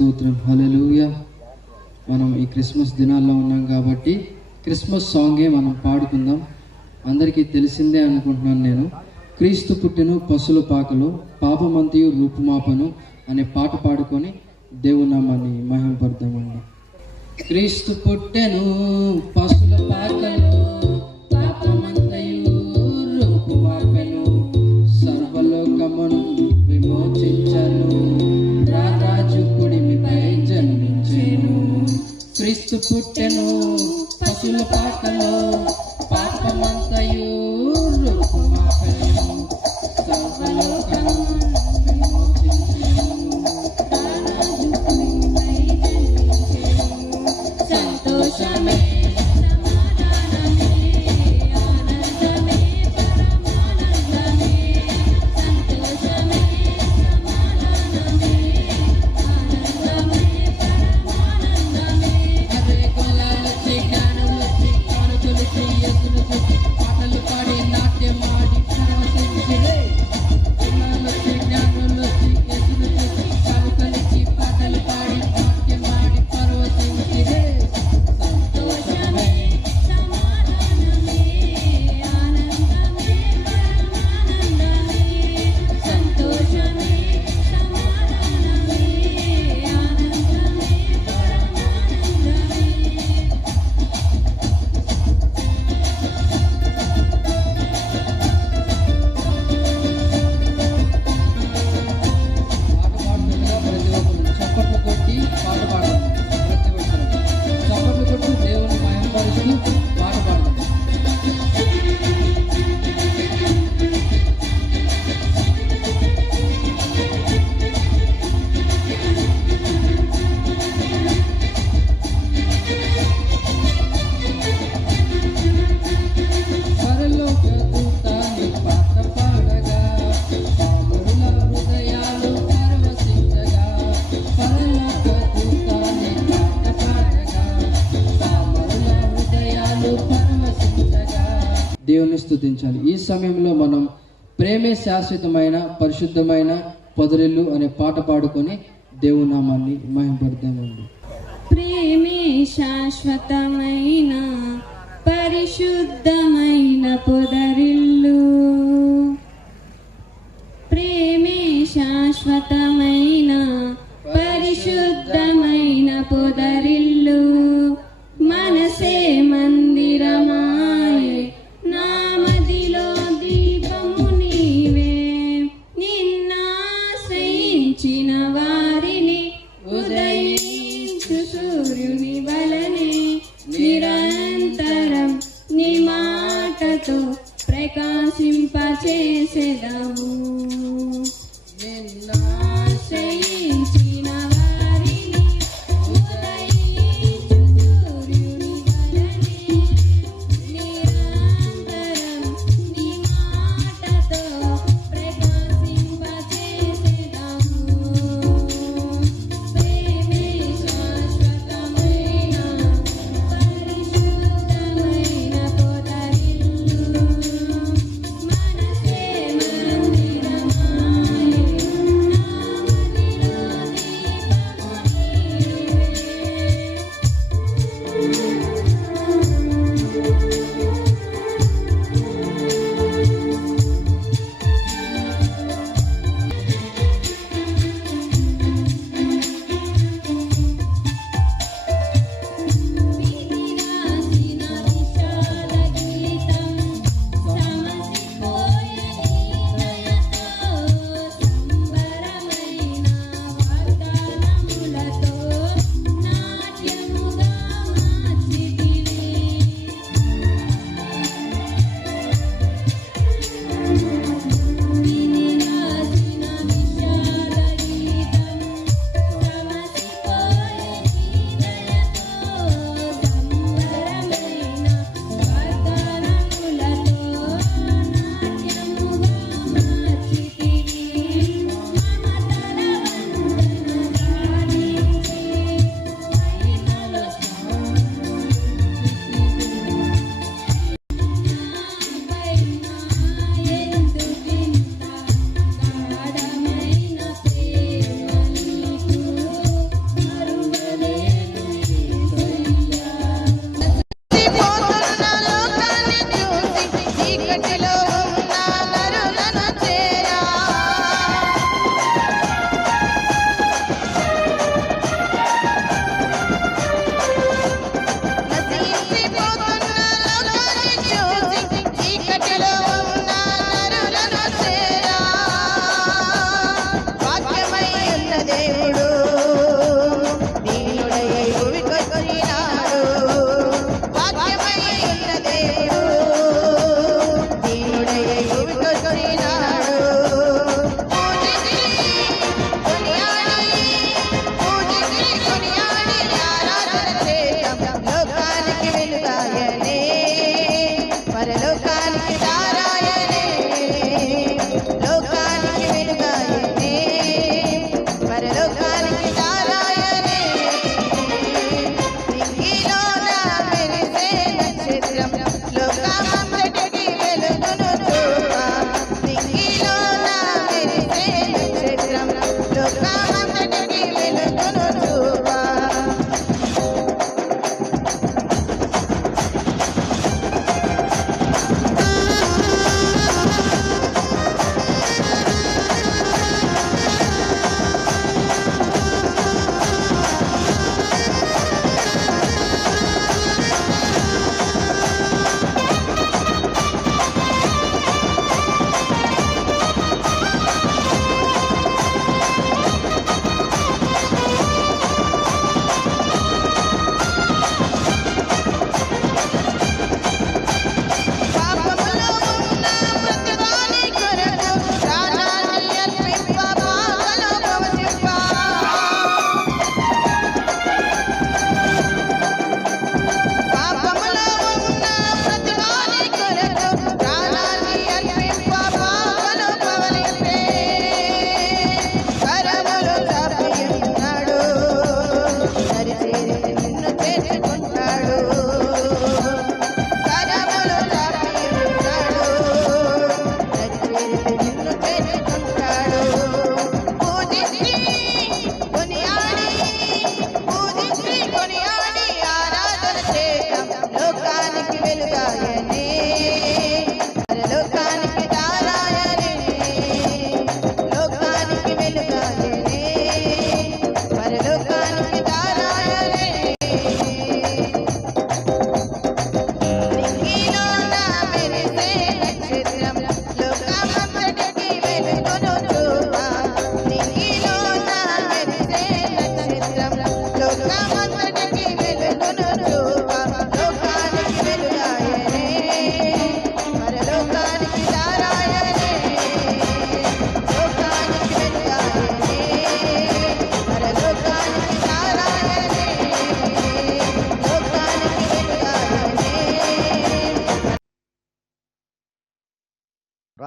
స్తోత్రం. హల్లెలూయా. మనం ఈ క్రిస్మస్ దినాల్లో ఉన్నాం కాబట్టి క్రిస్మస్ సాంగే మనం పాడుకుందాం. అందరికీ తెలిసిందే అనుకుంటున్నాను నేను. క్రీస్తు పుట్టెను పశుల పాకలు, పాపమంతయు రూపుమాపను అనే పాట పాడుకొని దేవుని నామాన్ని మహిమపడదామండి. క్రీస్తు పుట్టెను పశుల పాకలు, పాపమంతయు రూపుమాపెను, సర్వలోకమును విమోచించను, రారాజు కుడిమిపై జన్మించెను. క్రీస్తు పుట్టెను పశుల పాకలో, పాపమంతయు రూపుమాపెను, సర్వలోకమును విమోచించెను, రారాజు కుడిమిపై జన్మించెను. సంతోషమే దేవుని స్తుతించాలి. ఈ సమయంలో మనం ప్రేమే శాశ్వతమైన పరిశుద్ధమైన పొదరిల్లు అనే పాట పాడుకొని దేవుని నామాన్ని మహిమపడదామండి. ప్రేమే శాశ్వతమైన పరిశుద్ధమైన పొదరిల్లు, ప్రేమే శాశ్వతమైన పరిశుద్ధమైన పొదరిల్లు, మనసే మందిరమాయే, నామదిలో దీపము నీవే, నిన్నాశ్రయించిన వారిని ఉదయించు సూర్యుని వలనే నిరంతరం నీ మాటతో ప్రకాశింపచేసెదము. నిన్నాశ్రయించిన వారిని ఉదయించు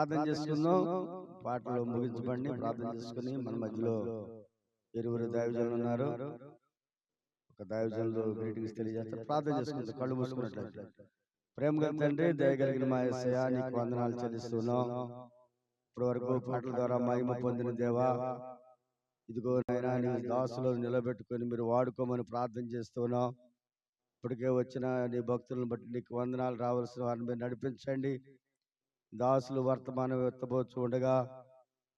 ప్రార్థన చేసుకుందాం. పాటలు ముగించబడి ప్రార్థన చేసుకుని మన మధ్యలో ఇరువురు దైవజనులు ఉన్నారు. ఒక దైవజనులు గ్రీటింగ్స్ తెలియజేస్తారు. ప్రార్థన చేసుకుంటాం కళ్ళు మూసుకున్నట్లయితే. ప్రేమ గల తండ్రి, దయగలిగిన మా యేసయ్య, నీకు వందనాలు చెల్లిస్తున్నాం. ఇప్పటి వరకు పాటల ద్వారా మహిమ పొందిన దేవా, ఇదిగో నాయనా నీ దాసులను నిలబెట్టుకొని మీరు వాడుకోమని ప్రార్థన చేస్తున్నాం. ఇప్పటికే వచ్చిన నీ భక్తులను బట్టి నీకు వందనాలు. రావాల్సిన వారిని మీరు నడిపించండి. దాసులు వర్తమానం ఎత్తబోచు ఉండగా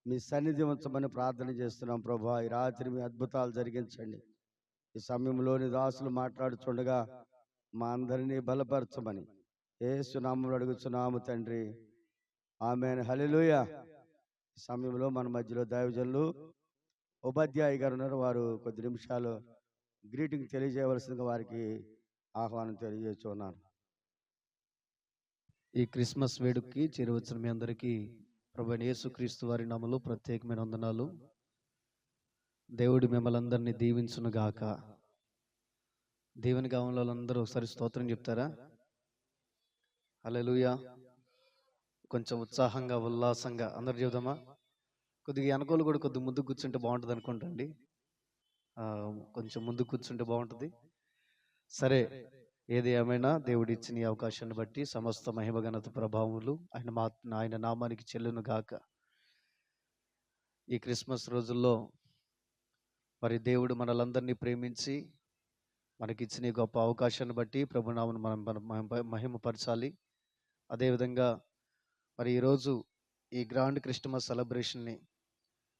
మీ సన్నిధి ఉంచమని ప్రార్థన చేస్తున్నాం ప్రభా. ఈ రాత్రి మీ అద్భుతాలు జరిగించండి. ఈ సమయంలోని దాసులు మాట్లాడుచుండగా మా అందరినీ బలపరచమని యేసు నామములో అడుగుచున్నాము తండ్రి, ఆమేన్. హల్లెలూయా. ఈ సమయంలో మన మధ్యలో దైవజనులు ఉపాధ్యాయ గారు ఉన్నారు. వారు కొద్ది నిమిషాలు గ్రీటింగ్ తెలియజేయవలసిందిగా వారికి ఆహ్వానం తెలియజేస్తున్నాను. ఈ క్రిస్మస్ వేడుకకి చేరవచ్చిన మీ అందరికీ ప్రభువైన యేసుక్రీస్తు వారి నామములో ప్రత్యేకమైన వందనాలు. దేవుడు మిమ్మల్ని అందరినీ దీవించును గాక. దేవుని కావాల వాళ్ళందరూ ఒకసారి స్తోత్రం చెప్తారా? హల్లెలూయా. కొంచెం ఉత్సాహంగా ఉల్లాసంగా అందరు చెబుదామా? కొద్దిగా వెనకోలు కూడా కొద్దిగా ముందు కూర్చుంటే బాగుంటుంది అనుకుంటండి. కొంచెం ముందు కూర్చుంటే బాగుంటుంది. సరే, ఏది ఏమైనా దేవుడి ఇచ్చిన ఈ అవకాశాన్ని బట్టి సమస్త మహిమ ఘనత ప్రభావములు ఆయన నామానికి చెల్లును గాక. ఈ క్రిస్మస్ రోజుల్లో మరి దేవుడు మనలందరినీ ప్రేమించి మనకిచ్చిన ఈ గొప్ప అవకాశాన్ని బట్టి ప్రభునామను మనం మహిమపరచాలి. అదేవిధంగా మరి ఈరోజు ఈ గ్రాండ్ క్రిస్మస్ సెలబ్రేషన్ని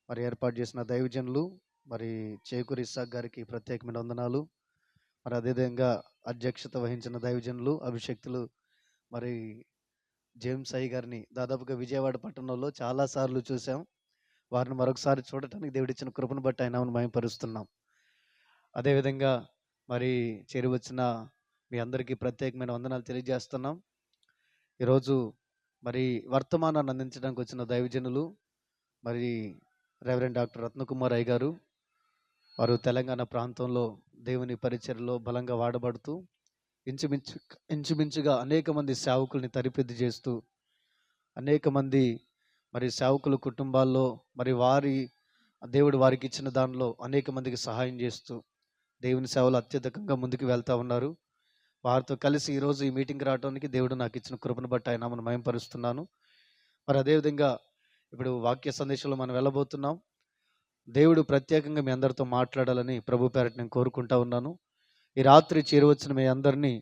మరి ఏర్పాటు చేసిన దైవజనులు మరి చేకూరి ఇస్సాక్ గారికి ప్రత్యేకమైన వందనాలు. మరి అదేవిధంగా అధ్యక్షత వహించిన దైవజనులు అభిషక్తులు మరి జేమ్స్ అయ్య గారిని దాదాపుగా విజయవాడ పట్టణంలో చాలాసార్లు చూసాం. వారిని మరొకసారి చూడటానికి దేవుడిచ్చిన కృపను బట్టి ఆయన మహిమపరుస్తున్నాం. అదేవిధంగా మరి చేరి వచ్చిన మీ అందరికీ ప్రత్యేకమైన వందనాలు తెలియజేస్తున్నాం. ఈరోజు మరి వర్తమానాన్ని అందించడానికి వచ్చిన దైవజనులు మరి రెవరెండ్ డాక్టర్ రత్నకుమార్ అయ్య గారు. వారు తెలంగాణ ప్రాంతంలో దేవుని పరిచర్యలో బలంగా వాడబడుతూ ఇంచుమించుగా అనేక మంది సేవకుల్ని తరిపిద్ది చేస్తూ అనేక మంది మరి సేవకుల కుటుంబాల్లో మరి దేవుడు వారికి ఇచ్చిన దానిలో అనేక మందికి సహాయం చేస్తూ దేవుని సేవలు అత్యధికంగా ముందుకు వెళ్తూ ఉన్నారు. వారితో కలిసి ఈరోజు ఈ మీటింగ్కి రావడానికి దేవుడు నాకు ఇచ్చిన కృపను బట్టి ఆయన నామమును మహిమపరుస్తున్నాను. మరి అదేవిధంగా ఇప్పుడు వాక్య సందేశంలో మనం వెళ్ళబోతున్నాం. దేవుడు ప్రత్యేకంగా మీ అందరితో మాట్లాడాలని ప్రభు పేరట నేను కోరుకుంటా ఉన్నాను. ఈ రాత్రి చేరువచ్చిన మీ అందరినీ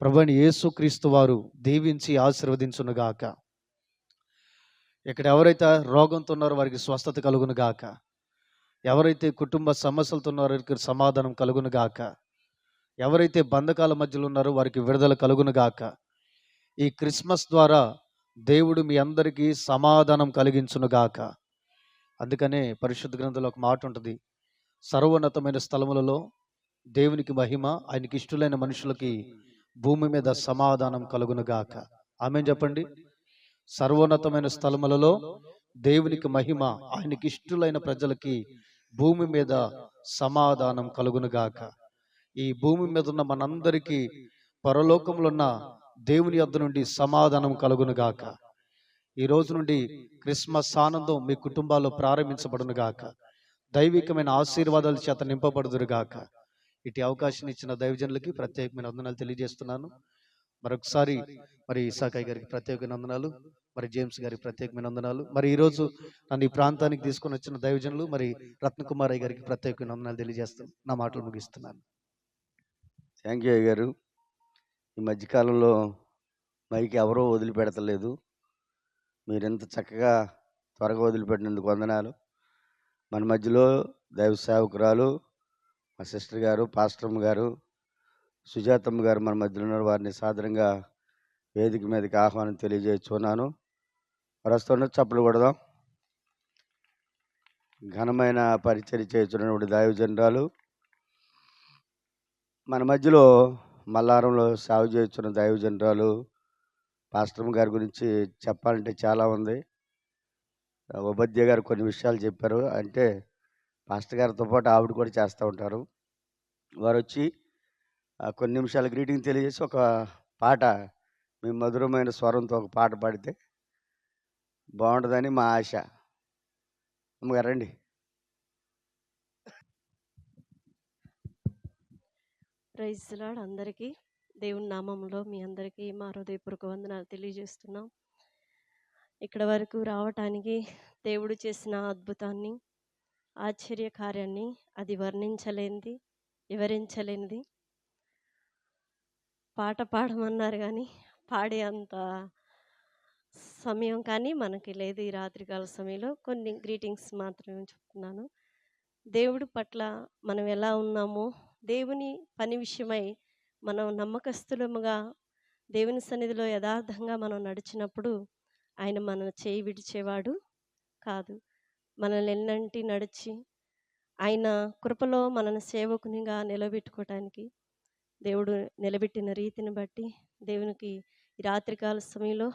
ప్రభువైన యేసుక్రీస్తు వారు దీవించి ఆశీర్వదించునుగాక. ఇక్కడ ఎవరైతే రోగంతో ఉన్నారో వారికి స్వస్థత కలుగును గాక. ఎవరైతే కుటుంబ సమస్యలతో ఉన్నారో వారికి సమాధానం కలుగును గాక. ఎవరైతే బంధకాల మధ్యలో ఉన్నారో వారికి విడుదల కలుగును గాక. ఈ క్రిస్మస్ ద్వారా దేవుడు మీ అందరికీ సమాధానం కలిగించును గాక. అందుకనే పరిశుద్ధ గ్రంథంలో ఒక మాట ఉంటుంది, సర్వోన్నతమైన స్థలములలో దేవునికి మహిమ, ఆయనకి ఇష్టలైన మనుషులకి భూమి మీద సమాధానం కలుగును గాక. ఆమేన్ చెప్పండి. సర్వోన్నతమైన స్థలములలో దేవునికి మహిమ, ఆయనకి ఇష్టలైన ప్రజలకి భూమి మీద సమాధానం కలుగును గాక. ఈ భూమి మీద ఉన్న మనందరికీ పరలోకంలో ఉన్న దేవుని యొద్ద నుండి సమాధానం కలుగును గాక. ఈ రోజు నుండి క్రిస్మస్ ఆనందం మీ కుటుంబాల్లో ప్రారంభించబడును గాక. దైవికమైన ఆశీర్వాదాల చేత నింపబడుదురు గాక. ఇటు అవకాశం ఇచ్చిన దైవజనులకి ప్రత్యేకమైన వందనాలు తెలియజేస్తున్నాను. మరొకసారి మరి ఇసాకయ్య గారికి ప్రత్యేకమైన వందనాలు, మరి జేమ్స్ గారికి ప్రత్యేకమైన వందనాలు. మరి ఈరోజు నన్ను ఈ ప్రాంతానికి తీసుకొని వచ్చిన దైవజనులు మరి రత్నకుమార్ అయ్య గారికి ప్రత్యేకమైన వందనాలు తెలియజేస్తాను. నా మాటలు ముగిస్తున్నాను. థ్యాంక్ యూ అయ్య గారు. ఈ మధ్యకాలంలో మైకి ఎవరో వదిలిపెడతలేదు. మీరెంత చక్కగా త్వరగా వదిలిపెట్టినందుకు వందనాలు. మన మధ్యలో దైవ సేవకురాలు మా సిస్టర్ గారు, పాస్టరమ్మ గారు, సుజాతమ్మ గారు మన మధ్యలో ఉన్నారు. వారిని సాధారణంగా వేదిక మీదకి ఆహ్వానం తెలియజేస్తున్నాను. ప్రస్తుతం చప్పలు కొడదాం. ఘనమైన పరిచర్య చేస్తున్నటువంటి దైవజనురాలు మన మధ్యలో మల్లారంలో సేవ చేస్తున్న దైవజనురాలు పాస్టరమ్మ గారి గురించి చెప్పాలంటే చాలా ఉంది. ఉపాధ్యాయ గారు కొన్ని విషయాలు చెప్పారు. అంటే పాస్టర్ గారితో పాటు ఆవిడ కూడా చేస్తూ ఉంటారు. వారు వచ్చి కొన్ని నిమిషాలు గ్రీటింగ్ తెలియజేసి ఒక పాట, మీ మధురమైన స్వరంతో ఒక పాట పాడితే బాగుంటుందని మా ఆశ. అమ్మగారు రండి. ప్రైజ్ లార్డ్ అందరికీ. దేవుని నామంలో మీ అందరికీ మా హృదయపూర్వక వందనాలు తెలియజేస్తున్నాం. ఇక్కడ వరకు రావటానికి దేవుడు చేసిన అద్భుతాన్ని, ఆశ్చర్య కార్యాన్ని అది వర్ణించలేనిది, వివరించలేనిది. పాట పాడమన్నారు కానీ పాడే అంత సమయం కానీ మనకి లేదు. ఈ రాత్రికాల సమయంలో కొన్ని గ్రీటింగ్స్ మాత్రమే చెప్తున్నాను. దేవుడి పట్ల మనం ఎలా ఉన్నామో, దేవుని పని విషయమై మనం నమ్మకస్తులముగా దేవుని సన్నిధిలో యథార్థంగా మనం నడిచినప్పుడు ఆయన మన చేయి విడిచేవాడు కాదు. మనల్ని ఎన్నంటి నడిచి ఆయన కృపలో మనల్ని సేవకునిగా నిలబెట్టుకోవటానికి దేవుడు నిలబెట్టిన రీతిని బట్టి దేవునికి ఈ రాత్రికాల సమయంలో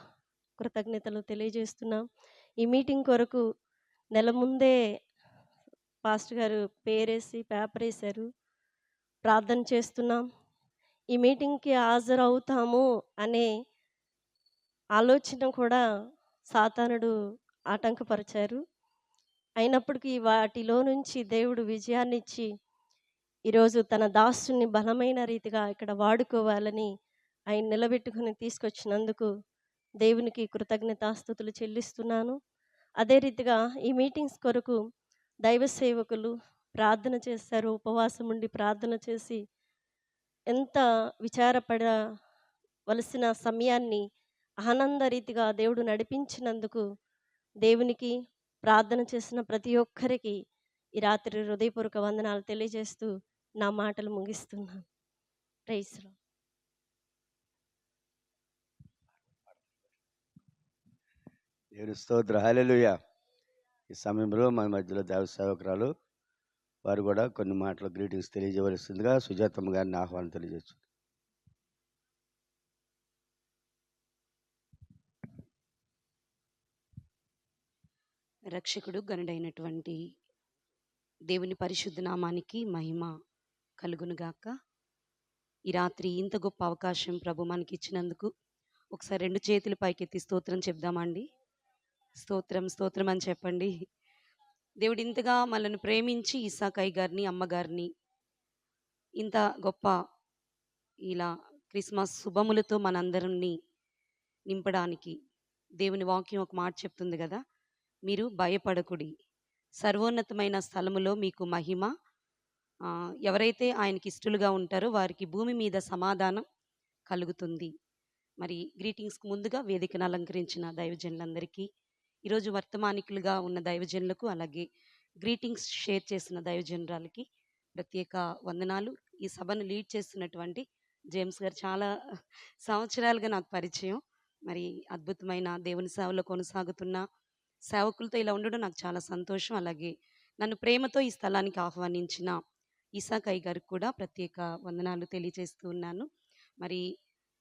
కృతజ్ఞతలు తెలియజేస్తున్నాం. ఈ మీటింగ్ కొరకు నెల ముందే పాస్టర్ గారు పేరేసి పేపర్ వేశారు. ప్రార్థన చేస్తున్నాం. ఈ మీటింగ్కి హాజరవుతాము అనే ఆలోచన కూడా సాతానుడు ఆటంకపరిచారు. అయినప్పటికీ వాటిలో నుంచి దేవుడు విజయాన్ని ఇచ్చి ఈరోజు తన దాసుని బలమైన రీతిగా ఇక్కడ వాడుకోవాలని ఆయన నిలబెట్టుకుని తీసుకొచ్చినందుకు దేవునికి కృతజ్ఞతాస్తుతులు చెల్లిస్తున్నాను. అదే రీతిగా ఈ మీటింగ్స్ కొరకు దైవ సేవకులు ప్రార్థన చేస్తారు. ఉపవాసం ఉండి ప్రార్థన చేసి ఎంత విచారపడవలసిన సమయాన్ని ఆనంద రీతిగా దేవుడు నడిపించినందుకు దేవునికి ప్రార్థన చేసిన ప్రతి ఒక్కరికి ఈ రాత్రి హృదయపూర్వక వందనాలు తెలియజేస్తూ నా మాటలు ముగిస్తున్నాను. Praise Lord. దేవుని స్తోత్రం. హల్లెలూయా. ఈ సమయంలో మన మధ్యలో దేవ సేవకురాలు వారు కూడా కొన్ని మాటలు గ్రీటింగ్స్ తెలియజేయవలసిందిగా సుజాతమ్మ గారిని ఆహ్వానం తెలియజేస్తుంది. రక్షకుడు గనుడైనటువంటి దేవుని పరిశుద్ధ నామానికి మహిమ కలుగునుగాక. ఈ రాత్రి ఇంత గొప్ప అవకాశం ప్రభు మనకి ఇచ్చినందుకు ఒకసారి 2 చేతులు పైకెత్తి స్తోత్రం చెప్దామండి. స్తోత్రం స్తోత్రం అని చెప్పండి. దేవుడు ఇంతగా మనల్ని ప్రేమించి ఇసాకాయ్ గారిని, అమ్మగారిని ఇంత గొప్ప ఇలా క్రిస్మస్ శుభములతో మనందరిని నింపడానికి దేవుని వాక్యం ఒక మాట చెప్తుంది కదా, మీరు భయపడకుడి, సర్వోన్నతమైన స్థలములో మీకు మహిమ, ఎవరైతే ఆయనకి ఇష్టలుగా ఉంటారో వారికి భూమి మీద సమాధానం కలుగుతుంది. మరి గ్రీటింగ్స్కి ముందుగా వేదికను అలంకరించిన దైవజనులందరికీ, ఈరోజు వర్తమానికులుగా ఉన్న దైవజనులకు, అలాగే గ్రీటింగ్స్ షేర్ చేసిన దైవజనురాలకి ప్రత్యేక వందనాలు. ఈ సభను లీడ్ చేస్తున్నటువంటి జేమ్స్ గారు చాలా సంవత్సరాలుగా నాకు పరిచయం. మరి అద్భుతమైన దేవుని సేవలో కొనసాగుతున్న సేవకులతో ఇలా ఉండడం నాకు చాలా సంతోషం. అలాగే నన్ను ప్రేమతో ఈ స్థలానికి ఆహ్వానించిన ఇసాకాయ్ గారికి కూడా ప్రత్యేక వందనాలు తెలియజేస్తూ ఉన్నాను. మరి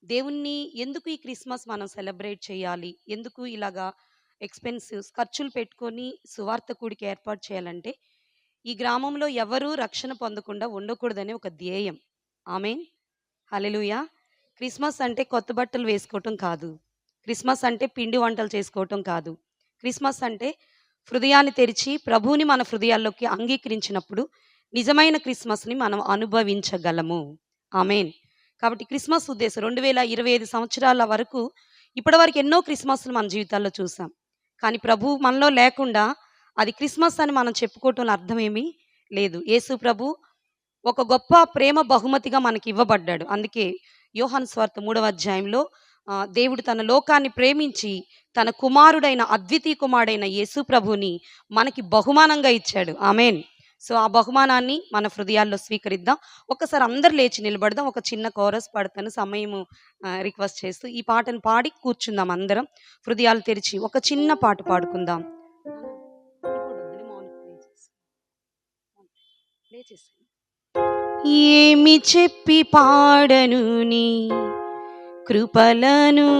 దేవుణ్ణి ఎందుకు ఈ క్రిస్మస్ మనం సెలబ్రేట్ చేయాలి, ఎందుకు ఇలాగా ఎక్స్పెన్సివ్స్ ఖర్చులు పెట్టుకొని సువార్త కూడికి ఏర్పాటు చేయాలంటే, ఈ గ్రామంలో ఎవరూ రక్షణ పొందకుండా ఉండకూడదనే ఒక ధ్యేయం. ఆమేన్, హల్లెలూయా. క్రిస్మస్ అంటే కొత్త బట్టలు వేసుకోవటం కాదు, క్రిస్మస్ అంటే పిండి వంటలు చేసుకోవటం కాదు, క్రిస్మస్ అంటే హృదయాన్ని తెరిచి ప్రభువుని మన హృదయాల్లోకి అంగీకరించినప్పుడు నిజమైన క్రిస్మస్ని మనం అనుభవించగలము. ఆమేన్. కాబట్టి క్రిస్మస్ ఉద్దేశం 2025 సంవత్సరాల వరకు ఇప్పటివరకు ఎన్నో క్రిస్మస్లు మన జీవితాల్లో చూసాం. కానీ ప్రభు మనలో లేకుండా అది క్రిస్మస్ అని మనం చెప్పుకోవటంలో అర్థం ఏమీ లేదు. యేసు ప్రభు ఒక గొప్ప ప్రేమ బహుమతిగా మనకి ఇవ్వబడ్డాడు. అందుకే యోహాను సువార్త 3వ అధ్యాయంలో దేవుడు తన లోకాన్ని ప్రేమించి తన కుమారుడైన అద్వితీయ కుమారుడైన యేసు ప్రభుని మనకి బహుమానంగా ఇచ్చాడు. ఆమేన్. సో ఆ బహుమానాన్ని మన హృదయాల్లో స్వీకరిద్దాం. ఒకసారి అందరు లేచి నిలబడదాం. ఒక చిన్న కోరస్ పాడతాను, సమయము రిక్వెస్ట్ చేస్తూ ఈ పాటను పాడి కూర్చుందాం. అందరం హృదయాలు తెరిచి ఒక చిన్న పాట పాడుకుందాం. ఏమి చెప్పి పాడను నీ కృపలను,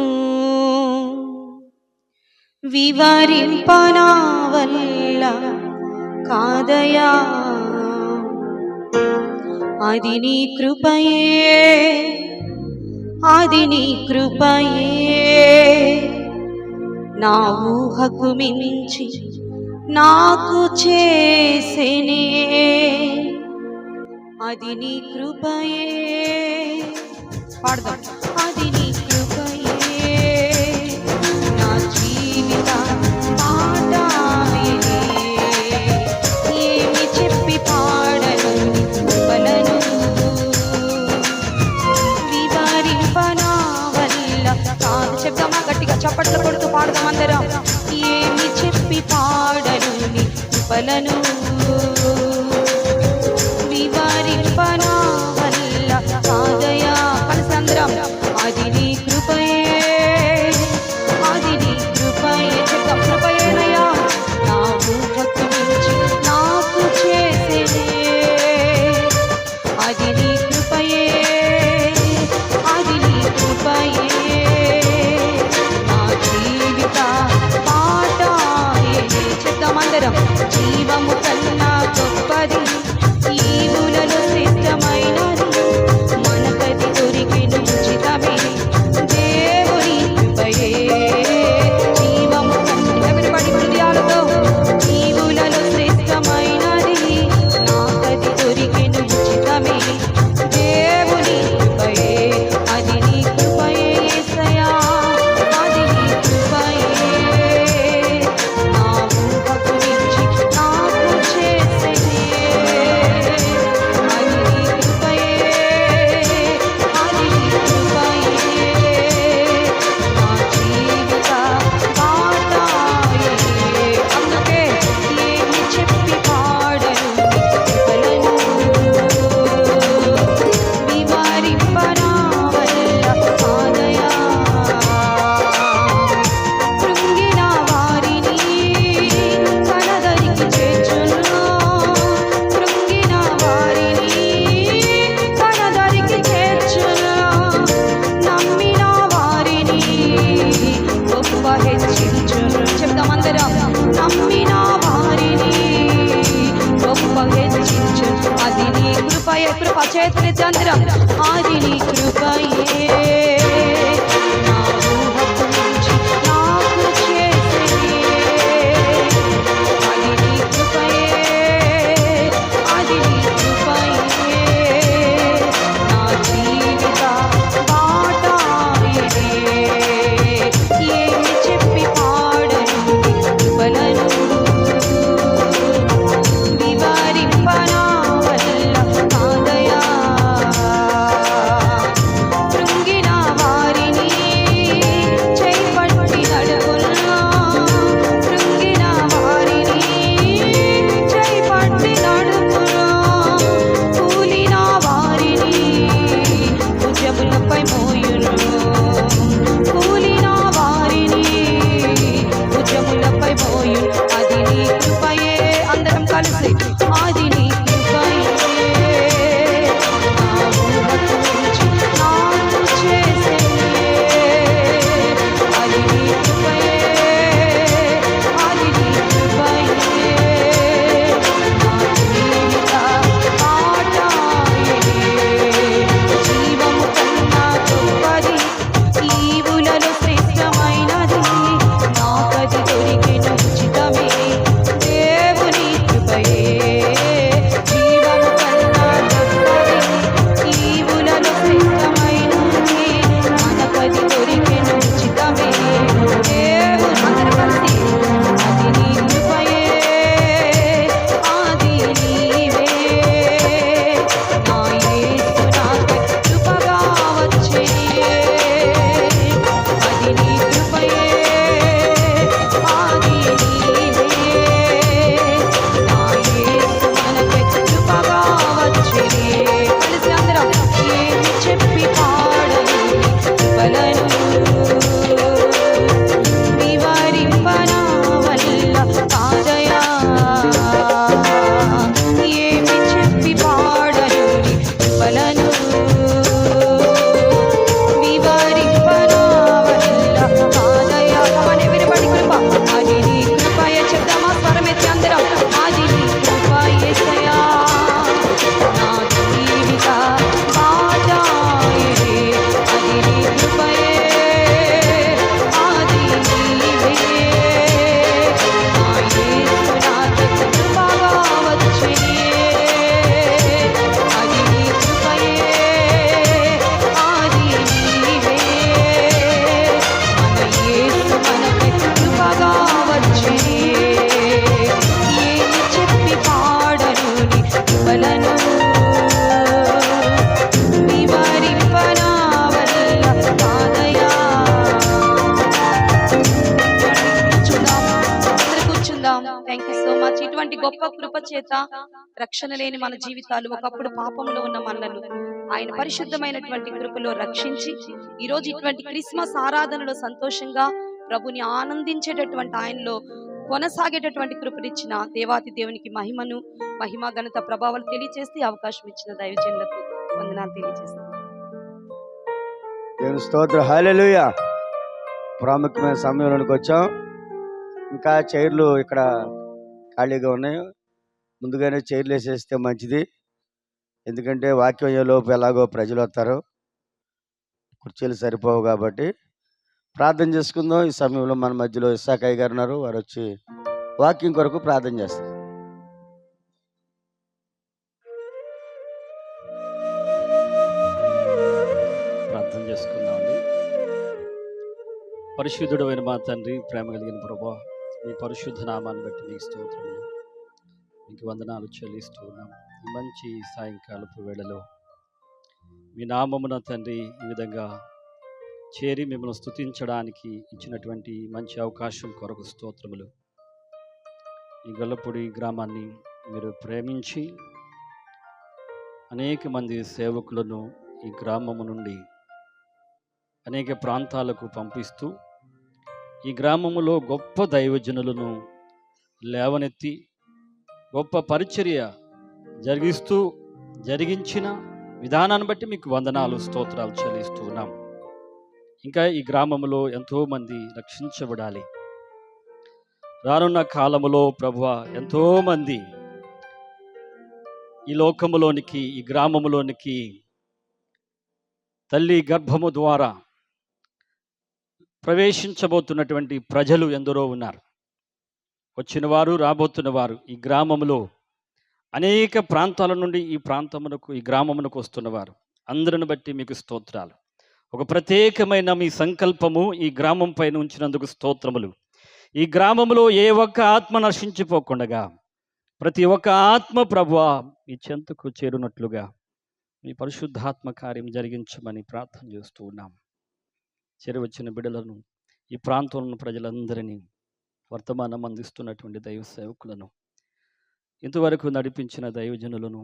వివరింపనా వల్ల కాదయా, అది నీ కృపయే, అది నీ కృపయే, నా ఊహకు మించి నాకు చేసేనే, అది నీ కృపయే. పాడదాం. అది నీ కృపయే నా జీవిత పాఠాయనే. ఏమి చెప్పి పాడను కృపలను, వివరింపనా వల్ల కాదు. చెప్దామా గట్టిగా చప్పట్లు కొడుతూ పాడదాం అందరం. ఏమి చెప్పి పాడను నీ కృపలను, వివరింపనా వల్ల కాదయా. కలిసి అందరం. అది నీ కృపయే, అది నీ కృపయే. చెప్తాం. కృపయేనయ్యా నా ఊహకు మించి నాకు చేసేనే, అది నీ కృపయే, అది నీ కృపయే నా జీవిత పాఠాయనే. చెప్తాం అందరం. జీవము కన్నా గొప్పది, ఈవులలో శ్రేష్టమైనది, మనకది దొరికిన ఉచితమే దేవుని కృపయే. జీవము కన్నా ఎవరిబడి హృదయాలతో, ఈవులలో శ్రేష్టమైనది, నాకది దొరికిన ఉచితమే దేవుని కృపయే. అది నీ కృపయే యేసయ్యా, అది నీ కృపయే నా ఊహకు మించి నాకు చేసేనే, అది నీ కృపయే, అది నీ కృపయే నా జీవిత పాఠాయనే. అందుకే ఏమి చెప్పి పాడను కృపలను, వివరింపనా వల్ల కాదయా. కృంగిన వారిని కనదరికి చేర్చును, కృంగిన వారిని కనదరికి చేర్చును, నమ్మిన వారిని గొప్ప హెచ్చించును. చెప్దాం అందరం. నమ్మిన వారిని గొప్ప హెచ్చించును. అది నీ కృపయే. కృప చేతులెత్తి అందరం. అది నీ కృపయే నా ఊహకు మించి నాకు చేసేనే, అది నీ కృపయే, అది నీ కృపయే నా జీవిత పాఠాయనే. ఏమి చెప్పి పాడను నీ కృపలను, వివరింపనా వల్ల కాదయా. కృంగిన వారిని చేపట్టి నడుపును, కృంగిన వారిని చేపట్టి నడుపును, కూలిన వారిని భుజములపై మోయును, కూలిన వారిని భుజములపై మోయును. అది నీ కృపయే. అందరం కలిసి. అది నీ కృపయే నా ఊహకు మించి నాకు చేసేనే, అది నీ కృపయే, అది నీ కృపయే నా జీవిత పాఠాయనే. జీవము కన్నా గొప్పది, ఈవులలో శ్రేష్టమైనది, నాకది దొరికిన ఉచితమే దేవుని కృపయే. Thank you so much. ఇటువంటి గొప్ప కృప చేత రక్షణ లేని మన జీవితాలు, ఒకప్పుడు పాపంలో ఉన్న మనలను ఆయన పరిశుద్ధమైనటువంటి కృపలో రక్షించి ఈ రోజు ఇటువంటి క్రిస్మస్ ఆరాధనలో సంతోషంగా ప్రభుని ఆనందించేటటువంటి ఆయనలో కొనసాగేటటువంటి కృపనిచ్చిన దేవాతి దేవునికి మహిమ ఘనత ప్రభావాలు తెలియజేస్తే అవకాశం ఇచ్చిన దైవజనులకు వందనాలు తెలియజేస్తాను. దేవుని స్తోత్రం. హల్లెలూయా. ప్రాముఖ్యమైన సమయంలోనికి వచ్చాం. ఇంకా చైర్లు ఇక్కడ ఖాళీగా ఉన్నాయి. ముందుగానే చైర్లు వేసేస్తే మంచిది. ఎందుకంటే వాక్యం అయ్యేలోపు ఎలాగో ప్రజలు వస్తారు, కుర్చీలు సరిపోవు కాబట్టి ప్రార్థన చేసుకుందాం. ఈ సమయంలో మన మధ్యలో ఇస్సాకయ్య గారు ఉన్నారు. వారు వచ్చి వాక్యం కొరకు ప్రార్థన చేస్తారు. ప్రార్థన చేసుకుందామండి. పరిశుద్ధుడు అయిన మా తండ్రి, ప్రేమ కలిగిన ప్రభువా, మీ పరిశుద్ధ నామాన్ని బట్టి మీకు స్తోత్రములు, మీకు వందనాలు చెల్లిస్తూ ఉన్నాం. ఈ మంచి సాయంకాలపు వేళలో మీ నామమున తండ్రి ఈ విధంగా చేరి మిమ్మల్ని స్తుతించడానికి ఇచ్చినటువంటి మంచి అవకాశం కొరకు స్తోత్రములు. ఈ గొల్లపూడి గ్రామాన్ని మీరు ప్రేమించి అనేక మంది సేవకులను ఈ గ్రామము నుండి అనేక ప్రాంతాలకు పంపిస్తూ ఈ గ్రామములో గొప్ప దైవజనులను లేవనెత్తి గొప్ప పరిచర్య జరిగించిన విధానాన్ని బట్టి మీకు వందనాలు స్తోత్రాలు చెల్లిస్తూ ఉన్నాం. ఇంకా ఈ గ్రామంలో ఎంతోమంది రక్షించబడాలి. రానున్న కాలములో ప్రభువా, ఎంతోమంది ఈ లోకములోనికి, ఈ గ్రామములోనికి తల్లి గర్భము ద్వారా ప్రవేశించబోతున్నటువంటి ప్రజలు ఎందరో ఉన్నారు. వచ్చిన వారు, రాబోతున్న వారు ఈ గ్రామములో అనేక ప్రాంతాల నుండి ఈ గ్రామమునకు వస్తున్నవారు అందరిని బట్టి మీకు స్తోత్రాలు. ఒక ప్రత్యేకమైన మీ సంకల్పము ఈ గ్రామం పైన ఉంచినందుకు స్తోత్రములు. ఈ గ్రామంలో ఏ ఒక్క ఆత్మ నశించిపోకుండగా ప్రతి ఒక్క ఆత్మ ప్రభువా మీ చెంతకు చేరునట్లుగా మీ పరిశుద్ధాత్మ కార్యం జరిగించమని ప్రార్థన చేస్తూ ఉన్నాం. చేరవచ్చిన బిడ్డలను, ఈ ప్రాంతంలో ప్రజలందరినీ, వర్తమానం అందిస్తున్నటువంటి దైవ సేవకులను, ఇంతవరకు నడిపించిన దైవజనులను,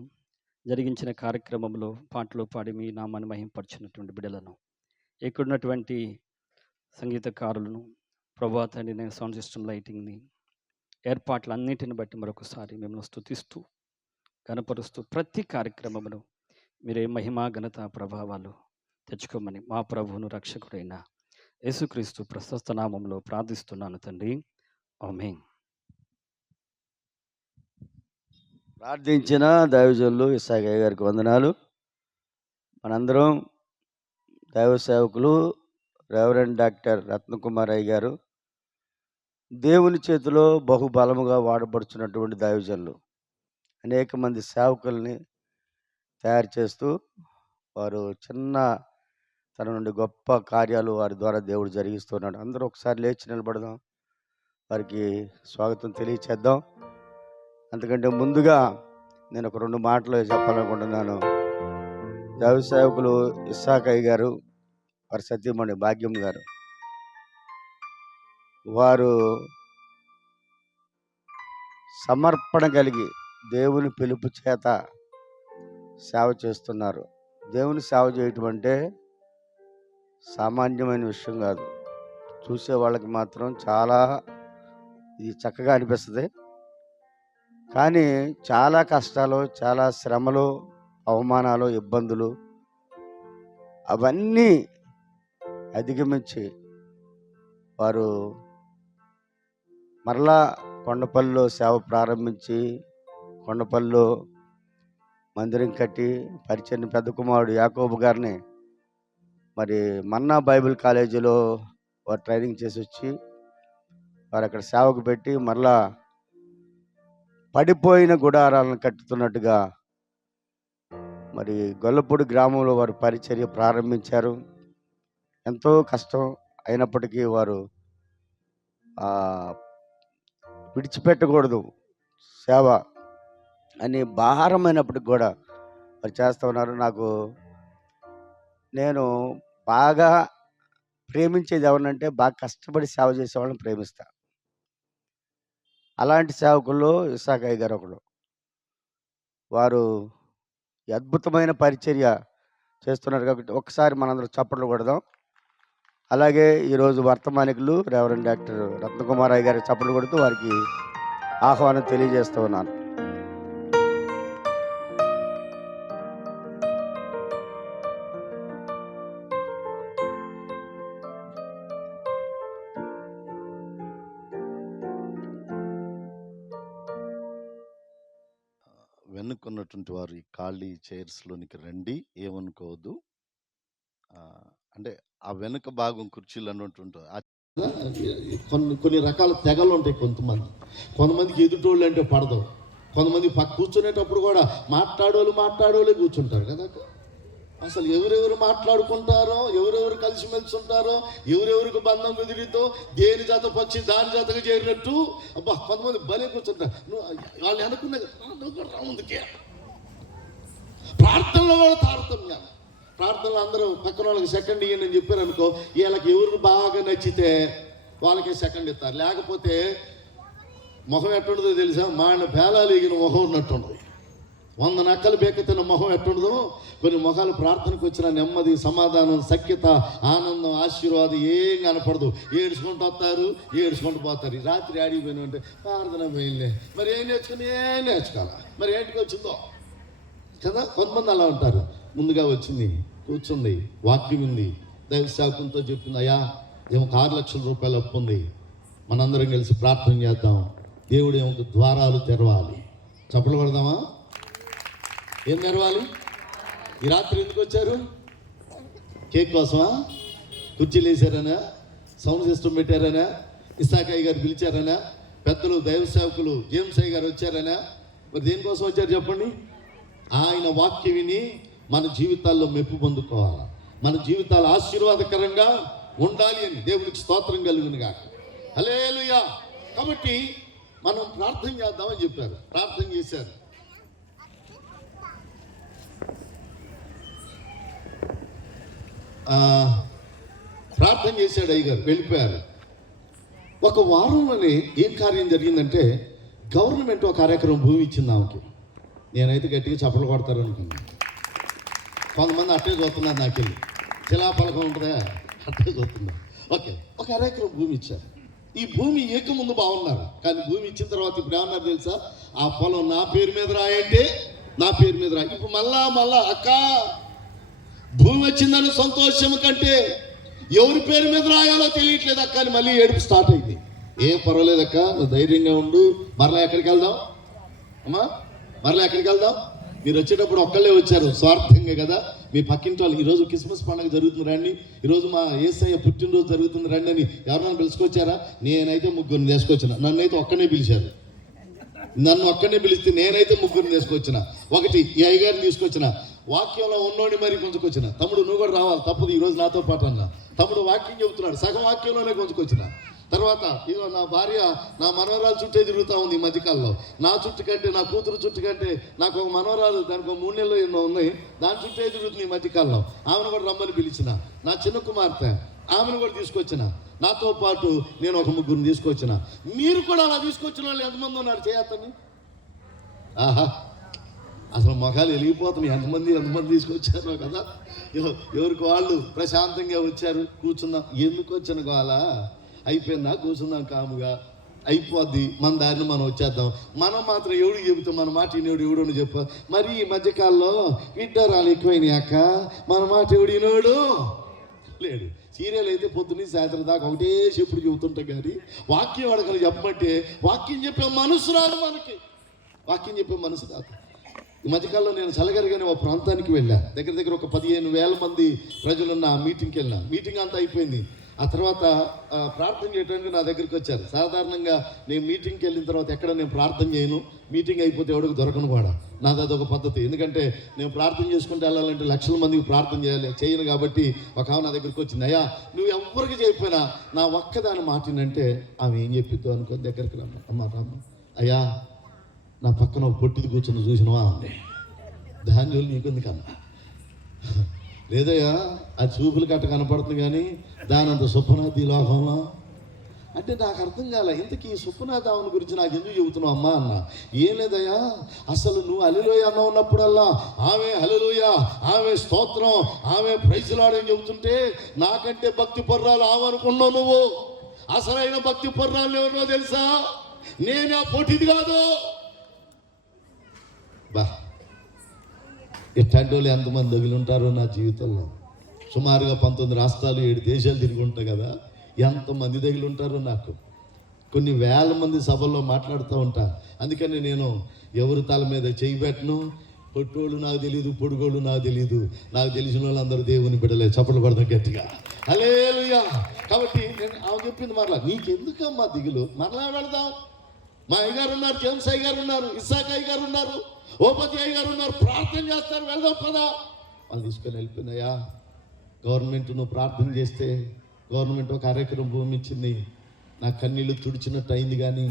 జరిగించిన కార్యక్రమంలో పాటలు పాడి మీ నామాన్ని మహింపరిచినటువంటి బిడ్డలను, ఇక్కడున్నటువంటి సంగీతకారులను, ప్రభువా తండ్రి, నేను సౌండ్ సిస్టమ్ లైటింగ్ని, ఏర్పాట్లన్నిటిని బట్టి మరొకసారి మిమ్మల్ని స్తుతిస్తూ గణపరుస్తూ ప్రతి కార్యక్రమమును మీరే మహిమా ఘనత ప్రభావాలు తెచ్చుకోమని మా ప్రభువును రక్షకుడైన యేసుక్రీస్తు ప్రశస్త నామంలో ప్రార్థిస్తున్నాను తండ్రి, ఆమేన్. ప్రార్థించిన దైవజనులు ఇస్సాకయ్య గారికి వందనాలు. మనందరం దైవ సేవకులు రెవరెండ్ డాక్టర్ రత్నకుమార్ అయ్య గారు దేవుని చేతిలో బహుబలముగా వాడబడుచున్నటువంటి దైవజనులు. అనేక మంది సేవకుల్ని తయారు చేస్తూ వారు చిన్న తన నుండి గొప్ప కార్యాలు వారి ద్వారా దేవుడు జరిగిస్తున్నాడు. అందరూ ఒకసారి లేచి నిలబడదాం, వారికి స్వాగతం తెలియచేద్దాం. అందుకంటే ముందుగా నేను ఒక 2 మాటలు చెప్పాలనుకుంటున్నాను. దైవ సేవకులు ఇస్సాకయ్య గారు, వారి సతీమణి భాగ్యం గారు, వారు సమర్పణ కలిగి దేవుని పిలుపు చేత సేవ చేస్తున్నారు. దేవుని సేవ చేయటం అంటే సామాన్యమైన విషయం కాదు. చూసే వాళ్ళకి మాత్రం చాలా ఇది చక్కగా అనిపిస్తుంది, కానీ చాలా కష్టాలు, చాలా శ్రమలు, అవమానాలు, ఇబ్బందులు అవన్నీ అధిగమించి వారు మరలా కొండపల్లిలో సేవ ప్రారంభించి, కొండపల్లిలో మందిరం కట్టి, పరిచయం పెద్ద కుమారుడు యాకోబు గారిని మరి మన్నా బైబిల్ కాలేజీలో వారు ట్రైనింగ్ చేసి వచ్చి వారు అక్కడ సేవకు పెట్టి మరలా పడిపోయిన గుడారాలను కట్టుతున్నట్టుగా మరి గొల్లపూడి గ్రామంలో వారు పరిచర్య ప్రారంభించారు. ఎంతో కష్టం అయినప్పటికీ వారు విడిచిపెట్టకూడదు సేవ అని భారమైనప్పటికి కూడా వారు చేస్తూ ఉన్నారు. నేను బాగా ప్రేమించేది ఎవరినంటే బాగా కష్టపడి సేవ చేసే వాళ్ళని ప్రేమిస్తా. అలాంటి సేవకుల్లో ఇస్సాకయ్య గారు ఒకడు. వారు ఈ అద్భుతమైన పరిచర్య చేస్తున్నారు కాబట్టి ఒకసారి మనందరం చప్పట్లు కొడదాం. అలాగే ఈరోజు వర్తమానికులు రెవరెండ్ డాక్టర్ రత్నకుమారయ్య గారికి చప్పట్లు కొడుతూ వారికి ఆహ్వానం తెలియజేస్తూ ఉన్నాను. వెనుకున్నటువంటి వారు ఈ ఖాళీ చైర్స్లోనికి రండి, ఏమనుకోవద్దు. అంటే ఆ వెనుక భాగం కుర్చీలు అన్నట్టు కొన్ని రకాల తెగలు ఉంటాయి. కొంతమందికి ఎదుటోళ్ళు అంటే పడదు. కొంతమంది కూర్చునేటప్పుడు కూడా మాట్లాడోళ్ళే కూర్చుంటారు కదా. అసలు ఎవరెవరు మాట్లాడుకుంటారో, ఎవరెవరు కలిసిమెలిసి ఉంటారో, ఎవరెవరికి బంధం కుదిరితో దేని జాత పక్షి దాని జాతగా చేరినట్టు అబ్బా కొంతమంది భలే కూర్చుంటారు. వాళ్ళు అనుకున్నా నువ్వు కూడా రా ముందుకే. ప్రార్థనలో కూడా తారతమ్యాలు. ప్రార్థనలు అందరూ పక్కన వాళ్ళకి సెకండ్ ఇయ్యండి అని చెప్పారు అనుకో, వీళ్ళకి ఎవరికి బాగా నచ్చితే వాళ్ళకే సెకండ్ ఇస్తారు. లేకపోతే మొహం ఎట్టుండదో తెలుసా, మాన బేలాలు ఎగిన మొహం ఉన్నట్టుండదు. 100 నక్కలు బేకెత్తిన మొహం ఎట్టుండదో, కొన్ని మొహాలు ప్రార్థనకు వచ్చిన నెమ్మది, సమాధానం, సఖ్యత, ఆనందం, ఆశీర్వాదం ఏం కనపడదు. ఏడ్చుకుంటూ వస్తారు, ఏడ్చుకుంటూ పోతారు. ఈ రాత్రి ఆడిపోయినా అంటే ప్రార్థన పోయిందే, మరి ఏం నేర్చుకోవాలా, మరి ఏంటికి వచ్చిందో కదా. కొంతమంది అలా ఉంటారు. ముందుగా వచ్చింది, కూర్చుంది, వాక్యం ఉంది, దైవ సేవకునితో చెప్పింది, అయ్యా ఏమో 6 లక్షల రూపాయలు అప్పు ఉంది, మనందరం కలిసి ప్రార్థన చేద్దాం, దేవుడు ఏమో ద్వారాలు తెరవాలి. చప్పలు పడదామా? ఏం తెరవాలి? ఈ రాత్రి ఎందుకు వచ్చారు? కేక్ కోసమా? కుర్చీలు వేసారనా? Sound system పెట్టారనా? ఇస్సాకయ్య గారు పిలిచారనా? పెద్దలు దైవ సేవకులు జేమ్స్ అయ్య గారు వచ్చారనా? మరి దేనికోసం వచ్చారు చెప్పండి? ఆయన వాక్యం విని మన జీవితాల్లో మెప్పు పొందుకోవాలి, మన జీవితాలు ఆశీర్వాదకరంగా ఉండాలి అని దేవునికి స్తోత్రం కలుగునుగా. హల్లెలూయా. కాబట్టి మనం ప్రార్థన చేద్దామని చెప్పారు. ప్రార్థన చేశారు. ప్రార్థన చేశాడు అయ్యగారు, వెళ్ళిపోయారు. ఒక వారంలోనే ఏం కార్యం జరిగిందంటే, గవర్నమెంట్ ఒక కార్యక్రమం భూమి ఇచ్చింది ఆమెకి. నేనైతే గట్టిగా చప్పలు కొడతారు అనుకున్నాను. కొంతమంది అట్టే చూస్తున్నారు, నాకెళ్ళి శిలాపలకం ఉంటుందా అట్టే చూస్తున్నారు. ఓకే, ఒక ఎకరం భూమి ఇచ్చారు. ఈ భూమి ముందు బాగున్నారు, కానీ భూమి ఇచ్చిన తర్వాత ఇప్పుడు ఏమన్నారు తెలుసా? ఆ పొలం నా పేరు మీద రాయంటే నా పేరు మీద రాయి. ఇప్పుడు మళ్ళా అక్క భూమి వచ్చిందని సంతోషం కంటే ఎవరి పేరు మీద రాయాలో తెలియట్లేదు అక్క అని మళ్ళీ ఏడుపు స్టార్ట్ అయింది. ఏం పర్వాలేదు అక్క, నువ్వు ధైర్యంగా ఉండు, మరలా ఎక్కడికి వెళ్దాం అమ్మా, మరలా ఎక్కడికి వెళ్దాం. మీరు వచ్చేటప్పుడు ఒక్కళ్ళే వచ్చారు, స్వార్థంగా కదా. మీ పక్కింటి వాళ్ళు ఈరోజు క్రిస్మస్ పండుగ జరుగుతుంది రండి, ఈరోజు మా యేసయ్య పుట్టినరోజు జరుగుతుంది రండి అని ఎవరైనా పిలుచుకొచ్చారా? నేనైతే 3 తీసుకొచ్చిన. నన్నైతే ఒక్కనే పిలిచారు. నన్ను ఒక్కనే పిలిస్తే నేనైతే 3 తీసుకొచ్చిన. ఒకటి ఈ అయ్యగారిని తీసుకొచ్చిన, వాక్యంలో ఉన్నోడి మరి కొంచెకొచ్చిన. తమ్ముడు నువ్వు కూడా రావాలి, తప్పదు ఈరోజు నాతో పాటు అన్న. తమ్ముడు వాక్యం చెబుతున్నాడు, సగం వాక్యంలోనే కొంచెకొచ్చిన. తర్వాత ఇదో నా భార్య నా మనవరాలు చుట్టే తిరుగుతూ ఉంది ఈ మధ్యకాలంలో. నా చుట్టు కంటే, నా కూతురు చుట్టు కంటే, నాకు ఒక మనవరాలు దానికి 3 నెలలు ఎన్నో ఉన్నాయి, దాని చుట్టే తిరుగుతుంది ఈ మధ్యకాలంలో. ఆమెను కూడా రమ్మని పిలిచిన. నా చిన్న కుమార్తె ఆమెను కూడా తీసుకొచ్చిన. నాతో పాటు నేను ఒక 3 తీసుకొచ్చిన. మీరు కూడా అలా తీసుకొచ్చిన వాళ్ళు ఎంతమంది ఉన్నారు చేయొద్దని? ఆహా, అసలు మొఖాలు వెలిగిపోతున్నాయి. ఎంతమంది తీసుకొచ్చారో కదా. ఎవరికి వాళ్ళు ప్రశాంతంగా వచ్చారు, కూర్చున్నాం. ఎందుకు వచ్చిన గోల అయిపోయిందా? కూర్చుందాం కాముగా, అయిపోద్ది, మన దారిని మనం వచ్చేద్దాం. మనం మాత్రం ఎవడికి చెబుతాం, మన మాట ఎవడని చెప్ప. మరి ఈ మధ్యకాలంలో విడ్డరాలు ఎక్కువైనాయి అక్క, మన మాట ఎవడినోడు లేడు. సీరియల్ అయితే పొద్దున్నీ సాయంత్రం దాకా ఒకటే చెప్పుడు చెబుతుంటాం, కానీ వాక్యం అడగలు చెప్పమంటే వాక్యం చెప్పే మనసు రాదు మనకి. వాక్యం చెప్పే మనసు రాదు. ఈ మధ్యకాలంలో నేను చలగరిగానే ఒక ప్రాంతానికి వెళ్ళా. దగ్గర ఒక 15,000 మంది ప్రజలున్న ఆ మీటింగ్కి వెళ్ళిన. మీటింగ్ అంతా అయిపోయింది. ఆ తర్వాత ప్రార్థన చేయడానికి నా దగ్గరికి వచ్చారు. సాధారణంగా నేను మీటింగ్కి వెళ్ళిన తర్వాత ఎక్కడ నేను ప్రార్థన చేయను, మీటింగ్ అయిపోతే ఎవరికి దొరకను కూడా. నాది అదొక పద్ధతి. ఎందుకంటే నేను ప్రార్థన చేసుకుంటూ వెళ్ళాలంటే లక్షల మందికి ప్రార్థన చేయను కాబట్టి ఒక ఆమె నా దగ్గరికి వచ్చింది. అయ్యా నువ్వు ఎవరికి చెప్పినా నా ఒక్కదాని మాటినంటే ఆమె ఏం చెప్పిద్దు అనుకో, దగ్గరికి రమ్మ అయ్యా నా పక్కన ఒక పొట్టిది కూర్చొని చూసినవా అంది. దాని జోలు నీకెందుకన్నా? లేదయ్యా అది చూపులు కట్ట కనపడుతుంది, కానీ దానంత సుప్పనాది లోకంలో అంటే నాకు అర్థం కాలే, ఇంతకీ సుఖనాథావుని గురించి నాకు ఎందుకు చెబుతున్నావు అమ్మా అన్న. ఏం లేదయ్యా, అసలు నువ్వు హల్లెలూయా అన్న ఉన్నప్పుడల్లా ఆమె హల్లెలూయా, ఆమె స్తోత్రం, ఆమె ప్రైజ్ లార్డ్ అని చెబుతుంటే నాకంటే భక్తి పర్రాలు ఆమెనుకున్నావు నువ్వు. అసలైన భక్తి పర్రాలు ఎవరినో తెలుసా? నేను ఆ పోటీది కాదు. బా, ఇట్లాంటి వాళ్ళు ఎంతమంది తగిలి ఉంటారో నా జీవితంలో. సుమారుగా 19 రాష్ట్రాలు 7 దేశాలు తిరిగి ఉంటాయి కదా, ఎంతమంది తగిలి ఉంటారో నాకు. కొన్ని వేల మంది సభల్లో మాట్లాడుతూ ఉంటా. అందుకని నేను ఎవరి తల మీద చేయి పెట్టను. పొట్టోళ్ళు నాకు తెలియదు, పొడుగోళ్ళు నాకు తెలియదు. నాకు తెలిసిన వాళ్ళందరూ దేవుని బిడ్డలే. చప్పట్లు కొడతాం గట్టిగా, హల్లెలూయా. కాబట్టి నేను ఆమె చెప్పింది మరలా, నీకెందుకమ్మా దిగులు, మరలా వెళదాం. మా అయ్యగారు ఉన్నారు, జేమ్స్ అయ్య గారు ఉన్నారు, ఇస్సాక్ అయ్య గారు ఉన్నారు, ఓపతి అయ్య గారు ఉన్నారు, ప్రార్థన చేస్తారు, వెళ్దాం కదా. వాళ్ళు తీసుకొని వెళ్ళిపోయిందయ్యా. గవర్నమెంట్ నువ్వు ప్రార్థన చేస్తే గవర్నమెంట్ ఒక అరెకరం భూమి ఇచ్చింది. నా కన్నీళ్ళు తుడిచినట్టు అయింది. కానీ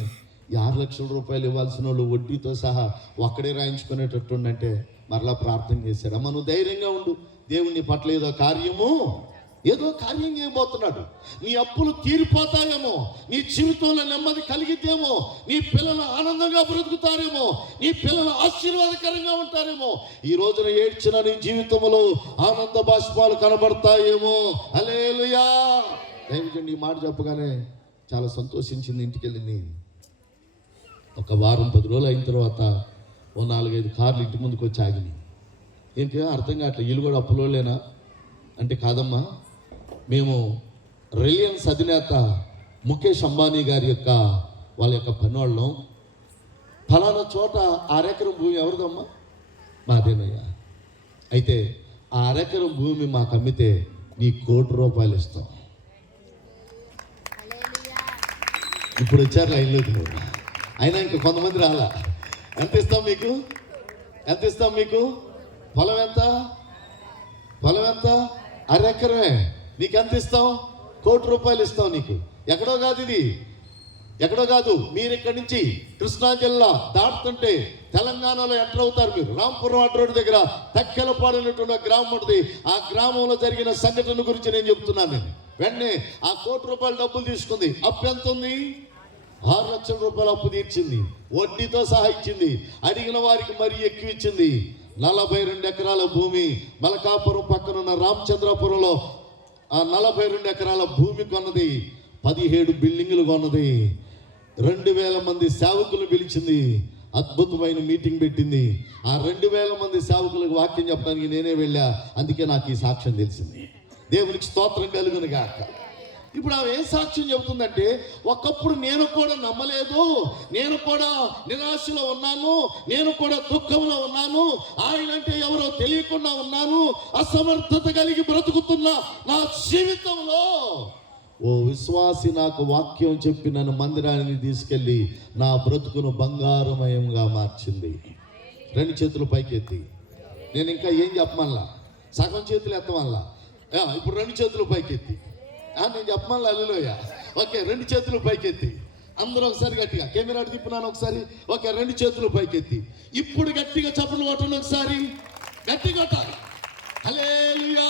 6 లక్షల రూపాయలు ఇవ్వాల్సిన వాళ్ళు వడ్డీతో సహా ఒక్కడే రాయించుకునేటట్టు ఉండంటే మరలా ప్రార్థన చేశాడు. అమ్మ నువ్వు ధైర్యంగా ఉండు, దేవుని పట్ల ఏదో కార్యం చేయబోతున్నాడు. నీ అప్పులు తీరిపోతాయేమో, నీ జీవితంలో నెమ్మది కలిగితేమో, నీ పిల్లలు ఆనందంగా బ్రతుకుతారేమో, నీ పిల్లలు ఆశీర్వాదకరంగా ఉంటారేమో. ఈ రోజున ఏడ్చిన నీ జీవితంలో ఆనంద బాష్పాలు కనబడతాయేమో. హల్లెలూయా. దయచేసి ఈ మాట చెప్పగానే చాలా సంతోషించింది. ఇంటికి వెళ్ళింది. ఒక వారం 10 రోజులు అయిన తర్వాత ఓ 4-5 కార్లు ఇంటి ముందుకు వచ్చి ఆగినాయి. ఏంటి అర్థం కావట్లేదు, వీళ్ళు కూడా అప్పులోలేనా అంటే, కాదమ్మా, మేము రిలయన్స్ అధినేత ముఖేష్ అంబానీ గారి వాళ్ళ యొక్క పనివాళ్ళం. ఫలానా చోట 6 ఎకరం భూమి ఎవరిదమ్మా? మాదేనయ్యా. అయితే ఆ 6 ఎకరం భూమి మాకు అమ్మితే నీ ₹1,00,00,000 ఇస్తాం. ఇప్పుడు వచ్చారు లైన్లోకి. అయినా ఇంకా కొంతమంది రాలా. ఎంత ఇస్తాం మీకు? ఎంత ఇస్తాం మీకు? పొలం ఎంత? 6 ఎకరమే. నీకు ఎంత ఇస్తాం? ₹1,00,00,000 ఇస్తాం నీకు. ఎక్కడో కాదు ఇది, ఎక్కడో కాదు. మీరు ఇక్కడి నుంచి కృష్ణా జిల్లా దాటుతుంటే తెలంగాణలో ఎంటర్ అవుతారు మీరు. రాంపురం రోడ్డు దగ్గర తక్కెలపాడు అనేటువంటి గ్రామం ఉంటుంది. ఆ గ్రామంలో జరిగిన సంఘటన గురించి నేను చెప్తున్నాను. వెంటనే ఆ ₹1,00,00,000 డబ్బులు తీసుకుంది. అప్పు ఎంత ఉంది? 6 లక్షల రూపాయలు అప్పు తీర్చింది, వడ్డీతో సహా ఇచ్చింది. అడిగిన వారికి మరీ ఎక్కువ ఇచ్చింది. 42 ఎకరాల భూమి మలకాపురం పక్కనున్న రామచంద్రపురంలో ఆ 42 ఎకరాల భూమి కొన్నది. 17 బిల్డింగులు కొన్నది. 2,000 మంది సేవకులు పిలిచింది. అద్భుతమైన మీటింగ్ పెట్టింది. ఆ 2,000 మంది సేవకులకు వాక్యం చెప్పడానికి నేనే వెళ్ళా. అందుకే నాకు ఈ సాక్ష్యం తెలిసింది. దేవునికి స్తోత్రం కలుగును గాక. ఇప్పుడు ఆమె ఏం సాక్ష్యం చెబుతుందంటే, ఒకప్పుడు నేను కూడా నమ్మలేదు, నేను కూడా నిరాశలో ఉన్నాను, నేను కూడా దుఃఖంలో ఉన్నాను, ఆయన అంటే ఎవరో తెలియకుండా ఉన్నాను, అసమర్థత కలిగి బ్రతుకుతున్న నా జీవితంలో ఓ విశ్వాసి నాకు వాక్యం చెప్పి నన్ను మందిరానికి తీసుకెళ్ళి నా బ్రతుకును బంగారమయంగా మార్చింది. 2 చేతులు పైకెత్తి. నేను ఇంకా ఏం చెప్పమల్లా, సగం చేతులు ఎత్తమల్లా. ఇప్పుడు 2 చేతులు పైకెత్తి. నేను చెప్పమల్లా హల్లెలూయా. ఓకే, 2 చేతులు పైకెత్తి. అందరూ ఒకసారి గట్టిగా, కెమెరా తిప్పున్నాను ఒకసారి. ఓకే, 2 చేతులు పైకెత్తి. ఇప్పుడు గట్టిగా చప్పట్లు కొట్టండి ఒకసారి, గట్టిగా కొట్టాలి. హల్లెలూయా.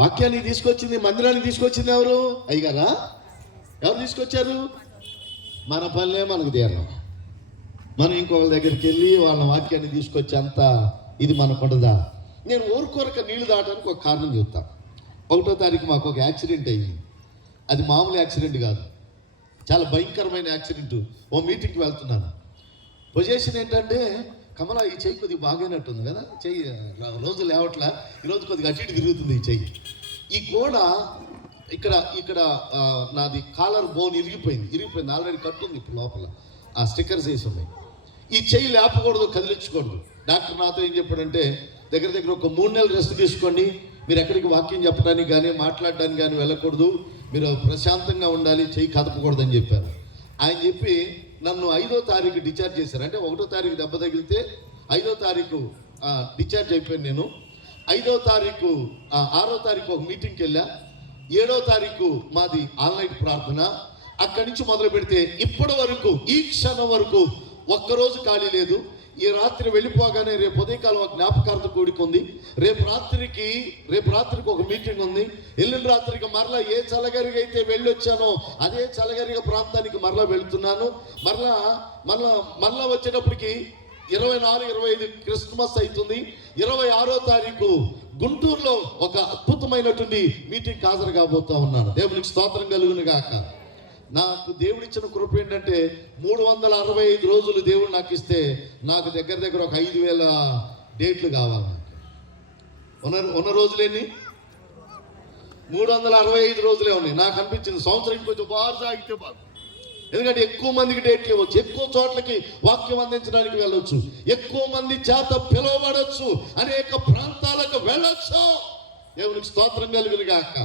వాక్యాన్ని తీసుకొచ్చింది, మందిరాన్ని తీసుకొచ్చింది ఎవరు? అయ్యగారా? ఎవరు తీసుకొచ్చారు? మన పనులే మనకు తీరం. మనం ఇంకొకరి దగ్గరికి వెళ్ళి వాళ్ళ వాక్యాన్ని తీసుకొచ్చేంత ఇది మనకుండదా? నేను ఊరుకోరక నీళ్లు దాటానికి ఒక కారణం చెప్తాను. 1వ తారీఖు మాకు ఒక యాక్సిడెంట్ అయ్యింది. అది మామూలు యాక్సిడెంట్ కాదు, చాలా భయంకరమైన యాక్సిడెంట్. ఓ మీటింగ్కి వెళ్తున్నాను. పొజిషన్ ఏంటంటే, కమలా ఈ చెయ్యి కొద్దిగా బాగైనట్టుంది కదా, చెయ్యి రోజు లేవట్లా, ఈరోజు కొద్దిగా అటు ఇటు తిరుగుతుంది ఈ చెయ్యి. ఈ గోడ ఇక్కడ నాది కాలర్ బోన్ ఇరిగిపోయింది. ఆల్రెడీ కట్టుంది ఇప్పుడు లోపల, ఆ స్టిక్కర్స్ వేసి ఉన్నాయి. ఈ చెయ్యి లేపకూడదు, కదిలించకూడదు. డాక్టర్ నాతో ఏం చెప్పాడంటే, దగ్గర ఒక 3 నెలలు రెస్ట్ తీసుకోండి, మీరు ఎక్కడికి వాక్యం చెప్పడానికి కానీ మాట్లాడడానికి కానీ వెళ్ళకూడదు, మీరు ప్రశాంతంగా ఉండాలి, చెయ్యి కదపకూడదు అని చెప్పారు. ఆయన చెప్పి నన్ను 5వ తారీఖు డిశ్చార్జ్ చేశారు. అంటే 1వ తారీఖు దెబ్బ తగిలితే 5వ తారీఖు డిశ్చార్జ్ అయిపోయాను నేను. 5వ తారీఖు 6వ తారీఖు ఒక మీటింగ్కి వెళ్ళా. 7వ తారీఖు మాది ఆన్లైన్ ప్రార్థన. అక్కడి నుంచి మొదలు పెడితే ఇప్పటి వరకు, ఈ క్షణం వరకు ఒక్కరోజు ఖాళీ లేదు. ఈ రాత్రి వెళ్ళిపోగానే రేపు ఉదయకాలం ఒక జ్ఞాపకార్థ కూడిక ఉంది, రేపు రాత్రికి ఒక మీటింగ్ ఉంది, ఎల్లుండి రాత్రికి మరలా ఏ చలగరిగా అయితే వెళ్ళొచ్చానో అదే చలగరిగా ప్రాంతానికి మరలా వెళ్తున్నాను. మరలా వచ్చేటప్పటికి 24-25 క్రిస్మస్ అవుతుంది. 26వ తారీఖు గుంటూరులో ఒక అద్భుతమైనటువంటి మీటింగ్ హాజరు కాబోతా ఉన్నాను. దేవునికి స్తోత్రం కలుగును గాక. నాకు దేవుడిచ్చిన కృప ఏంటంటే 365 రోజులు దేవుడు నాకు ఇస్తే నాకు దగ్గర ఒక 5,000 డేట్లు కావాలి. ఉన్న రోజులేని 365 రోజులే ఉన్నాయి. నాకు అనిపించింది సంవత్సరం కొంచెం బాగా సాగితే బాగా, ఎందుకంటే ఎక్కువ మందికి డేట్లు ఇవ్వచ్చు, ఎక్కువ చోట్లకి వాక్యం అందించడానికి వెళ్ళొచ్చు, ఎక్కువ మంది చేత పిలువబడవచ్చు, అనేక ప్రాంతాలకు వెళ్ళొచ్చు. దేవునికి స్తోత్రం కలుగును గాక.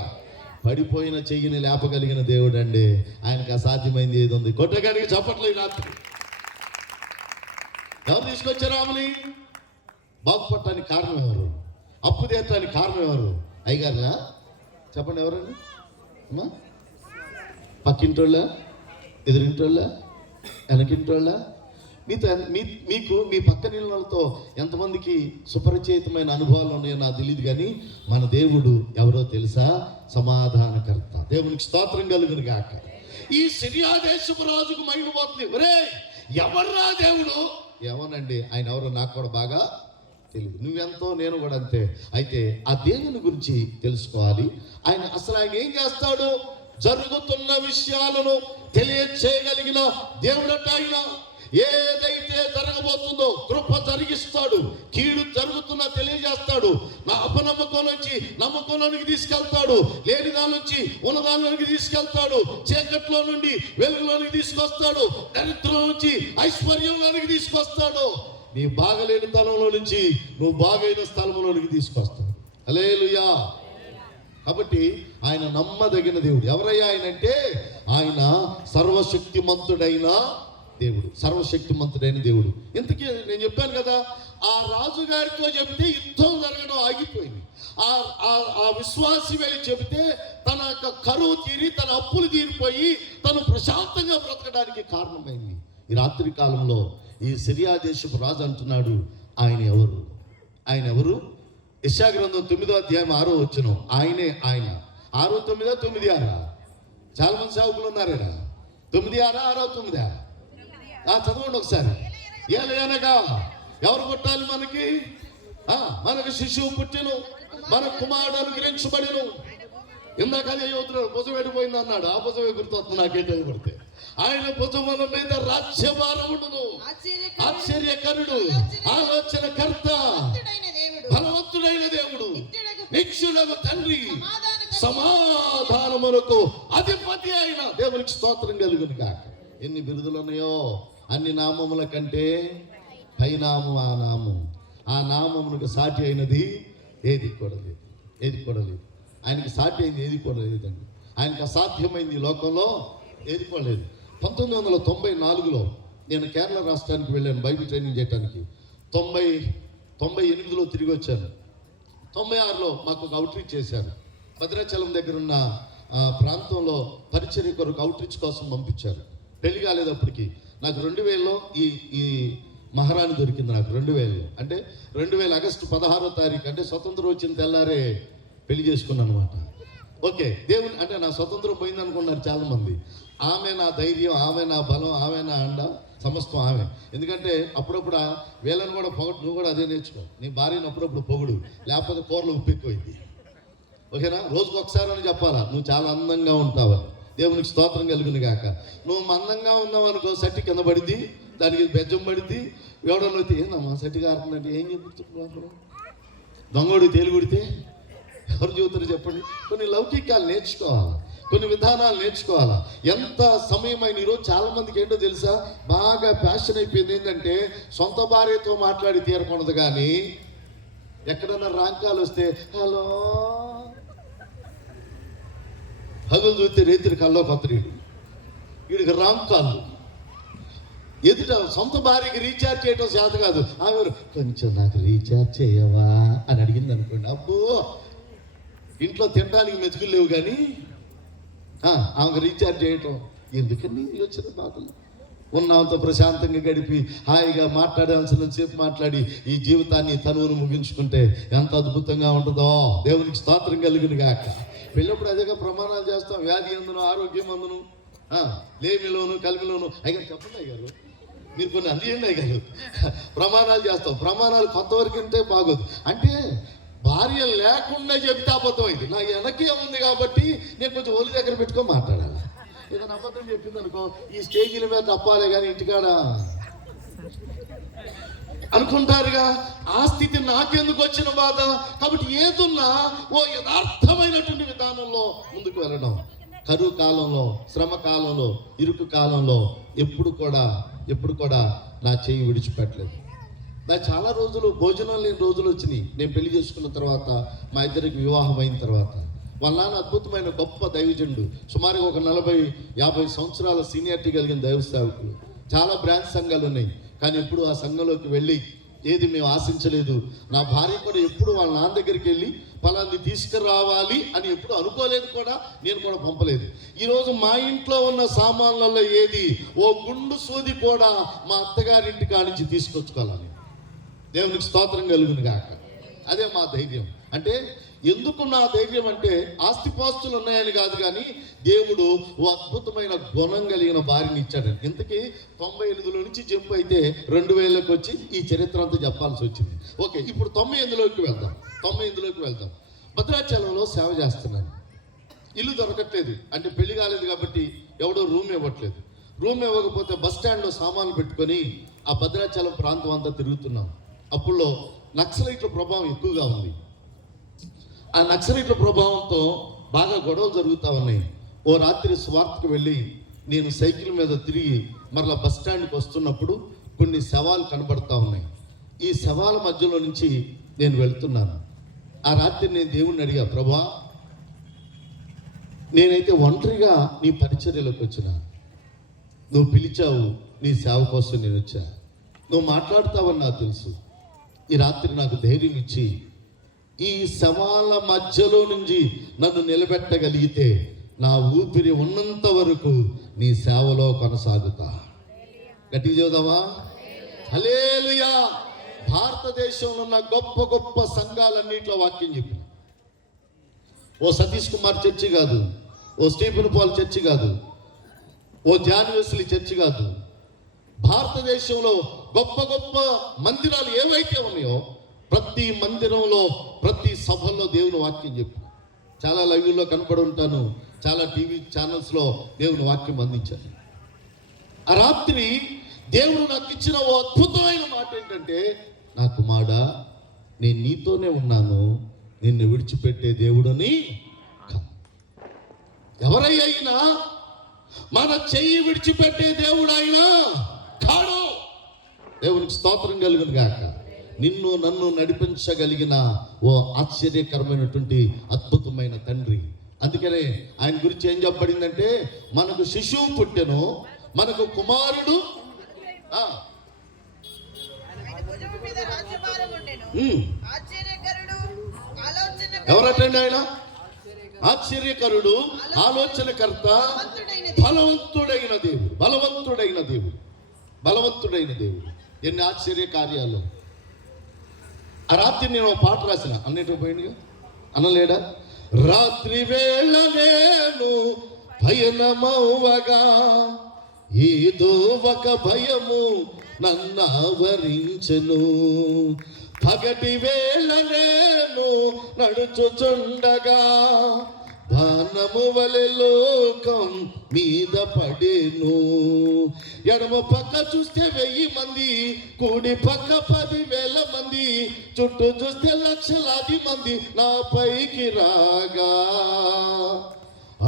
పడిపోయిన చెయ్యిని లేపగలిగిన దేవుడు అండి. ఆయనకు అసాధ్యమైంది ఏది ఉంది? కొట్టగానికి చెప్పట్లేదు. రాత్రి ఎవరు తీసుకొచ్చారు ఆమెని? బాగుపడటానికి కారణం ఎవరు? అప్పు తీర్చడానికి కారణం ఎవరు? అయ్యగారునా? చెప్పండి, ఎవరండి? అమ్మా, పక్కింటోళ్ళ, ఎదురింటోళ్ళ, వెనకింటోళ్ళ? మీకు మీ పక్క నీళ్ళతో ఎంతమందికి సుపరిచితమైన అనుభవాలు ఉన్నాయో నాకు తెలియదు, కానీ మన దేవుడు ఎవరో తెలుసా? సమాధానకర్త. దేవునికి స్తోత్రం కలుగును గాక. ఈ సిరియా దేశపు రాజుకు మైండిపోతుంది, ఒరే ఎవర్రా దేవుడు? ఏమోనండి, ఆయన ఎవరో నాకు కూడా బాగా తెలియదు. నువ్వెంతో నేను కూడా అంతే. అయితే ఆ దేవుని గురించి తెలుసుకోవాలి. అసలు ఆయన ఏం చేస్తాడు? జరుగుతున్న విషయాలను తెలియచేయగలిగిన దేవుడట ఆయన. ఏదైతే జరగబోతుందో కృప జరిగిస్తాడు. కీడు జరుగుతున్నా తెలియజేస్తాడు. నా అపనమ్మకం నుంచి నమ్మకంలోనికి తీసుకెళ్తాడు. లేని దాని నుంచి ఉన్నదానిలోనికి తీసుకెళ్తాడు. చీకట్లో నుండి వెలుగులోనికి తీసుకొస్తాడు. దరిద్రం నుంచి ఐశ్వర్యంలోనికి తీసుకొస్తాడు. నీ బాగలేని స్థలంలో నుంచి నువ్వు బాగైన స్థలంలోనికి తీసుకొస్తాడు. హల్లెలూయా. కాబట్టి ఆయన నమ్మదగిన దేవుడు. ఎవరయ్యా ఆయన అంటే? ఆయన సర్వశక్తిమంతుడైన దేవుడు, సర్వశక్తిమంతుడైన దేవుడు. ఇంతకీ నేను చెప్పాను కదా, ఆ రాజుగారితో చెబితే యుద్ధం జరగడం ఆగిపోయింది. ఆ విశ్వాసి వెళ్ళి చెబితే తన యొక్క కరువు తీరి, తన అప్పులు తీరిపోయి తను ప్రశాంతంగా బ్రతకడానికి కారణమైంది. ఈ రాత్రి కాలంలో ఈ సిరియా దేశపు రాజు అంటున్నాడు, ఆయన ఎవరు? ఆయన ఎవరు? యెషయా గ్రంథం 9వ అధ్యాయం 6వ వచనం. ఆయనే ఆయన. 6, 9, 9, 6. చాలా మంది సేవకులు ఉన్నారు. 9, 6, 6, 9. చదవండి ఒకసారి. ఏలయనగా ఎవరు పుట్టాలి మనకి? మనకు శిశువు పుట్టెను, మన కుమారుడు అనుగ్రహించబడెను. ఇందాక అదే యువతుడు భుజం వెళ్ళిపోయింది అన్నాడు. ఆ భుజమే గుర్తొస్తుంది నాకేంటో పడితే. ఆయన భుజముల మీద రాజ్యభారముడును, ఆశ్చర్యకరుడు, ఆలోచనకర్త, బలవంతుడైన దేవుడు, నిత్యుడగు తండ్రి, సమాధానమునకు అధిపతి అయిన దేవునికి స్తోత్రం కలుగును గాక. ఎన్ని బిరుదులు ఉన్నాయో! అన్ని నామముల కంటే పైనామం ఆ నామం. ఆ నామమునకు సాటి అయినది ఏది కూడా లేదు. ఏది కూడా లేదు. ఆయనకి సాటి అయింది ఏది కూడా లేదండి. ఆయనకు అసాధ్యమైంది ఈ లోకంలో ఏది కూడా లేదు. 1994లో నేను కేరళ రాష్ట్రానికి వెళ్ళాను బైబిల్ ట్రైనింగ్ చేయడానికి. 98లో తిరిగి వచ్చాను. 96లో మాకు ఒక అవుట్రీచ్ చేశారు. భద్రాచలం దగ్గర ఉన్న ప్రాంతంలో పరిచర్య కొరకు అవుట్రీచ్ కోసం పంపించారు. పెళ్లి కాలేదు అప్పటికి. నాకు 2000లో ఈ మహారాణి దొరికింది. నాకు 2000లో అంటే 2000 ఆగస్టు 16వ తారీఖు అంటే స్వతంత్రం వచ్చిన తెల్లారే పెళ్లి చేసుకున్నాను అనమాట. ఓకే, దేవుని అంటే నా స్వతంత్రం పోయింది అనుకున్నారు చాలామంది. ఆమె నా ధైర్యం, ఆమె నా బలం, ఆమె నా అండ, సమస్తం ఆమె. ఎందుకంటే అప్పుడప్పుడు వీళ్ళని కూడా పొగడు. నువ్వు కూడా అదే నేర్చుకో. నీ భార్యను అప్పుడప్పుడు పొగుడు, లేకపోతే కూరలు ఉప్పు ఎక్కువైంది. ఓకేనా? రోజుకు ఒకసారి అని చెప్పాలా, నువ్వు చాలా అందంగా ఉంటావని. దేవునికి స్తోత్రం కలుగును గాక. నువ్వు అందంగా ఉన్నావు అనుకో, సట్టి కింద పడిద్ది, దానికి బెజ్జం పడిద్ది. ఎవడన్నా అయితే ఏందమ్మా సట్టి కారుతుందంటే ఏం చెప్తున్నాడు? దొంగోడు తేలిగుడితే ఎవరు చెబుతారు చెప్పండి? కొన్ని లౌకికాలు నేర్చుకోవాలి, కొన్ని విధానాలు నేర్చుకోవాలా. ఎంత సమయమైన ఈరోజు చాలా మందికి ఏంటో తెలుసా, బాగా ప్యాషన్ అయిపోయింది ఏంటంటే సొంత భార్యతో మాట్లాడి తీరకూడదు, కానీ ఎక్కడన్నా రాంకాలు వస్తే హలో హగులు చూస్తే రైతుడి కల్లో కొత్తరీడు, వీడికి రాంకాళ్ళు. ఎదుట సొంత భార్యకి రీఛార్జ్ చేయటం చేత కాదు. ఆమె కొంచెం నాకు రీఛార్జ్ చేయవా అని అడిగింది అనుకోండి, అబ్బో ఇంట్లో తినడానికి మెతుకులు లేవు, కానీ ఆమెకు రీఛార్జ్ చేయటం ఎందుకని వచ్చిన బాధలు. ఉన్నంత ప్రశాంతంగా గడిపి హాయిగా మాట్లాడాల్సిన సేపు మాట్లాడి ఈ జీవితాన్ని తనువును ముగించుకుంటే ఎంత అద్భుతంగా ఉంటుందో. దేవునికి స్తోత్రం కలుగును గాక. పెళ్ళప్పుడు అదేగా ప్రమాణాలు చేస్తాం, వ్యాధి అందును ఆరోగ్యం అందును లేమిలోను కలిమిలోను. అయ్యారు చెప్పండి అయ్యారు, మీరు కొన్ని అందియండి అయ్యారు. ప్రమాణాలు చేస్తాం, ప్రమాణాలు కొంతవరకు ఉంటే బాగోదు. అంటే భార్య లేకుండా చెబితే అబద్ధం అయింది. నాకు వెనకే ఉంది కాబట్టి నేను కొంచెం ఒలి దగ్గర పెట్టుకొని మాట్లాడాలి. ఏదైనా అబద్ధం చెప్పింది అనుకో, ఈ స్టేజీల మీద తప్పాలే కానీ ఇంటికాడ అనుకుంటారుగా. ఆ స్థితి నాకెందుకు వచ్చిన బాధ? కాబట్టి ఏదున్నా ఓ యథార్థమైనటువంటి విధానంలో ముందుకు వెళ్ళడం. కరువు కాలంలో, శ్రమ కాలంలో, ఇరుకు కాలంలో ఎప్పుడు కూడా నా చెయ్యి విడిచిపెట్టలేదు. నా చాలా రోజులు భోజనం లేని రోజులు వచ్చినాయి. నేను పెళ్లి చేసుకున్న తర్వాత, మా ఇద్దరికి వివాహం అయిన తర్వాత. వాళ్ళ నాన్న అద్భుతమైన గొప్ప దైవజనుడు, సుమారుగా ఒక 40-50 సంవత్సరాల సీనియారిటీ కలిగిన దైవ సేవకులు. చాలా బ్రాంచ్ సంఘాలు ఉన్నాయి, కానీ ఎప్పుడు ఆ సంఘంలోకి వెళ్ళి ఏది మేము ఆశించలేదు. నా భార్య కూడా ఎప్పుడు వాళ్ళ నాన్న దగ్గరికి వెళ్ళి ఫలాన్ని తీసుకురావాలి అని ఎప్పుడు అనుకోలేదు కూడా, నేను కూడా పంపలేదు. ఈరోజు మా ఇంట్లో ఉన్న సామాన్లలో ఏది ఓ గుండు సూది కూడా మా అత్తగారింటి కానించి తీసుకొచ్చుకోవాలని. దేవునికి స్తోత్రం కలుగును గాక. అదే మా ధైర్యం. అంటే ఎందుకు నా ధైర్యం అంటే ఆస్తిపాస్తులు ఉన్నాయని కాదు, కానీ దేవుడు ఓ అద్భుతమైన గుణం కలిగిన భార్యని ఇచ్చాడని. ఇంతకీ 98లో నుంచి జంప్ అయితే 2000కి వచ్చి ఈ చరిత్ర అంతా చెప్పాల్సి వచ్చింది. ఓకే, ఇప్పుడు 98లోకి వెళ్దాం. భద్రాచలంలో సేవ చేస్తున్నాను. ఇల్లు దొరకట్లేదు, అంటే పెళ్లి కాలేదు కాబట్టి ఎవడో రూమ్ ఇవ్వట్లేదు. రూమ్ ఇవ్వకపోతే బస్ స్టాండ్లో సామాన్లు పెట్టుకొని ఆ భద్రాచలం ప్రాంతం అంతా తిరుగుతున్నాం. అప్పుల్లో నక్సలైట్ల ప్రభావం ఎక్కువగా ఉంది. ఆ నక్సలైట్ల ప్రభావంతో బాగా గొడవలు జరుగుతూ ఉన్నాయి. ఓ రాత్రి స్వార్థకు వెళ్ళి నేను సైకిల్ మీద తిరిగి మరలా బస్ స్టాండ్కి వస్తున్నప్పుడు కొన్ని శవాలు కనబడతా ఉన్నాయి. ఈ శవాల మధ్యలో నుంచి నేను వెళ్తున్నాను. ఆ రాత్రి నేను దేవుణ్ణి అడిగా, ప్రభా, నేనైతే ఒంటరిగా నీ పరిచర్యలోకి వచ్చిన, నువ్వు పిలిచావు, నీ సేవ కోసం నేను వచ్చా, నువ్వు మాట్లాడుతావని నాకు తెలుసు. ఈ రాత్రి నాకు ధైర్యం ఇచ్చి ఈ శవాల మధ్యలో నుంచి నన్ను నిలబెట్టగలిగితే నా ఊపిరి ఉన్నంత వరకు నీ సేవలో కొనసాగుతా. గట్టిగా చూద్దామా? హల్లెలూయా. భారతదేశంలో ఉన్న గొప్ప గొప్ప సంఘాలన్నింటిలో వాక్యం చెప్పిన. ఓ సతీష్ కుమార్ చర్చి కాదు, ఓ స్టీఫెన్ పాల్ చర్చి కాదు, ఓ జాన్ వెస్లీ చర్చి కాదు. భారతదేశంలో గొప్ప గొప్ప మందిరాలు ఏవైతే ఉన్నాయో ప్రతి మందిరంలో, ప్రతి సభల్లో దేవుని వాక్యం చెప్పి చాలా లైవ్లో కనపడి ఉంటాను. చాలా టీవీ ఛానల్స్లో దేవుని వాక్యం అందించాను. ఆ రాత్రి దేవుడు నాకు ఇచ్చిన ఓ అద్భుతమైన మాట ఏంటంటే, నా కుమారుడా, నేను నీతోనే ఉన్నాను, నిన్ను విడిచిపెట్టే దేవుడని ఎవరైనా మన చెయ్యి విడిచిపెట్టే దేవుడు ఆయన కాడు. దేవునికి స్తోత్రం కలుగును గాక. నిన్ను నన్ను నడిపించగలిగిన ఓ ఆశ్చర్యకరమైనటువంటి అద్భుతమైన తండ్రి. అందుకనే ఆయన గురించి ఏం చెప్పబడిందంటే, మనకు శిశువు పుట్టెను, మనకు కుమారుడు ఎవరటండి ఆయన? ఆశ్చర్యకరుడు, ఆలోచనకర్త, బలవంతుడైన దేవుడు. ఎన్ని ఆశ్చర్య కార్యాలు. ఆ రాత్రి నేను ఒక పాట రాసిన, అన్నిటి పోయింది అనలేడా? రాత్రి వేళ నేను భయనమవ్వగా ఏదో ఒక భయము నన్ను ఆవరించెను. పగటి వేళ నేను నడుచుచుండగా బాణము వలె లోకం మీద పడేను. ఎడమ పక్క చూస్తే 1000 మంది, కుడి పక్క 10,000 మంది, చుట్టూ చూస్తే లక్షలాది మంది నా పైకి రాగా,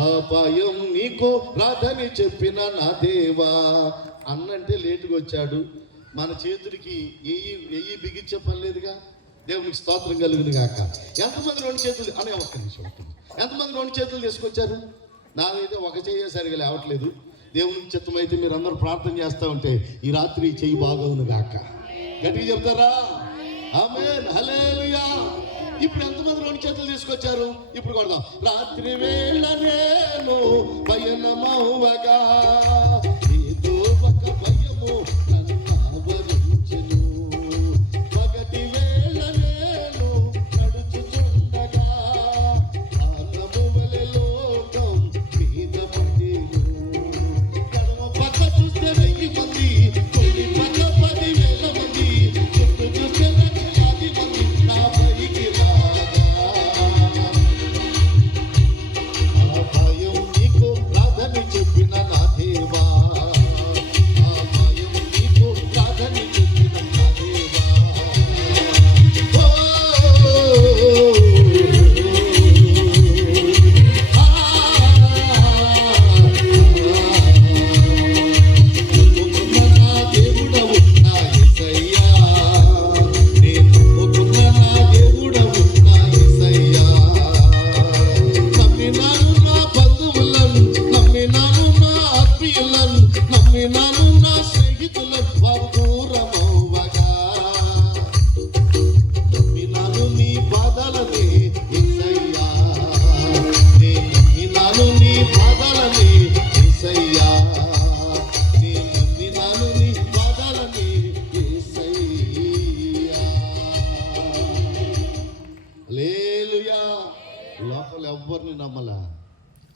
అపాయం నీకు రాదని చెప్పిన నా దేవా. అన్నంటే లేటుగా వచ్చాడు. మన చేతుడికి ఎయ్యి బిగించే పని లేదుగా. దేవునికి స్తోత్రం కలుగును గాక. ఎంతమంది 2 చేతులు అనే ఒక్క నిమిషం, ఎంతమంది 2 చేతులు తీసుకొచ్చారు? నాదైతే ఒక చెయ్యి సరిగా లేవట్లేదు. దేవునికి చిత్తమైతే మీరు అందరూ ప్రార్థన చేస్తూ ఉంటే ఈ రాత్రి చెయ్యి బాగోను గాక. గట్టిగా చెప్తారా? ఆమేన్, హల్లెలూయా. ఇప్పుడు ఎంతమంది 2 చేతులు తీసుకొచ్చారు? ఇప్పుడు కొడదాం. రాత్రి వేళ నేను పయనమవ్వగా ఏదో ఒక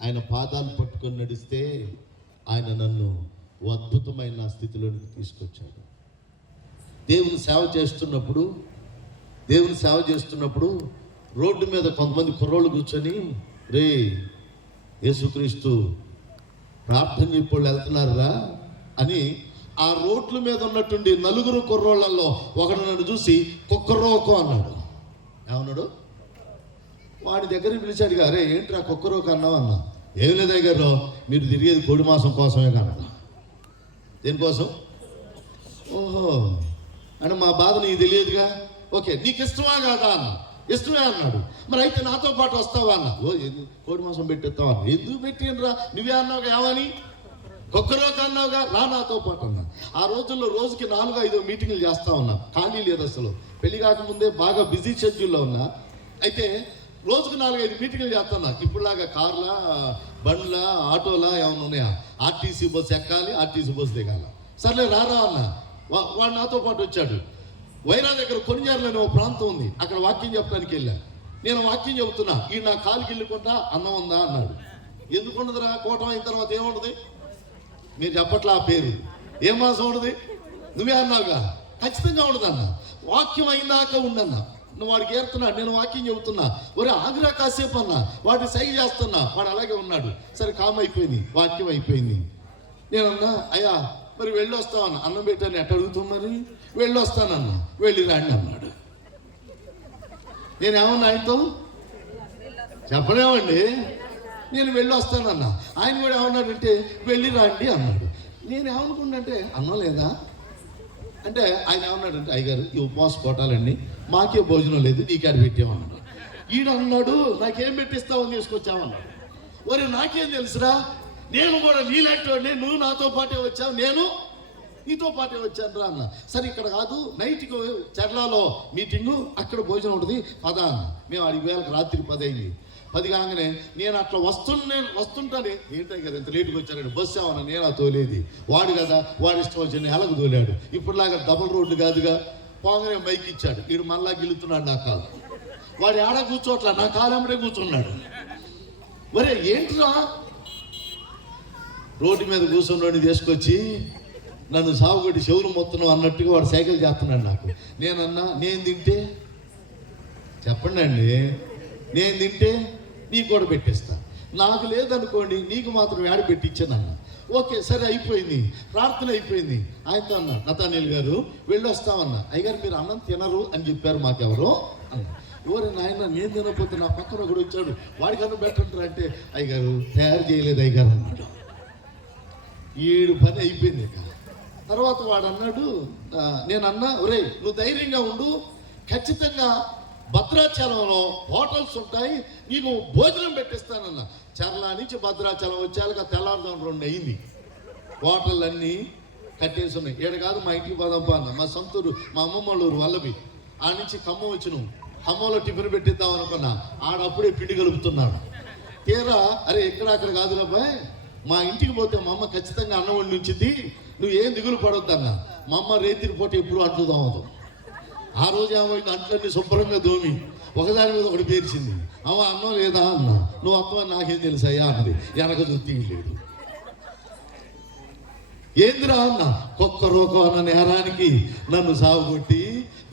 ఆయన పాదాలు పట్టుకొని నడిస్తే ఆయన నన్ను అద్భుతమైన స్థితిలోనికి తీసుకొచ్చాడు. దేవుని సేవ చేస్తున్నప్పుడు రోడ్డు మీద కొంతమంది కుర్రోళ్ళు కూర్చొని, రే యేసుక్రీస్తు ప్రార్థన చెప్పి వెళ్తున్నారా అని ఆ రోడ్ల మీద ఉన్నటువంటి నలుగురు కుర్రోళ్ళల్లో ఒకడు నన్ను చూసి కుక్కరోకో అన్నాడు. ఏమన్నాడు? వాడి దగ్గరికి పిలిచాడు, అరే ఏంట్రా కుక్కరోకో అన్నావు అన్నా. ఏం లేదు దగ్గర, మీరు తిరిగేది కోడి మాసం కోసమే కన్నా. దేనికోసం? ఓహో అంటే మా బాధ నీకు తెలియదుగా. ఓకే, నీకు ఇష్టమా కాదా అన్న. ఇష్టమే అన్నాడు. మరి అయితే నాతో పాటు వస్తావా అన్న. ఓ కోడి మాసం పెట్టేస్తావా అన్న. ఎందుకు పెట్టినరా, నువ్వే అన్నావుగా ఏమని, ఒక్కరోజు అన్నావుగా, రా నాతో పాటు అన్నా. ఆ రోజుల్లో రోజుకి 4-5 మీటింగ్లు చేస్తా ఉన్నా. ఖాళీ లేదు అసలు. పెళ్లి కాకముందే బాగా బిజీ షెడ్యూల్లో ఉన్నా. అయితే రోజుకు 4-5 మీటింగ్లు చేస్తున్నా. ఇప్పుడులాగా కార్లా, బండ్లా, ఆటోలా ఏమైనా ఉన్నాయా? ఆర్టీసీ బస్సు ఎక్కాలి, ఆర్టీసీ బస్సు దిగాల. సర్లే రారా అన్న. వాడు నాతో పాటు వచ్చాడు. వైరా దగ్గర కొనిజారులోని ఒక ప్రాంతం ఉంది, అక్కడ వాక్యం చెప్పడానికి వెళ్ళా. నేను వాక్యం చెబుతున్నా, ఈ నా కాలుకి వెళ్ళుకుంటా అన్నం ఉందా అన్నాడు. ఎందుకు ఉండదురా, కోటం అయిన తర్వాత ఏముండదు? మీరు చెప్పట్లా ఆ పేరు. ఏం మాసం ఉండదు? నువ్వే అన్నావుగా. ఖచ్చితంగా ఉండదన్న. వాక్యం అయిందాక ఉండన్నా. నువ్వు వాడికి ఏరుతున్నాడు, నేను వాక్యం చెబుతున్నా. ఒరే ఆగ్రా కాసేపు అన్నా. వాడిని సైగ చేస్తున్నా, వాడు అలాగే ఉన్నాడు. సరే కామ్ అయిపోయింది, వాక్యం అయిపోయింది. నేనన్నా, అయ్యా మరి వెళ్ళొస్తామన్నా. అన్నం పెట్టాను ఎట్ట అడుగుతున్నారు? వెళ్ళొస్తానన్నా. వెళ్ళి రండి అన్నాడు. నేనేమన్నా ఆయనతో చెప్పలేమండి. నేను వెళ్ళొస్తానన్నా. ఆయన కూడా ఏమన్నాడంటే వెళ్ళి రండి అన్నాడు. నేను ఏమనుకున్నానంటే అన్నం లేదా అంటే, ఆయన ఏమన్నాడంటే, అయ్యగారు ఈ ఉపవాస కోటాలండి, మాకే భోజనం లేదు, నీకాడ పెట్టామన్నాడు. ఈయన అన్నాడు, నాకేం పెట్టిస్తావని తీసుకొచ్చామన్నాడు. ఒరే నాకేం తెలుసురా, నేను కూడా నీలాంటి, నువ్వు నాతో పాటే వచ్చావు, నేను నీతో పాటే వచ్చాను రా అన్న. సరే ఇక్కడ కాదు, నైట్కి చర్లాలో మీటింగు, అక్కడ భోజనం ఉంటుంది పదా అన్న. మేము అడిగి వేళకు రాత్రి 10 అయింది. 10 కాగానే నేను అట్లా వస్తుంటానే, ఏంటంటే కదా ఇంత లేటుగా వచ్చాడు, బస్సు ఏమన్నా నేనా తోలేది, వాడు కదా, వాడు ఇష్టం వచ్చి నెలకు తోలాడు. ఇప్పుడులాగా డబుల్ రోడ్డు కాదుగా. పోగానే మైక్ ఇచ్చాడు, వీడు మళ్ళా గెలుతున్నాడు నా కాలు. వాడు ఆడ కూర్చోట్లా, నా కాలమ్మడే కూర్చున్నాడు. మరే ఏంట్రా, రోడ్డు మీద కూర్చున్నాడు తీసుకొచ్చి నన్ను సాగుగొట్టి చెవులు మొత్తం అన్నట్టుగా వాడు సైకిల్ చేస్తున్నాడు నాకు. నేనన్నా, నేను తింటే చెప్పండి అండి, నేను తింటే నీకు కూడా పెట్టిస్తా, నాకు లేదనుకోండి నీకు మాత్రం యాడ పెట్టించానన్నా. ఓకే సరే అయిపోయింది, ప్రార్థన అయిపోయింది. ఆయనతో అన్నా, నతానీల్ గారు వెళ్ళొస్తామన్నా. అయ్యగారు మీరు అన్నం తినరు అని చెప్పారు మాకెవరో అన్న. ఎవరు నాయన, నేను తినకపోతే నా పక్కన ఒకడు వచ్చాడు, వాడికి అన్నం పెట్టంటారు అంటే, అయ్యగారు తయారు చేయలేదు అయ్యగారు అన్నాడు. 7 పని అయిపోయింది. ఇక తర్వాత వాడు అన్నాడు, నేను అన్నా, ఒరే నువ్వు ధైర్యంగా ఉండు, ఖచ్చితంగా భద్రాచలంలో హోటల్స్ ఉంటాయి, నీకు భోజనం పెట్టిస్తానన్నా. చర్ల నుంచి భద్రాచలం వచ్చాక తెల్లారుదాం 2 అయింది. హోటల్ అన్నీ కట్టేసి ఉన్నాయి. ఏడు కాదు, మా ఇంటికి పోదాంపా అన్న. మా సొంతూరు, మా అమ్మమ్మ ఊరు వల్లభి. ఆ నుంచి ఖమ్మం వచ్చినాం. ఖమ్మంలో టిఫిన్ పెట్టిద్దాం అనుకున్నా. ఆడప్పుడే పిండి కలుపుతున్నాడు. తీరా అరే ఇక్కడ అక్కడ కాదు అబ్బాయి, మా ఇంటికి పోతే మా అమ్మ ఖచ్చితంగా అన్నం వండి ఉంచింది, నువ్వు ఏం దిగులు పడొద్దన్నా. మా అమ్మ రేతిరి పోటీ ఎప్పుడు అంట్లు దోమదు. ఆ రోజు ఏమైంది, అంట్లన్నీ శుభ్రంగా దోమి ఒకదాని మీద ఒకటి పేర్చింది. అమ్మ అన్నం లేదా అన్న. నువ్వు అత్త నాకేం తెలుసయ్యా అన్నది. వెనక చూస్తే లేదు. ఏందిరా అన్న, కుక్కరోకం అన్న నేరానికి నన్ను సాగుకొట్టి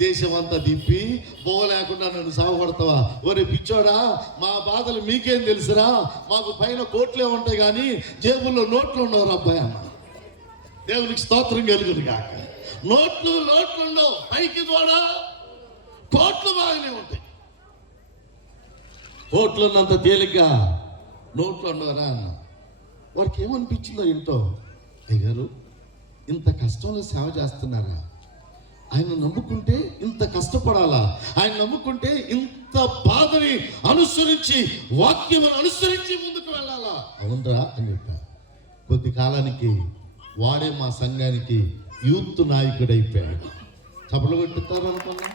దేశమంతా తిప్పి పోలేకుండా నన్ను సాగుపడతావా? ఒరే పిచ్చోడా, మా బాధలు మీకేం తెలుసురా, మాకు పైన కోట్లే ఉంటాయి కానీ జేబుల్లో నోట్లు ఉండవు అబ్బాయి అన్న. దేవునికి స్తోత్రం కలుగును కాక. నోట్లు ఉండవు, పైకి కూడా కోట్లు బాగానే ఉంటాయి. కోట్లు ఉన్నంత తేలిగ్గా నోట్లు ఉండవరా అన్న. వాడికి ఏమనిపించిందో ఏంటో, అయ్యారు ఇంత కష్టంలో సేవ చేస్తున్నారా, ఆయన నమ్ముకుంటే ఇంత కష్టపడాలా, ఆయన నమ్ముకుంటే ఇంత బాధని అనుసరించి వాక్యమును అనుసరించి ముందుకు వెళ్ళాలా, అవునరా అని చెప్పారు. కొద్ది కాలానికి వాడే మా సంఘానికి యూత్ నాయకుడైపోయాడు. చప్పట్లు కొట్టుతారు అనుకున్నా.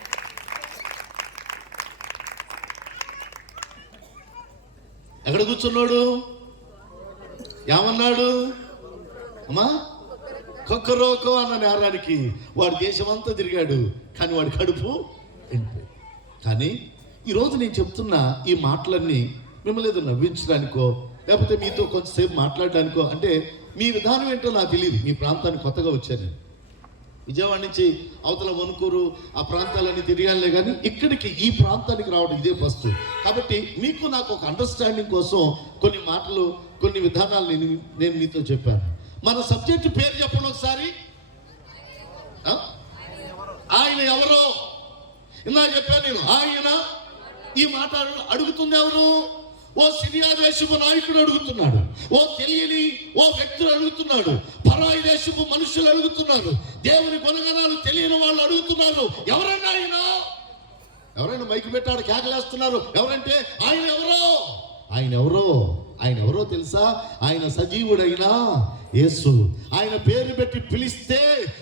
ఎక్కడ కూర్చున్నాడు, ఏమన్నాడు అమ్మా, కుక్కరోకం అన్న నేరానికి వాడు దేశమంతా తిరిగాడు, కానీ వాడి కడుపు ఎండిపోయింది. కానీ ఈరోజు నేను చెప్తున్న ఈ మాటలన్నీ మిమ్మల్ని ఏదో నవ్వించడానికో లేకపోతే మీతో కొంచెంసేపు మాట్లాడడానికో, అంటే మీ విధానం ఏంటో నాకు తెలియదు. మీ ప్రాంతానికి కొత్తగా వచ్చాను నేను. విజయవాడ నుంచి అవతల వణుకూరు ఆ ప్రాంతాలన్నీ తిరిగానులే, కానీ ఇక్కడికి ఈ ప్రాంతానికి రావడం ఇదే ఫస్ట్. కాబట్టి మీకు నాకు ఒక అండర్స్టాండింగ్ కోసం కొన్ని మాటలు, కొన్ని విధానాలు నేను మీతో చెప్పాను. మన సబ్జెక్ట్ పేరు చెప్పండి ఒకసారి. ఆయన ఎవరో ఇందా చెప్పాను నేను. ఆయన ఈ మాట అడుగుతుంది ఎవరు? ఓ సిరియా దేశపు నాయకుడు అడుగుతున్నాడు, ఓ తెలియని ఓ వ్యక్తులు అడుగుతున్నాడు, పరాయి దేశపు మనుషులు అడుగుతున్నారు, దేవుని గుణగణాలు తెలియని వాళ్ళు అడుగుతున్నారు. ఎవరన్నా ఆయన? ఎవరైనా మైకు పెట్టాడు కేకలేస్తున్నారు. ఎవరంటే ఆయన ఎవరో, ఆయన ఎవరో, ఆయన ఎవరో తెలుసా? ఆయన సజీవుడైన యేసు. ఆయన పేరు పెట్టి పిలిస్తే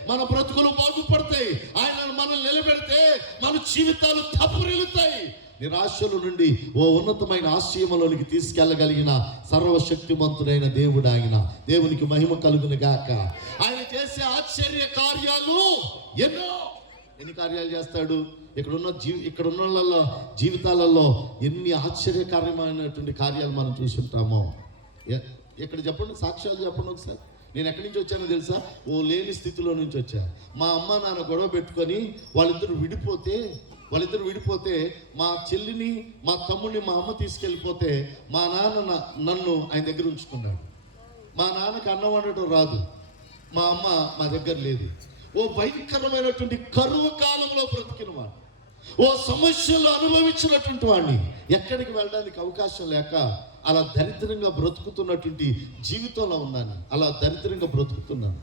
మన బ్రతుకులు బాగుపడతాయి. ఆయన మనల్ని నిలబెడితే మన జీవితాలు తప్పురిల్లుతాయి. నిరాశల నుండి ఓ ఉన్నతమైన ఆశయములోనికి తీసుకెళ్ళగలిగిన సర్వశక్తిమంతుడైన దేవుడు ఆయన. దేవునికి మహిమ కలుగును గాక. ఆయన చేసే ఆశ్చర్య కార్యాలు ఎన్నో. ఎన్ని కార్యాలు చేస్తాడు? ఇక్కడున్న వాళ్ళ జీవితాలలో ఎన్ని ఆశ్చర్యకార్యమైనటువంటి కార్యాలు మనం చూసుంటామో. ఎక్కడ చెప్పండి, సాక్ష్యాలు చెప్పండి ఒకసారి. నేను ఎక్కడి నుంచి వచ్చానో తెలుసా? ఓ లేని స్థితిలో నుంచి వచ్చా. మా అమ్మ నాన్న గొడవ పెట్టుకొని వాళ్ళిద్దరు విడిపోతే మా చెల్లిని మా తమ్ముడిని మా అమ్మ తీసుకెళ్ళిపోతే మా నాన్న నన్ను ఆయన దగ్గర ఉంచుకున్నాడు. మా నాన్నకి అన్నం వండటం రాదు, మా అమ్మ మా దగ్గర లేదు. ఓ భయంకరమైనటువంటి కరువు కాలంలో బ్రతికిన వాడు, ఓ సమస్యలు అనుభవించినటువంటి వాడిని, ఎక్కడికి వెళ్ళడానికి అవకాశం లేక అలా దరిద్రంగా బ్రతుకుతున్నటువంటి జీవితంలో ఉన్నాను. అలా దరిద్రంగా బ్రతుకుతున్నాను.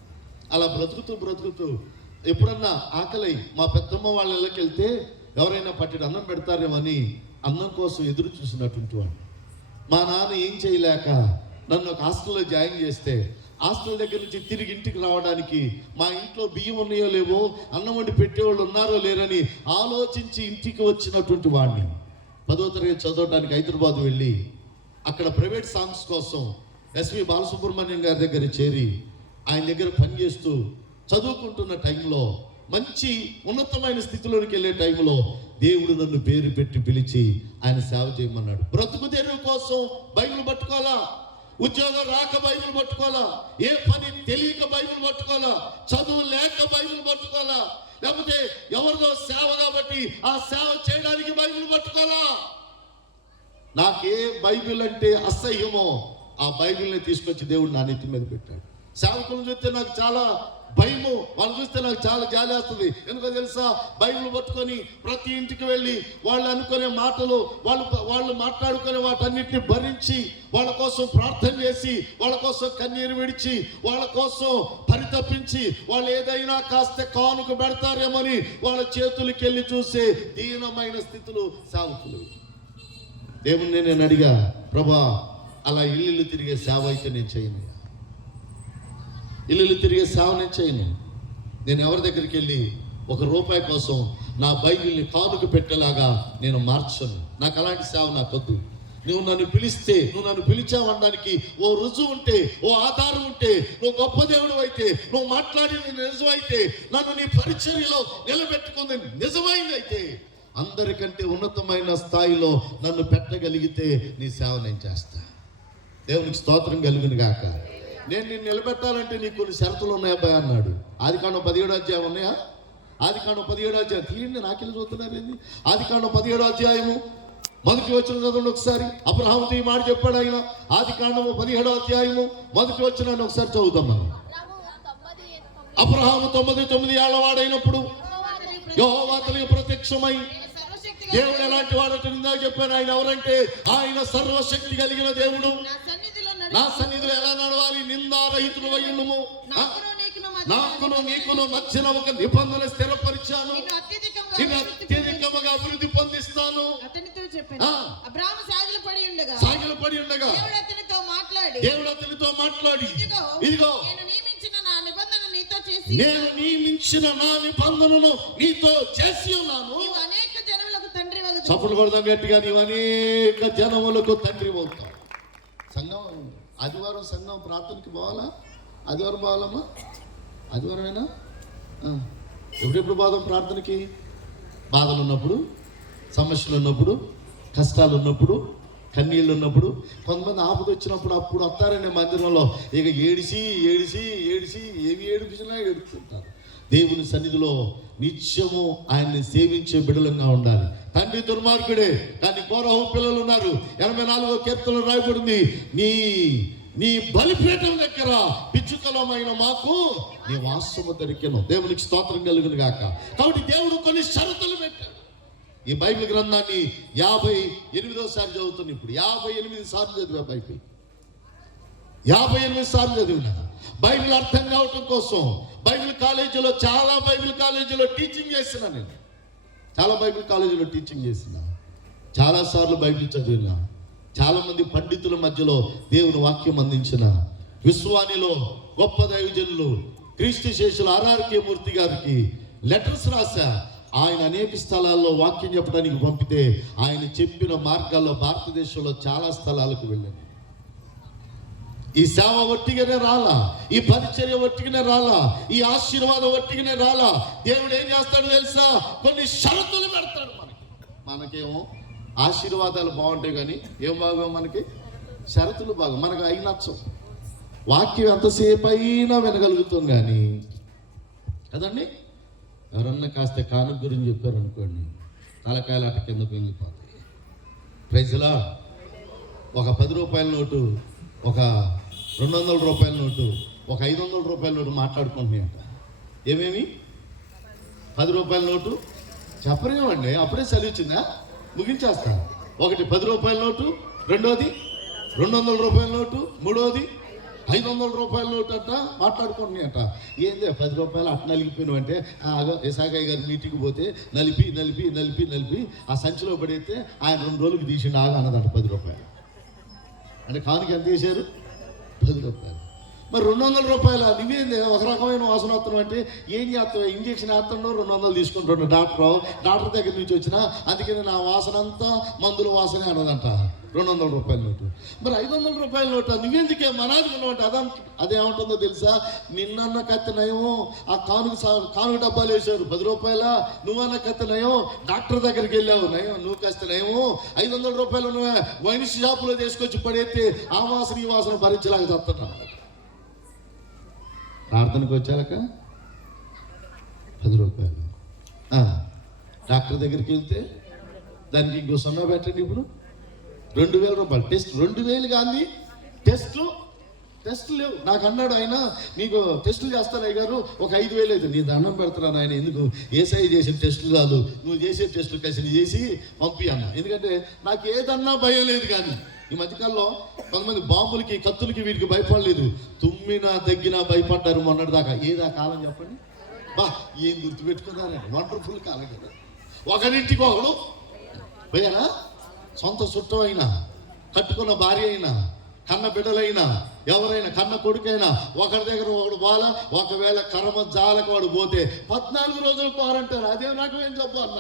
అలా బ్రతుకుతూ ఎప్పుడన్నా ఆకలి మా పెద్దమ్మ వాళ్ళ ఇళ్ళకి వెళ్తే ఎవరైనా పట్టిన అన్నం పెడతారేమని అన్నం కోసం ఎదురు చూసినటువంటి వాడు. మా నాన్న ఏం చేయలేక నన్ను ఒక హాస్టల్లో జాయిన్ చేస్తే హాస్టల్ దగ్గర నుంచి తిరిగి ఇంటికి రావడానికి మా ఇంట్లో బియ్యం ఉన్నాయో లేవో, అన్నం వండి పెట్టేవాళ్ళు ఉన్నారో లేరని ఆలోచించి ఇంటికి వచ్చినటువంటి వాడిని. 10వ తరగతి చదవడానికి హైదరాబాద్ వెళ్ళి అక్కడ ప్రైవేట్ సాంగ్స్ కోసం ఎస్వి బాలసుబ్రహ్మణ్యం గారి దగ్గర చేరి ఆయన దగ్గర పనిచేస్తూ చదువుకుంటున్న టైంలో, మంచి ఉన్నతమైన స్థితిలోనికి వెళ్ళే టైంలో దేవుడు నన్ను పేరు పెట్టి పిలిచి ఆయన సేవ చేయమన్నాడు. బ్రతుకు తెరువు కోసం బైబిల్ పట్టుకోవాలా, ఉద్యోగం రాక బైబిల్ పట్టుకోవాలా, ఏ పని తెలియక బైబిల్ పట్టుకోవాలా, చదువు లేక బైబిల్ పట్టుకోవాలా, లేకపోతే ఎవరిదో సేవ కాబట్టి ఆ సేవ చేయడానికి బైబిల్ పట్టుకోవాలా. నాకే బైబిల్ అంటే అసహ్యమో ఆ బైబిల్ని తీసుకొచ్చి దేవుడు నా నెత్తి మీద పెట్టాడు. సేవకులను చూస్తే నాకు చాలా భయము, వాళ్ళు చూస్తే నాకు చాలా జాలి వస్తుంది. ఎందుకో తెలుసా? బైబిల్ పట్టుకొని ప్రతి ఇంటికి వెళ్ళి వాళ్ళు అనుకునే మాటలు, వాళ్ళు మాట్లాడుకునే వాటన్నిటిని భరించి వాళ్ళ కోసం ప్రార్థన చేసి, వాళ్ళ కోసం కన్నీరు విడిచి, వాళ్ళ కోసం పరితపించి, వాళ్ళు ఏదైనా కాస్త కానుక పెడతారేమోని వాళ్ళ చేతులకి వెళ్ళి చూసే దీనమైన స్థితులు సేవకులు. దేవుణ్ణి నేను అడిగా, ప్రభా అలా ఇల్లు తిరిగే సేవ అయితే నేను చేయను, ఇల్లు తిరిగే సేవ నేను చేయను. నేను ఎవరి దగ్గరికి వెళ్ళి ₹1 కోసం నా బైబిల్ని కానుక పెట్టేలాగా నేను మార్చను. నాకు అలాంటి సేవ నాకొద్దు. నువ్వు నన్ను పిలిస్తే, నువ్వు నన్ను పిలిచావనడానికి ఓ రుజువు ఉంటే, ఓ ఆధారం ఉంటే, నువ్వు గొప్ప దేవుడు అయితే, నువ్వు మాట్లాడిన నిజమైతే, నన్ను నీ పరిచర్యలో నిలబెట్టుకుంది నిజమైందైతే, అందరికంటే ఉన్నతమైన స్థాయిలో నన్ను పెట్టగలిగితే నీ సేవ నేను చేస్తా. దేవునికి స్తోత్రం కలుగును గాక. నేను నిన్ను నిలబెట్టాలంటే నీకు కొన్ని షరతులు ఉన్నాయా అన్నాడు. ఆదికాండం 17వ అధ్యాయం ఉన్నాయా? ఆదికాండం 17వ అధ్యాయం తీయండి, నాకెళ్ళి చూస్తున్నారేంది? ఆదికాండం 17వ అధ్యాయము 1వ వచనం చదవండి ఒకసారి. అబ్రహాముతో ఈ మాట చెప్పాడు ఆయన. ఆదికాండము 17వ అధ్యాయము 1వ వచనాన్ని ఒకసారి చదువుతాం మనం. అబ్రహాము 99 ఏళ్ల వాడైనప్పుడు యెహోవా అతనికి ప్రత్యక్షమై, దేవుడు ఎలాంటి వాడు చెప్పాను. ఆయన ఎవరంటే ఆయన సర్వశక్తి కలిగిన దేవుడు. నా సన్నిధిలో ఎలా నడవాలి? నిందారహితుడు అయ్యుండుము, నాకును నీకును మధ్యన ఒక నిబంధన స్థిరపరిచాను, అత్యధికముగా అభివృద్ధి పొందిస్తాను. సాగిలపడి ఉండగా దేవుడు అతనితో మాట్లాడి, ఇదిగో నేను నియమించిన నా నిబంధనను నీతో చేసి ఉన్నాను. చప్పుడు కొడదాం గట్టిగా, నీవు అనేక జనములకు తండ్రి అవుతావు. సంఘం ఆదివారం సంఘం ప్రార్థనకి పోవాలా? ఆదివారం పోవాలమ్మా? ఆదివారమేనా? ఎప్పుడెప్పుడు పోదాం ప్రార్థనకి? బాధలు ఉన్నప్పుడు, సమస్యలు ఉన్నప్పుడు, కష్టాలు ఉన్నప్పుడు, కన్నీళ్ళు ఉన్నప్పుడు, కొంతమంది ఆపద వచ్చినప్పుడు అప్పుడు వస్తారండి మందిరంలో, ఇక ఏడిసి ఏడిసి ఏడిసి ఏమి ఏడిపించినా ఏడుస్తుంటారు. దేవుని సన్నిధిలో నిత్యము ఆయన్ని సేవించే బిడలంగా ఉండాలి. తండ్రి దుర్మార్గుడే, కానీ కోరహు పిల్లలు ఉన్నారు. 84వ కీర్తనలో రాయబడింది, నీ బలిపీఠం దగ్గర పిచ్చుకలమైన మాకు నీ వాసము దొరికెను. దేవునికి స్తోత్రం కలుగును గాక. కాబట్టి దేవుడు కొన్ని షరతులు పెట్టాడు. ఈ బైబిల్ గ్రంథాన్ని 58సారి చదువుతాను. ఇప్పుడు 58 సార్లు చదివా బైబిల్. 58 సార్లు చదివిన బైబిల్ అర్థం కావటం కోసం బైబిల్ కాలేజీలో, చాలా బైబిల్ కాలేజీలో టీచింగ్ చేసిన నేను. చాలా బైబిల్ కాలేజీలో టీచింగ్ చేసిన, చాలాసార్లు బైబిల్ చదివిన, చాలామంది పండితుల మధ్యలో దేవుని వాక్యం అందించిన, విశ్వానిలో గొప్ప దైవజనులు క్రీస్తు శేషులు ఆర్ఆర్కే మూర్తి గారికి లెటర్స్ రాశా. ఆయన అనేక స్థలాల్లో వాక్యం చెప్పడానికి పంపితే ఆయన చెప్పిన మార్గాల్లో భారతదేశంలో చాలా స్థలాలకు వెళ్ళాను. ఈ సేవ ఒట్టిగానే రాలా, ఈ పరిచర్య ఒట్టిగానే రాలా, ఈ ఆశీర్వాదం ఒట్టిగానే రాలా. దేవుడు ఏం చేస్తాడో తెలుసా? కొన్ని షరతులు పెడతాడు మనకేమో ఆశీర్వాదాలు బాగుంటాయి, కానీ ఏం బాగా మనకి షరతులు బాగా మనకు అయి నచ్చం. వాక్యం ఎంతసేపు అయినా వినగలుగుతాం కానీ కదండి. ఎవరన్నా కాస్త కానుక గురించి చెప్పారు అనుకోండి, తలకాయలు అట కింద పెరిగిపోతాయి. ప్రైజ్లా ఒక 10 రూపాయల నోటు, ఒక 200 రూపాయల నోటు, ఒక 500 రూపాయల నోటు మాట్లాడుకుంటున్నాయంట. ఏమేమి 10 రూపాయల నోటు చెప్పరేమండి, అప్పుడే చదివించిందా? ముగించేస్తా. ఒకటి 10 రూపాయల నోటు, రెండోది 200 రూపాయల నోటు, మూడోది 500 రూపాయల నోటు అంట మాట్లాడుకుంటున్నాయంట. ఏందే 10 రూపాయలు అట్ట నలిగిపోయినావు అంటే, ఎసాగయ్య గారి మీటింగ్కి పోతే నలిపి నలిపి నలిపి నలిపి ఆ సంచిలో పడితే ఆయన 2 రోజులకి తీసిండు అన్నదంట 10 రూపాయలు. అంటే కానుక ఎంత వేసారు? 10 రూపాయలు. మరి 200 రూపాయల నువ్వేంది ఒక రకమైన వాసన వస్తున్నావు అంటే, ఏం చేస్తావు? ఇంజక్షన్ వేస్తున్నావు, 200 తీసుకుంటున్నాడు డాక్టర్ దగ్గర నుంచి వచ్చిన, అందుకని నా వాసన అంతా మందుల వాసనే అన్నదంట 200 రూపాయల నోటు. మరి 500 రూపాయల నోటు నువ్వెందుకే మనాది ఉన్నావు అంటే అదేమంటుందో తెలుసా? నిన్నన్న కత్తినయమో ఆ కానుక డబ్బాలు వేసారు 10 రూపాయల, నువ్వన్న కత్తినయమో డాక్టర్ దగ్గరికి వెళ్ళావు నయం, నువ్వు కత్తినయమో 500 రూపాయలు నువ్వే వైన్ షాపులో తీసుకొచ్చి పడేస్తే ఆ వాసన ఈ వాసన భరించలేక చెప్తున్నా. ప్రార్థనకు వచ్చాక 10 రూపాయలు, డాక్టర్ దగ్గరికి వెళ్తే దానికి ఇంకో 0 పెట్టండి. ఇప్పుడు 2000 రూపాయలు టెస్ట్. 2000 కానీ టెస్ట్లు లేవు. నాకు అన్నాడు ఆయన, నీకు టెస్టులు చేస్తాను అయ్య గారు, ఒక 5000 అయితే నీ దండం పెడతాను ఆయన, ఎందుకు ఏసఐ చేసిన టెస్టులు చాలు, నువ్వు చేసే టెస్టులు కలిసి చేసి పంపి అన్న. ఎందుకంటే నాకు ఏదన్నా భయం లేదు. కానీ ఈ మధ్యకాలంలో కొంతమంది బాంబులకి, కత్తులకి, వీటికి భయపడలేదు. తుమ్మినా తగ్గినా భయపడ్డారు మొన్నటి దాకా. ఏదా కాలం చెప్పండి? ఏం గుర్తుపెట్టుకున్నారండి, వండర్ఫుల్ కాలం కదా. ఒకరింటికి ఒకడు పోయారా, సొంత చుట్టం అయినా, కట్టుకున్న భార్య అయినా, కన్న బిడ్డలైనా, ఎవరైనా కన్న కొడుకైనా ఒకరి దగ్గర ఒకడు బాల, ఒకవేళ కర్మ జాలకు వాడు పోతే 14 రోజులు క్వారంటైన్. అదే నాకు ఏం చెప్పు అన్న,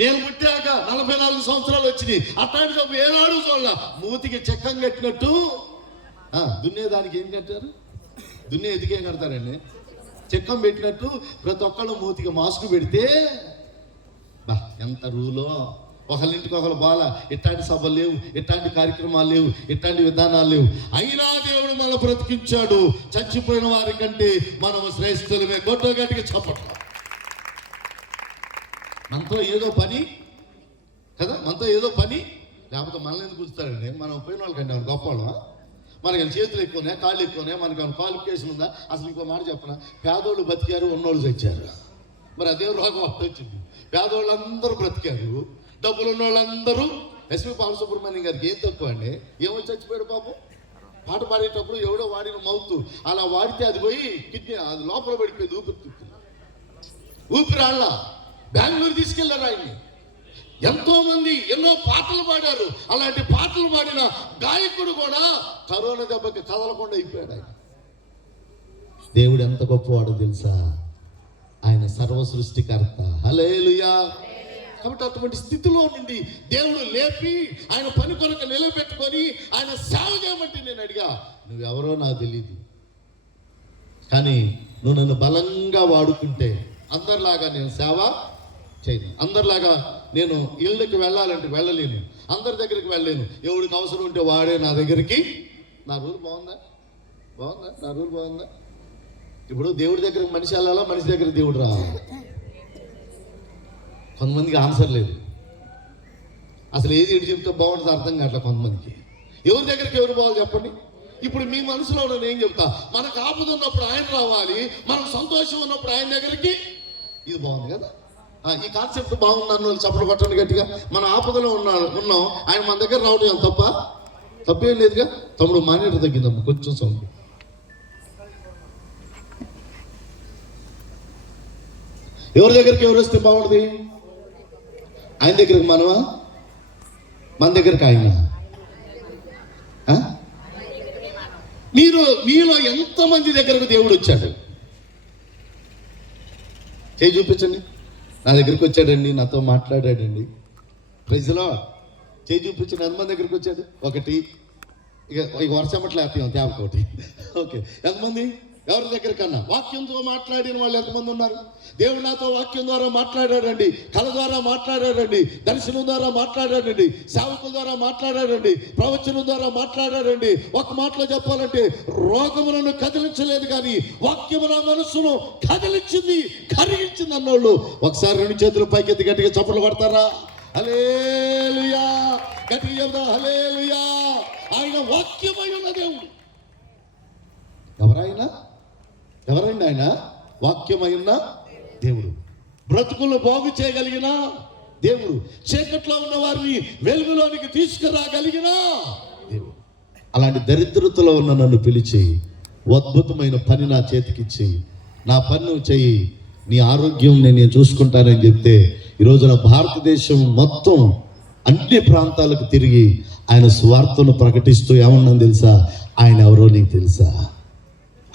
నేను పుట్టాక 44 సంవత్సరాలు వచ్చినాయి, అట్లాంటి జబ్బు ఏనాడు చూడాల. మూతికి చెక్కం కట్టినట్టు దున్నేదానికి ఏం కట్టారు? దున్నే ఎదికేం కడతారండి? చెక్కం పెట్టినట్టు ప్రతి ఒక్కళ్ళు మూతికి మాస్క్ పెడితే ఎంత రూలో. ఒకళ్ళింటికి ఒకళ్ళు బాల, ఇట్లాంటి సభలు లేవు, ఇట్లాంటి కార్యక్రమాలు లేవు, ఇట్లాంటి విధానాలు లేవు. అయినా దేవుడు మనం బ్రతికించాడు. చచ్చిపోయిన వారి కంటే మనము శ్రేష్ఠులమే. గొడ్డ గట్టిగా చెప్పటం. మనతో ఏదో పని కదా, మనతో ఏదో పని, లేకపోతే మనల్ని ఎందుకు కూర్చుతారండి? మనం పోయిన వాళ్ళకంటే వాళ్ళు గొప్పవాళ్ళం. మనకి చేతులు ఎక్కువనే, కాళ్ళు ఎక్కువనే, మనకి క్వాలిఫికేషన్ ఉందా? అసలు ఇంకో మాట చెప్పనా, పేదోళ్ళు బతికారు, ఉన్నోళ్ళు చచ్చారు. మరి అదే రోగం వచ్చింది. పేదోళ్ళందరూ బ్రతికారు, డబ్బులు ఉన్న వాళ్ళందరూ. ఎస్పీ బాలసుబ్రహ్మణ్యం గారికి ఏం తక్కువ అండి, ఏమో చచ్చిపోయాడు పాపం. పాట పాడేటప్పుడు ఎవడో వాడిన మౌత్ అలా వాడితే అది పోయి కిడ్నీ అది లోపల పడిపోయింది, ఊపిరాళ్ళ. బెంగళూరు తీసుకెళ్లారు ఆయన్ని. ఎంతో మంది ఎన్నో పాటలు పాడారు. అలాంటి పాటలు పాడిన గాయకుడు కూడా కరోనా దెబ్బకి కదలకుండా అయిపోయాడు. ఆయన దేవుడు ఎంత గొప్పవాడో తెలుసా? ఆయన సర్వ సృష్టికర్త. హల్లెలూయా. కాబట్టి అటువంటి స్థితిలో నుండి దేవుడు లేపి ఆయన పని కొరకు నిలబెట్టుకొని ఆయన సేవ చేయమంటే నేను అడిగా, నువ్వెవరో నాకు తెలియదు, కానీ నువ్వు నన్ను బలంగా వాడుకుంటే అందరిలాగా నేను సేవ చేయను, అందరిలాగా నేను ఇళ్ళకి వెళ్ళాలంటే వెళ్ళలేను, అందరి దగ్గరికి వెళ్ళలేను. ఎవరికి అవసరం ఉంటే వాడే నా దగ్గరికి. నా రూల్ బాగుందా? నా రూల్ బాగుందా? ఇప్పుడు దేవుడి దగ్గరికి మనిషి వెళ్ళాలా, మనిషి దగ్గరికి దేవుడు రావాలా? కొంతమందికి ఆన్సర్ లేదు. అసలు ఏది ఎటు చెప్తే బాగుంటుంది అర్థం కావట్లేదు కొంతమందికి. ఎవరి దగ్గరికి ఎవరు పోవాలి చెప్పండి? ఇప్పుడు మీ మనసులో నేను ఏం చెప్తా, మనకు ఆపద ఉన్నప్పుడు ఆయన రావాలి, మనకు సంతోషం ఉన్నప్పుడు ఆయన దగ్గరికి. ఇది బాగుంది కదా? ఈ కాన్సెప్ట్ బాగుందని వాళ్ళు చప్పట్లు కొట్టండి గట్టిగా. మన ఆపదలో ఉన్నాం, ఆయన మన దగ్గర రావడం తప్పేం లేదుగా. తమ్ముడు మానేటర్ తగ్గిందమ్మ కొంచెం సౌండ్. ఎవరి దగ్గరికి ఎవరు వస్తే బాగుంటుంది? ఆయన దగ్గరికి మనమా, మన దగ్గరికి ఆయన? మీలో ఎంతమంది దగ్గరకు దేవుడు వచ్చాడు? చేయి చూపించండి. నా దగ్గరికి వచ్చాడండి, నాతో మాట్లాడాడండి. ప్రైజ్లో చేయి చూపించండి. ఎంతమంది దగ్గరికి వచ్చాడు? ఒకటి. ఇక వర్షం అట్లా తేపకోటి. ఓకే, ఎంతమంది? ఎవరి దగ్గర కన్నా వాక్యంతో మాట్లాడిన వాళ్ళు ఎంతమంది ఉన్నారు? దేవుడు నాతో వాక్యం ద్వారా మాట్లాడాడండి, కళ ద్వారా మాట్లాడాడండి, దర్శనం ద్వారా మాట్లాడాడండి, సేవకుల ద్వారా మాట్లాడాడండి, ప్రవచనం ద్వారా మాట్లాడాడండి. ఒక మాటలో చెప్పాలంటే రోగములను కదిలించలేదు కానీ వాక్యము నా మనస్సును కదిలించింది, కరిగించింది అన్నోళ్ళు ఒకసారి 2 చేతులు పైకెత్తి గట్టిగా చప్పట్లు కొడతారా? హల్లెలూయా, గట్టిగా చెబుతా హల్లెలూయా. ఆయన వాక్యమై ఉన్న దేవుడు. ఎవరైనా ఆయన వాక్యమైన దేవుడు. బ్రతుకులు బాగు చేయగలిగిన దేవుడు. చీకట్లో ఉన్న వారిని వెలుగులోనికి తీసుకురాగలిగిన దేవుడు. అలాంటి దరిద్రతలో ఉన్న నన్ను పిలిచి అద్భుతమైన పని నా చేతికిచ్చి, నా పని నువ్వు చెయ్యి, నీ ఆరోగ్యం నేను చూసుకుంటానని చెప్తే ఈరోజు నా భారతదేశం మొత్తం అన్ని ప్రాంతాలకు తిరిగి ఆయన స్వార్థను ప్రకటిస్తూ ఏమన్నా తెలుసా? ఆయన ఎవరో నీకు తెలుసా?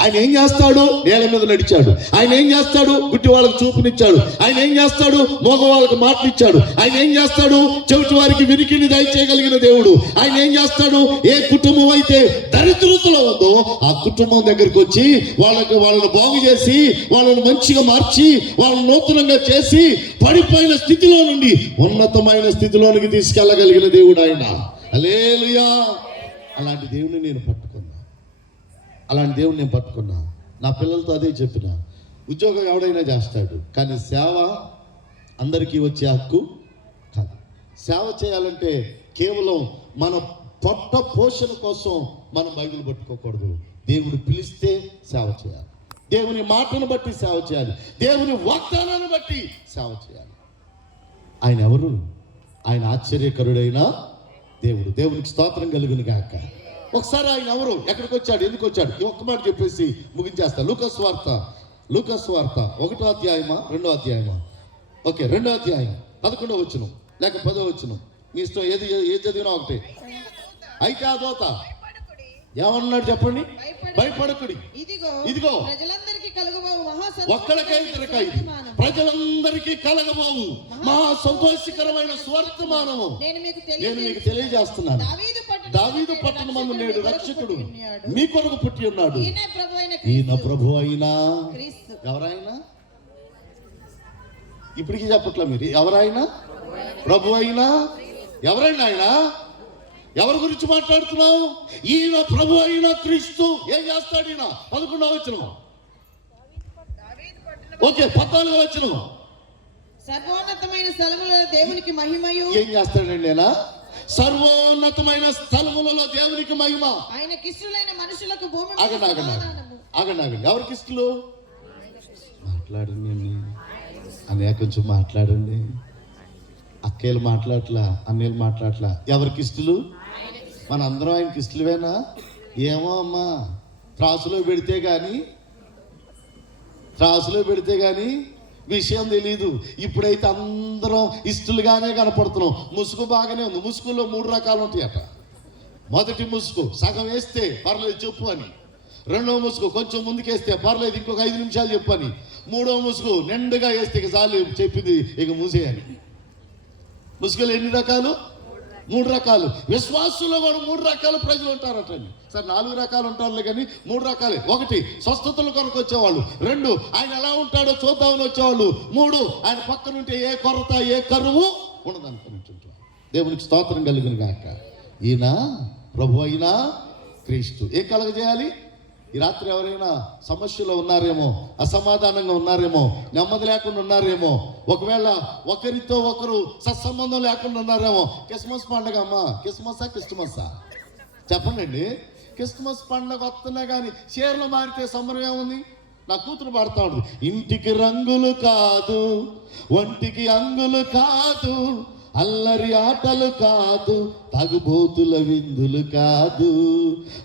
ఆయన ఏం చేస్తాడు? నేల మీద నడిచాడు. ఆయన ఏం చేస్తాడు? గుడ్డి వాళ్ళకి చూపునిచ్చాడు. ఆయన ఏం చేస్తాడు? మోగ వాళ్ళకి మాటనిచ్చాడు. ఆయన ఏం చేస్తాడు? చెవిటి వారికి వినికిని దయచేయగలిగిన దేవుడు. ఆయన ఏం చేస్తాడు? ఏ కుటుంబం అయితే దరిద్రతలో ఉందో ఆ కుటుంబం దగ్గరికి వచ్చి వాళ్ళని బాగు చేసి, వాళ్ళని మంచిగా మార్చి, వాళ్ళని నూతనంగా చేసి, పడిపోయిన స్థితిలో నుండి ఉన్నతమైన స్థితిలోనికి తీసుకెళ్ళగలిగిన దేవుడు ఆయన. హల్లెలూయా. అలాంటి దేవుని నేను పట్టుకున్నా. నా పిల్లలతో అదే చెప్పిన. ఉద్యోగం ఎవడైనా చేస్తాడు, కానీ సేవ అందరికీ వచ్చే హక్కు కాదు. సేవ చేయాలంటే కేవలం మన పొట్ట పోషణ కోసం మనం బైబిల్ పట్టుకోకూడదు. దేవుడు పిలిస్తే సేవ చేయాలి, దేవుని మాటను బట్టి సేవ చేయాలి, దేవుని వాగ్దానాన్ని బట్టి సేవ చేయాలి. ఆయన ఎవరు? ఆయన ఆశ్చర్యకరుడైన దేవుడు. దేవునికి స్తోత్రం కలుగును గాక. ఒకసారి ఆయన ఎవరు, ఎక్కడికి వచ్చాడు, ఎందుకు వచ్చాడు, ఈ ఒక్క మాట చెప్పేసి ముగించేస్తా. లూకాసు వార్త 1వ అధ్యాయమా 2వ అధ్యాయమా? ఓకే, 2వ అధ్యాయం 11వ వచనం లేక 10వ వచనం, మీ ఇష్టం, ఏది చదివినా ఒకటే. అయితే ఆ దూత ఏమన్నాడు చెప్పండి? భయపడకుడి, ఇదిగో ఒక్కడికైతే ప్రజలందరికీ కలగబోవు మహా సంతోషకరమైన స్వర్తమానము నేను మీకు తెలియజేస్తున్నాను. దావీదు పట్టణమందు నేడు రక్షకుడు మీ కొరకు పుట్టి ఉన్నాడు. ఈయన ప్రభు అయినా. ఎవరైనా ఇప్పటికీ చెప్పట్లే మీరు? ఎవరైనా ప్రభు అయినా. ఎవరైనా ఆయన? ఎవరి గురించి మాట్లాడుతున్నావు? ఈయన ప్రభు అయిన క్రీస్తు. ఏం చేస్తాడు ఈయన? 11వ వచనం. ఓకే, 14వ వచనం. సర్వోన్నతమైన స్థలములలో దేవునికి మహిమయు. ఏం చేస్తాడండి ఆయన? సర్వోన్నతమైన స్థలములలో దేవునికి మహిమ. ఆయనకి ఇష్టలైన మనుషులకు భూమి. ఆగండి. ఎవరికి ఇష్టలు? మాట్లాడండి అన్నయ్య, కొంచెం మాట్లాడండి. అక్కయ్యలు మాట్లాడట్లా, అన్నయ్యలు మాట్లాడట్లా. ఎవరికి ఇష్టలు? మన అందరం ఆయనకి ఇష్టలువేనా? ఏమో అమ్మా, త్రాసులో పెడితే కానీ విషయం తెలీదు. ఇప్పుడైతే అందరం ఇష్టలుగానే కనపడుతున్నాం. ముసుగు బాగానే ఉంది. ముసుగులో 3 రకాలు ఉంటాయట. మొదటి ముసుగు సగం వేస్తే పర్లేదు చెప్పు అని. 2వ ముసుగు కొంచెం ముందుకేస్తే పర్లేదు ఇంకొక 5 నిమిషాలు చెప్పు అని. 3వ ముసుగు నిండుగా వేస్తే ఇక చాలు చెప్పింది ఇక మూసేయని. ముసుగులు ఎన్ని రకాలు? 3 రకాలు. విశ్వాసుల్లో కూడా 3 రకాల ప్రజలు ఉంటారటండి. సరే 4 రకాలు ఉంటారులే కానీ 3 రకాలే. 1 స్వస్థతల కొరకు వచ్చేవాళ్ళు. 2 ఆయన ఎలా ఉంటాడో చూద్దామని వచ్చేవాళ్ళు. 3 ఆయన పక్కనుంటే ఏ కొరత ఏ కరువు ఉండదు అనుకుంటుంటాం. దేవునికి స్తోత్రం కలుగును గాక. ఈయన ప్రభు అయినా క్రీస్తు. ఏం కలగజేయాలి? ఈ రాత్రి ఎవరైనా సమస్యలో ఉన్నారేమో, అసమాధానంగా ఉన్నారేమో, నెమ్మది లేకుండా ఉన్నారేమో, ఒకవేళ ఒకరితో ఒకరు సత్సంబంధం లేకుండా ఉన్నారేమో. క్రిస్మస్ పండుగ అమ్మా, క్రిస్మస్సా చెప్పండి. క్రిస్మస్ పండుగ వస్తున్నా కానీ చీరలు మారితే సంబరం ఏముంది? నా కూతురు పాడుతూ ఉంటుంది, ఇంటికి రంగులు కాదు, ఒంటికి అంగులు కాదు, అల్లరి ఆటలు కాదు, తాగుబోతుల విందులు కాదు,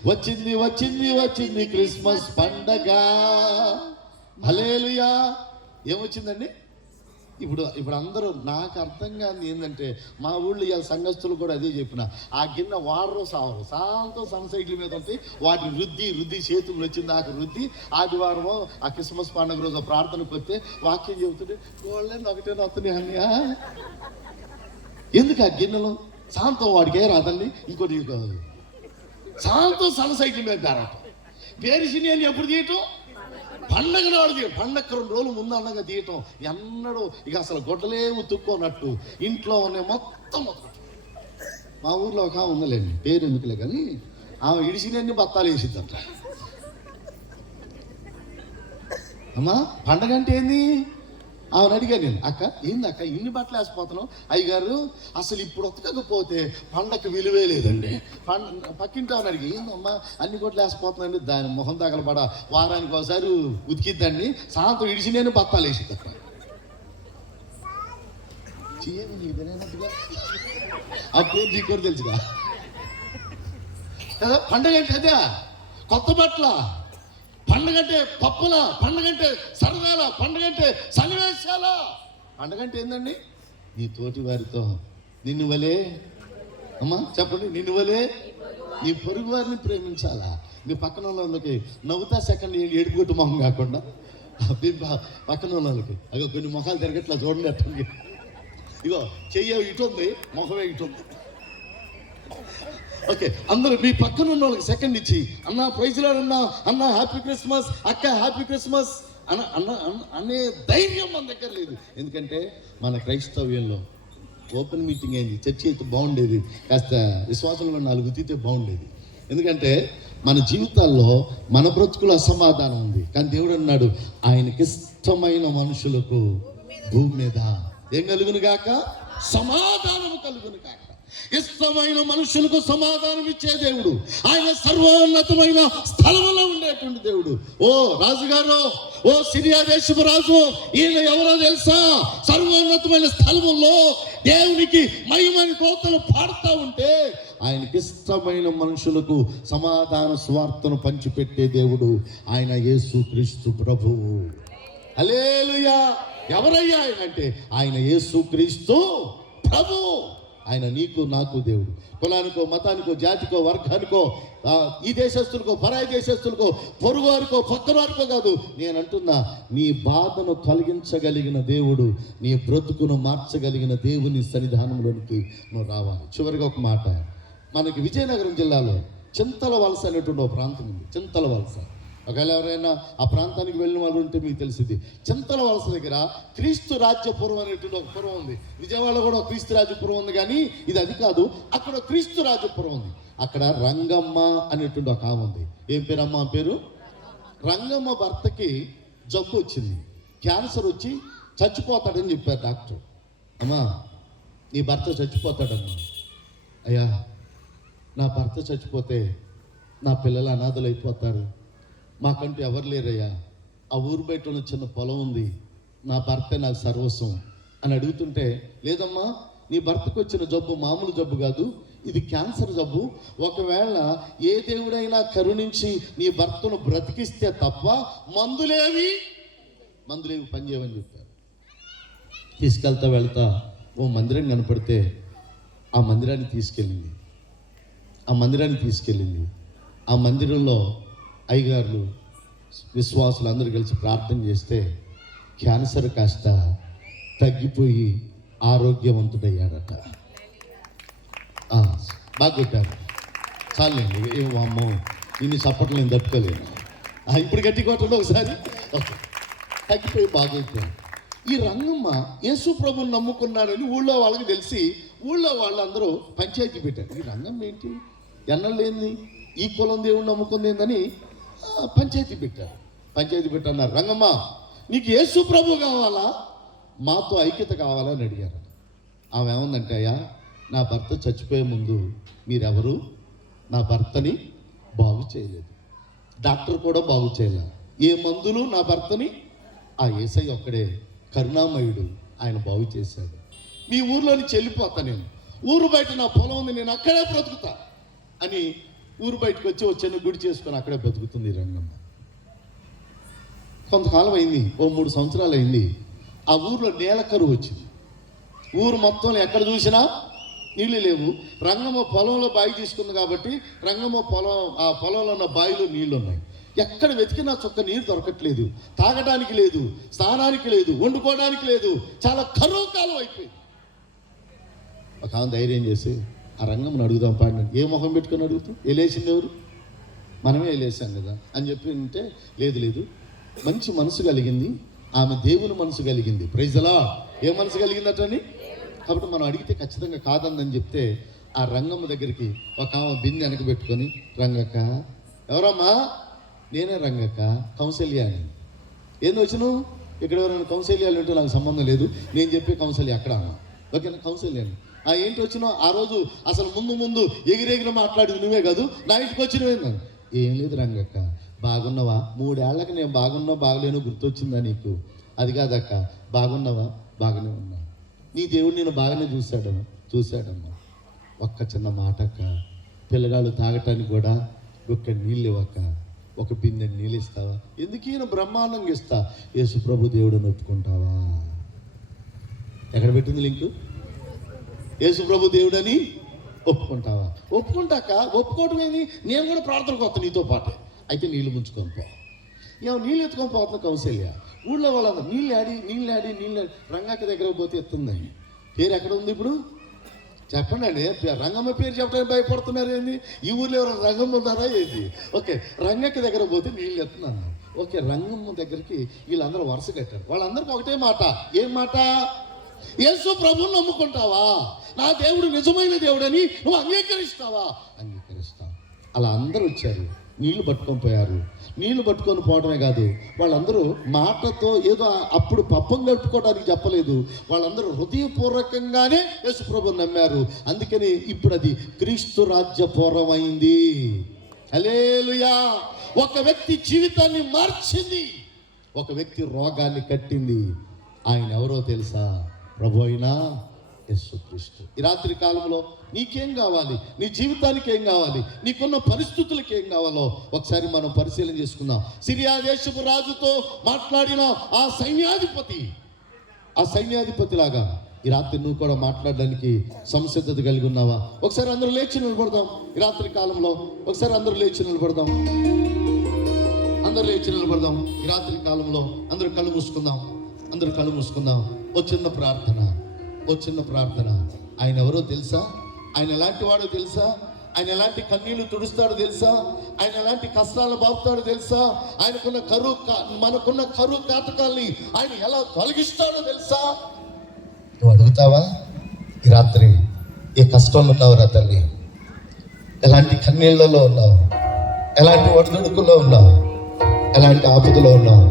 వచ్చింది వచ్చింది వచ్చింది క్రిస్మస్ పండగ. హల్లెలూయా. ఏమొచ్చిందండి? ఇప్పుడు అందరూ, నాకు అర్థం కాదు ఏంటంటే, మా ఊళ్ళో ఇవాళ సంఘస్థులు కూడా అదే చెప్పిన, ఆ గిన్నె వాడరు సావరు సాయంతో సన్సైట్ల మీద ఉంటాయి, వాటిని రుద్ది చేతులు వచ్చింది నాకు రుద్ది, ఆదివారమో ఆ క్రిస్మస్ పండుగ రోజు ప్రార్థనకు వస్తే వాక్యం చెబుతుంటే గోళ్ళని ఒకటే వస్తున్నాయి అన్నయ్య. ఎందుకు ఆ గిన్నెలు? సాయంత్రం వాడికి ఏ రాదండి, ఇంకోటి సాయంత్రం సన్సైట్ల మీద దారటం. పేరిసిని అని ఎప్పుడు తీయటం? పండగ నాడు తీయటం. పండగ 2 రోజులు ముందు అన్నగా తీయటం. ఎన్నడూ ఇక అసలు గొడ్డలే ఉతుక్కోనట్టు ఇంట్లో ఉన్న మొత్తం. మా ఊర్లో ఒక ఉందలేండి, పేరు ఎందుకులే కానీ, ఆమె ఇడిసినన్ని బత్తాలు వేసిద్దంట. అమ్మా పండగ అంటే ఏంది? ఆమెను అడిగాను నేను, అక్క ఏంది అక్క ఇన్ని బట్టలు వేసిపోతున్నావు? అయ్యగారు అసలు ఇప్పుడు ఉతకకపోతే పండగ విలువే లేదండి. పక్కింటి ఆమెను అడిగి, ఏందమ్మా అన్ని కొట్లు వేసిపోతుందండి? దాని మొహం తగలబడ వారానికి ఒకసారి ఉతికిద్దండి, సాయంత్రం ఇడిచినేను బత్తాలు వేసిద్దక్క. ఆ పేరు నీకు కూడా తెలుసుగా. పండగ అంటే అదే, కొత్త బట్టల పండగంటే, పప్పుల పండగంటే, సరదాల పండగంటే, సన్నివేశాల పండగంటే ఏందండి? నీ తోటి వారితో నిన్ను వలే, అమ్మా చెప్పండి, నిన్ను వలే నీ పొరుగు వారిని ప్రేమించాలా? మీ పక్కన వాళ్ళకి నవ్వుతా సెకండ్ ఏడుపుగొట్టు మొహం కాకుండా పక్కన వాళ్ళకి అగో కొన్ని మొహాలు తిరగట్లా చూడండి అట్టండి. ఇగో చెయ్య ఇటు ఉంది, మొహమే ఇటు ఉంది. ఓకే, అందరూ మీ పక్కన ఉన్న వాళ్ళకి సెకండ్ ఇచ్చి, అన్న ప్రైజ్ లార్డ్ అన్నా, అన్న హ్యాపీ క్రిస్మస్, అక్క హ్యాపీ క్రిస్మస్ అనే ధైర్యం మన దగ్గర లేదు. ఎందుకంటే మన క్రైస్తవ్యంలో ఓపెన్ మీటింగ్ అయింది, చర్చి అయితే బాగుండేది, కాస్త విశ్వాసంలో 4 తీతే బాగుండేది. ఎందుకంటే మన జీవితాల్లో మన బ్రతుకులు అసమాధానం ఉంది, కానీ దేవుడు అన్నాడు ఆయనకి ఇష్టమైన మనుషులకు భూమి మీద ఏం కలుగును గాక? సమాధానము కలుగును గాక. ఇష్టమైన మనుషులకు సమాధానం ఇచ్చే దేవుడు ఆయన, సర్వోన్నతమైన స్థలంలో ఉండేటువంటి దేవుడు. ఓ రాజుగారు, ఓ సిరియా దేశపు రాజు, ఈయన ఎవరో తెలుసా? సర్వోన్నతమైన స్థలములో దేవునికి మహిమని కోతలు పాడుతూ ఉంటే ఆయనకి ఇష్టమైన మనుషులకు సమాధాన స్వార్థను పంచిపెట్టే దేవుడు ఆయన యేసుక్రీస్తు ప్రభువు. హల్లెలూయా. ఎవరయ్యా ఆయన అంటే, ఆయన యేసుక్రీస్తు ప్రభువు. ఆయన నీకు నాకు దేవుడు. కులానికో, మతానికో, జాతికో, వర్గానికో, ఈ దేశస్తులకో, పరాయి దేశస్తులకో, పొరుగు వారికో, పక్కన వారికో కాదు. నేను అంటున్నా, నీ బాధను కలిగించగలిగిన దేవుడు, నీ బ్రతుకును మార్చగలిగిన దేవుని సన్నిధానంలోనికి నువ్వు రావాలి. చివరిగా ఒక మాట, మనకి విజయనగరం జిల్లాలో చింతల వలస అనేటువంటి ఒక ప్రాంతం ఉంది. చింతల వలస, ఒకవేళ ఎవరైనా ఆ ప్రాంతానికి వెళ్ళిన వాళ్ళు ఉంటే మీకు తెలిసింది. చింతల వలస దగ్గర క్రీస్తు రాజ్యపురం అనేటువంటి ఒక పురం ఉంది. విజయవాడలో కూడా క్రీస్తు రాజ్యపురం ఉంది, కానీ ఇది అది కాదు. అక్కడ క్రీస్తు రాజ్యపురం ఉంది. అక్కడ రంగమ్మ అనేటువంటి ఒక ఆమె ఉంది. ఏం పేరు అమ్మ పేరు? రంగమ్మ భర్తకి జబ్బు వచ్చింది, క్యాన్సర్ వచ్చి చచ్చిపోతాడని చెప్పారు డాక్టర్. అమ్మా నీ భర్త చచ్చిపోతాడమ్మా. అయ్యా నా భర్త చచ్చిపోతే నా పిల్లలు అనాథలు అయిపోతారు, మాకంటూ ఎవరు లేరయ్యా, ఆ ఊరు బయట ఉన్న చిన్న పొలం ఉంది, నా భర్తే నాకు సర్వస్వం అని అడుగుతుంటే, లేదమ్మా నీ భర్తకు వచ్చిన జబ్బు మామూలు జబ్బు కాదు, ఇది క్యాన్సర్ జబ్బు. ఒకవేళ ఏ దేవుడైనా కరుణించి నీ భర్తను బ్రతికిస్తే తప్ప మందులేవి పనిచేయమని చెప్పారు. వెళ్తా ఓ మందిరం కనపడితే ఆ మందిరాన్ని తీసుకెళ్ళింది. ఆ మందిరంలో అయ్యగారులు, విశ్వాసులు అందరూ కలిసి ప్రార్థన చేస్తే క్యాన్సర్ కాస్త తగ్గిపోయి ఆరోగ్యవంతుడయ్యాడట. బాగా కొట్టారు, చాలండి. ఏమో ఇన్ని చప్పట్లు నేను తట్టుకోలేను. ఇప్పుడు గట్టి కొట్టండి ఒకసారి. తగ్గిపోయి బాగైపోయాడు. ఈ రంగమ్మ యేసు ప్రభుని నమ్ముకున్నాడని ఊళ్ళో వాళ్ళకి తెలిసి ఊళ్ళో వాళ్ళందరూ పంచాయతీ పెట్టారు. ఈ రంగమ్మ ఏంటి, ఎన్నలేంది, ఈ కులం దేవుడు నమ్ముకుంది ఏందని పంచాయతీ పెట్టారు. పంచాయతీ పెట్టన్నారు, రంగమ్మ నీకు యేసు ప్రభు కావాలా, మాతో ఐక్యత కావాలా అని అడిగారు. ఆమె ఏమందంటే, అయ్యా నా భర్త చచ్చిపోయే ముందు మీరెవరు నా భర్తని బాగు చేయలేదు, డాక్టర్ కూడా బాగు చేయలేదు, ఏ మందులు నా భర్తని, ఆ యేసయ్య ఒక్కడే కరుణామయుడు, ఆయన బాగు చేశాడు. మీ ఊర్లో నుంచి వెళ్ళిపోతా, నేను ఊరు బయట నా పొలం ఉంది, నేను అక్కడే బ్రతుకుతా అని ఊరు బయటకు వచ్చి చిన్న గుడి చేసుకొని అక్కడే బ్రతుకుతుంది రంగమ్మ. కొంతకాలం అయింది, ఓ 3 సంవత్సరాలు అయింది. ఆ ఊర్లో నేల కరువు వచ్చింది. ఊరు మొత్తంలో ఎక్కడ చూసినా నీళ్ళు లేవు. రంగమ్మ పొలంలో బావి తీసుకుంది కాబట్టి రంగమ్మ ఆ పొలంలో ఉన్న బావిలో నీళ్లు ఉన్నాయి. ఎక్కడ వెతికినా చుక్క నీరు దొరకట్లేదు, తాగడానికి లేదు, స్నానానికి లేదు, వండుకోవడానికి లేదు, చాలా కరువు కాలం అయిపోయింది. ఒక ఆమె ధైర్యం చేసి ఆ రంగమ్మని అడుగుదాం, పాడిన ఏ మొహం పెట్టుకొని అడుగుతాం, వెళ్ళేసింది ఎవరు, మనమే వెళ్ళేసాం కదా అని చెప్పి అంటే, లేదు మంచి మనసు కలిగింది, ఆమె దేవుని మనసు కలిగింది. Praise the lord. ఏ మనసు కలిగిందటని, కాబట్టి మనం అడిగితే ఖచ్చితంగా కాదందని చెప్తే ఆ రంగమ్మ దగ్గరికి ఒక ఆమె బిందె వెనక పెట్టుకొని, రంగక్క, ఎవరమ్మా, నేనే రంగక్క, కౌశల్య అని. ఏంది వచ్చినావు, ఇక్కడ ఎవరైనా కౌశల్యాలు ఉంటే నాకు సంబంధం లేదు, నేను చెప్పే కౌశల్య అక్కడ అన్నా, ఓకేనా, కౌశల్య అని. ఏంటి వచ్చినావు, ఆ రోజు అసలు ముందు ఎగిరెగిరి మాట్లాడింది నువ్వే కాదు, నా ఇంటికి వచ్చినవేందా, ఏం లేదు రంగక్క, బాగున్నావా, 3 ఏళ్ళకి నేను బాగున్నా బాగలేను గుర్తొచ్చిందా నీకు, అది కాదక్క, బాగున్నావా, బాగానే ఉన్నా, నీ దేవుడు నేను బాగానే చూశాడమ్మా. ఒక్క చిన్న మాట అక్క, పిల్లగాళ్ళు తాగటానికి కూడా ఒక్క నీళ్ళు ఇవ్వక, ఒక బిందె నీళ్ళు ఇస్తావా, ఎందుకు ఈయన బ్రహ్మాండంగా ఇస్తా, యేసు ప్రభు దేవుడిని ఒప్పుకుంటావా, ఎక్కడ పెట్టింది లింకు, యేసు ప్రభు దేవుడని ఒప్పుకుంటావా, ఒప్పుకుంటాక ఒప్పుకోవటం ఏంది, నేను కూడా ప్రార్థనకు వస్తాను నీతో పాటే, అయితే నీళ్ళు ముంచుకొని పో, నీళ్ళు ఎత్తుకొని పోతున్నా కౌశల్య. ఊళ్ళో వాళ్ళందరూ నీళ్ళు ఆడి రంగక్క దగ్గర పోతే ఎత్తుంది. పేరు ఎక్కడ ఉంది ఇప్పుడు చెప్పండి అండి, రంగమ్మ పేరు చెప్పడానికి భయపడుతున్నారు ఏంది, ఈ ఊర్లో ఎవరైనా రంగమ్మ ఉన్నారా ఏంది, ఓకే, రంగక్క దగ్గర పోతే నీళ్ళు ఎత్తున్నాను, ఓకే, రంగమ్మ దగ్గరికి వీళ్ళందరూ వరుస కట్టారు. వాళ్ళందరికీ ఒకటే మాట, ఏం మాట, యేసు ప్రభువుని నమ్ముకుంటావా, నా దేవుడు నిజమైన దేవుడని నువ్వు అంగీకరిస్తావా, అంగీకరిస్తావు. అలా అందరూ వచ్చారు, నీళ్లు పట్టుకొని పోయారు. నీళ్లు పట్టుకొని పోవడమే కాదు, వాళ్ళందరూ మాటతో ఏదో అప్పుడు పప్పం గడుపుకోవడానికి చెప్పలేదు, వాళ్ళందరూ హృదయపూర్వకంగానే యేసు ప్రభువుని నమ్మారు. అందుకని ఇప్పుడు అది క్రీస్తు రాజ్య పూర్వమైంది. హల్లెలూయా. ఒక వ్యక్తి జీవితాన్ని మార్చింది, ఒక వ్యక్తి రోగాన్ని కట్టింది. ఆయన ఎవరో తెలుసా, ప్రభు అయినా యేసుక్రీస్తు. ఈ రాత్రి కాలంలో నీకేం కావాలి, నీ జీవితానికి ఏం కావాలి, నీకున్న పరిస్థితులకు ఏం కావాలో ఒకసారి మనం పరిశీలన చేసుకుందాం. సిరియా దేశపు రాజుతో మాట్లాడిన ఆ సైన్యాధిపతి లాగా ఈ రాత్రి నువ్వు కూడా మాట్లాడడానికి సంసిద్ధత కలిగి ఉన్నావా? ఒకసారి అందరూ లేచి నిలబడదాం. ఈ రాత్రి కాలంలో ఒకసారి అందరూ లేచి నిలబడదాం. ఈ రాత్రి కాలంలో అందరూ కళ్ళు మూసుకుందాం. ఓ చిన్న ప్రార్థన. ఆయన ఎవరో తెలుసా, ఆయన ఎలాంటి వాడో తెలుసా, ఆయన ఎలాంటి కన్నీళ్లు తుడుస్తాడో తెలుసా, ఆయన ఎలాంటి కష్టాలు బాపుతాడో తెలుసా, మనకున్న కరువు కాటకాల్ని ఆయన ఎలా తొలగిస్తాడో తెలుసా? నువ్వు అడుగుతావా? ఈ రాత్రి ఏ కష్టంలో ఉన్నావురా తల్లి, ఎలాంటి కన్నీళ్లలో ఉన్నావు, ఎలాంటి ఒడిదుడుకుల్లో ఉన్నావు, ఎలాంటి ఆపదలో ఉన్నావు?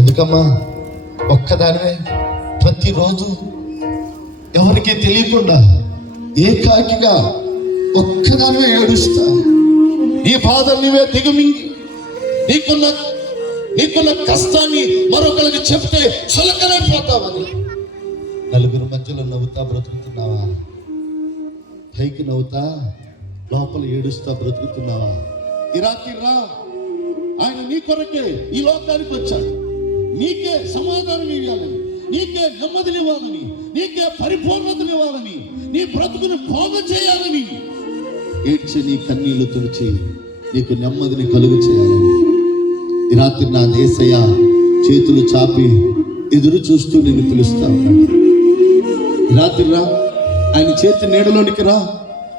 ఎందుకమ్మా ఒక్కదానివే ప్రతిరోజు ఎవరికి తెలియకుండా ఏకాకిగా ఒక్కదానివే ఏడుస్తా, నీ బాధలు నీవే దిగమింగి నీకున్న కష్టాన్ని మరొకరికి చెప్తే చులకనైపోతావని నలుగురు మధ్యలో నవ్వుతా బ్రతుకుతున్నావా? పైకి నవ్వుతా లోపల ఏడుస్తా బ్రతుకుతున్నావా? ఈ రాత్రి రా, ఆయన నీ కొరకే ఈ లోకానికి వచ్చాడు, నీకే సమాధానం ఇవ్వాలని, నీకే నెమ్మదినివ్వాలని, నీకే పరిపూర్ణతనివ్వాలని, నీ బ్రతుకుని బాగు చేయాలని, ఏడ్చి నీ కన్నీళ్లు తుడిచి నీకు నెమ్మదిని కలుగు చేయాలని ఈ రాత్రి నా యేసయ్య చేతులు చాపి ఎదురు చూస్తూ నిన్ను పిలుస్తా ఉన్నాడు. ఈ రాత్రి రా, ఆయన చేతి నీడలోనికి రా,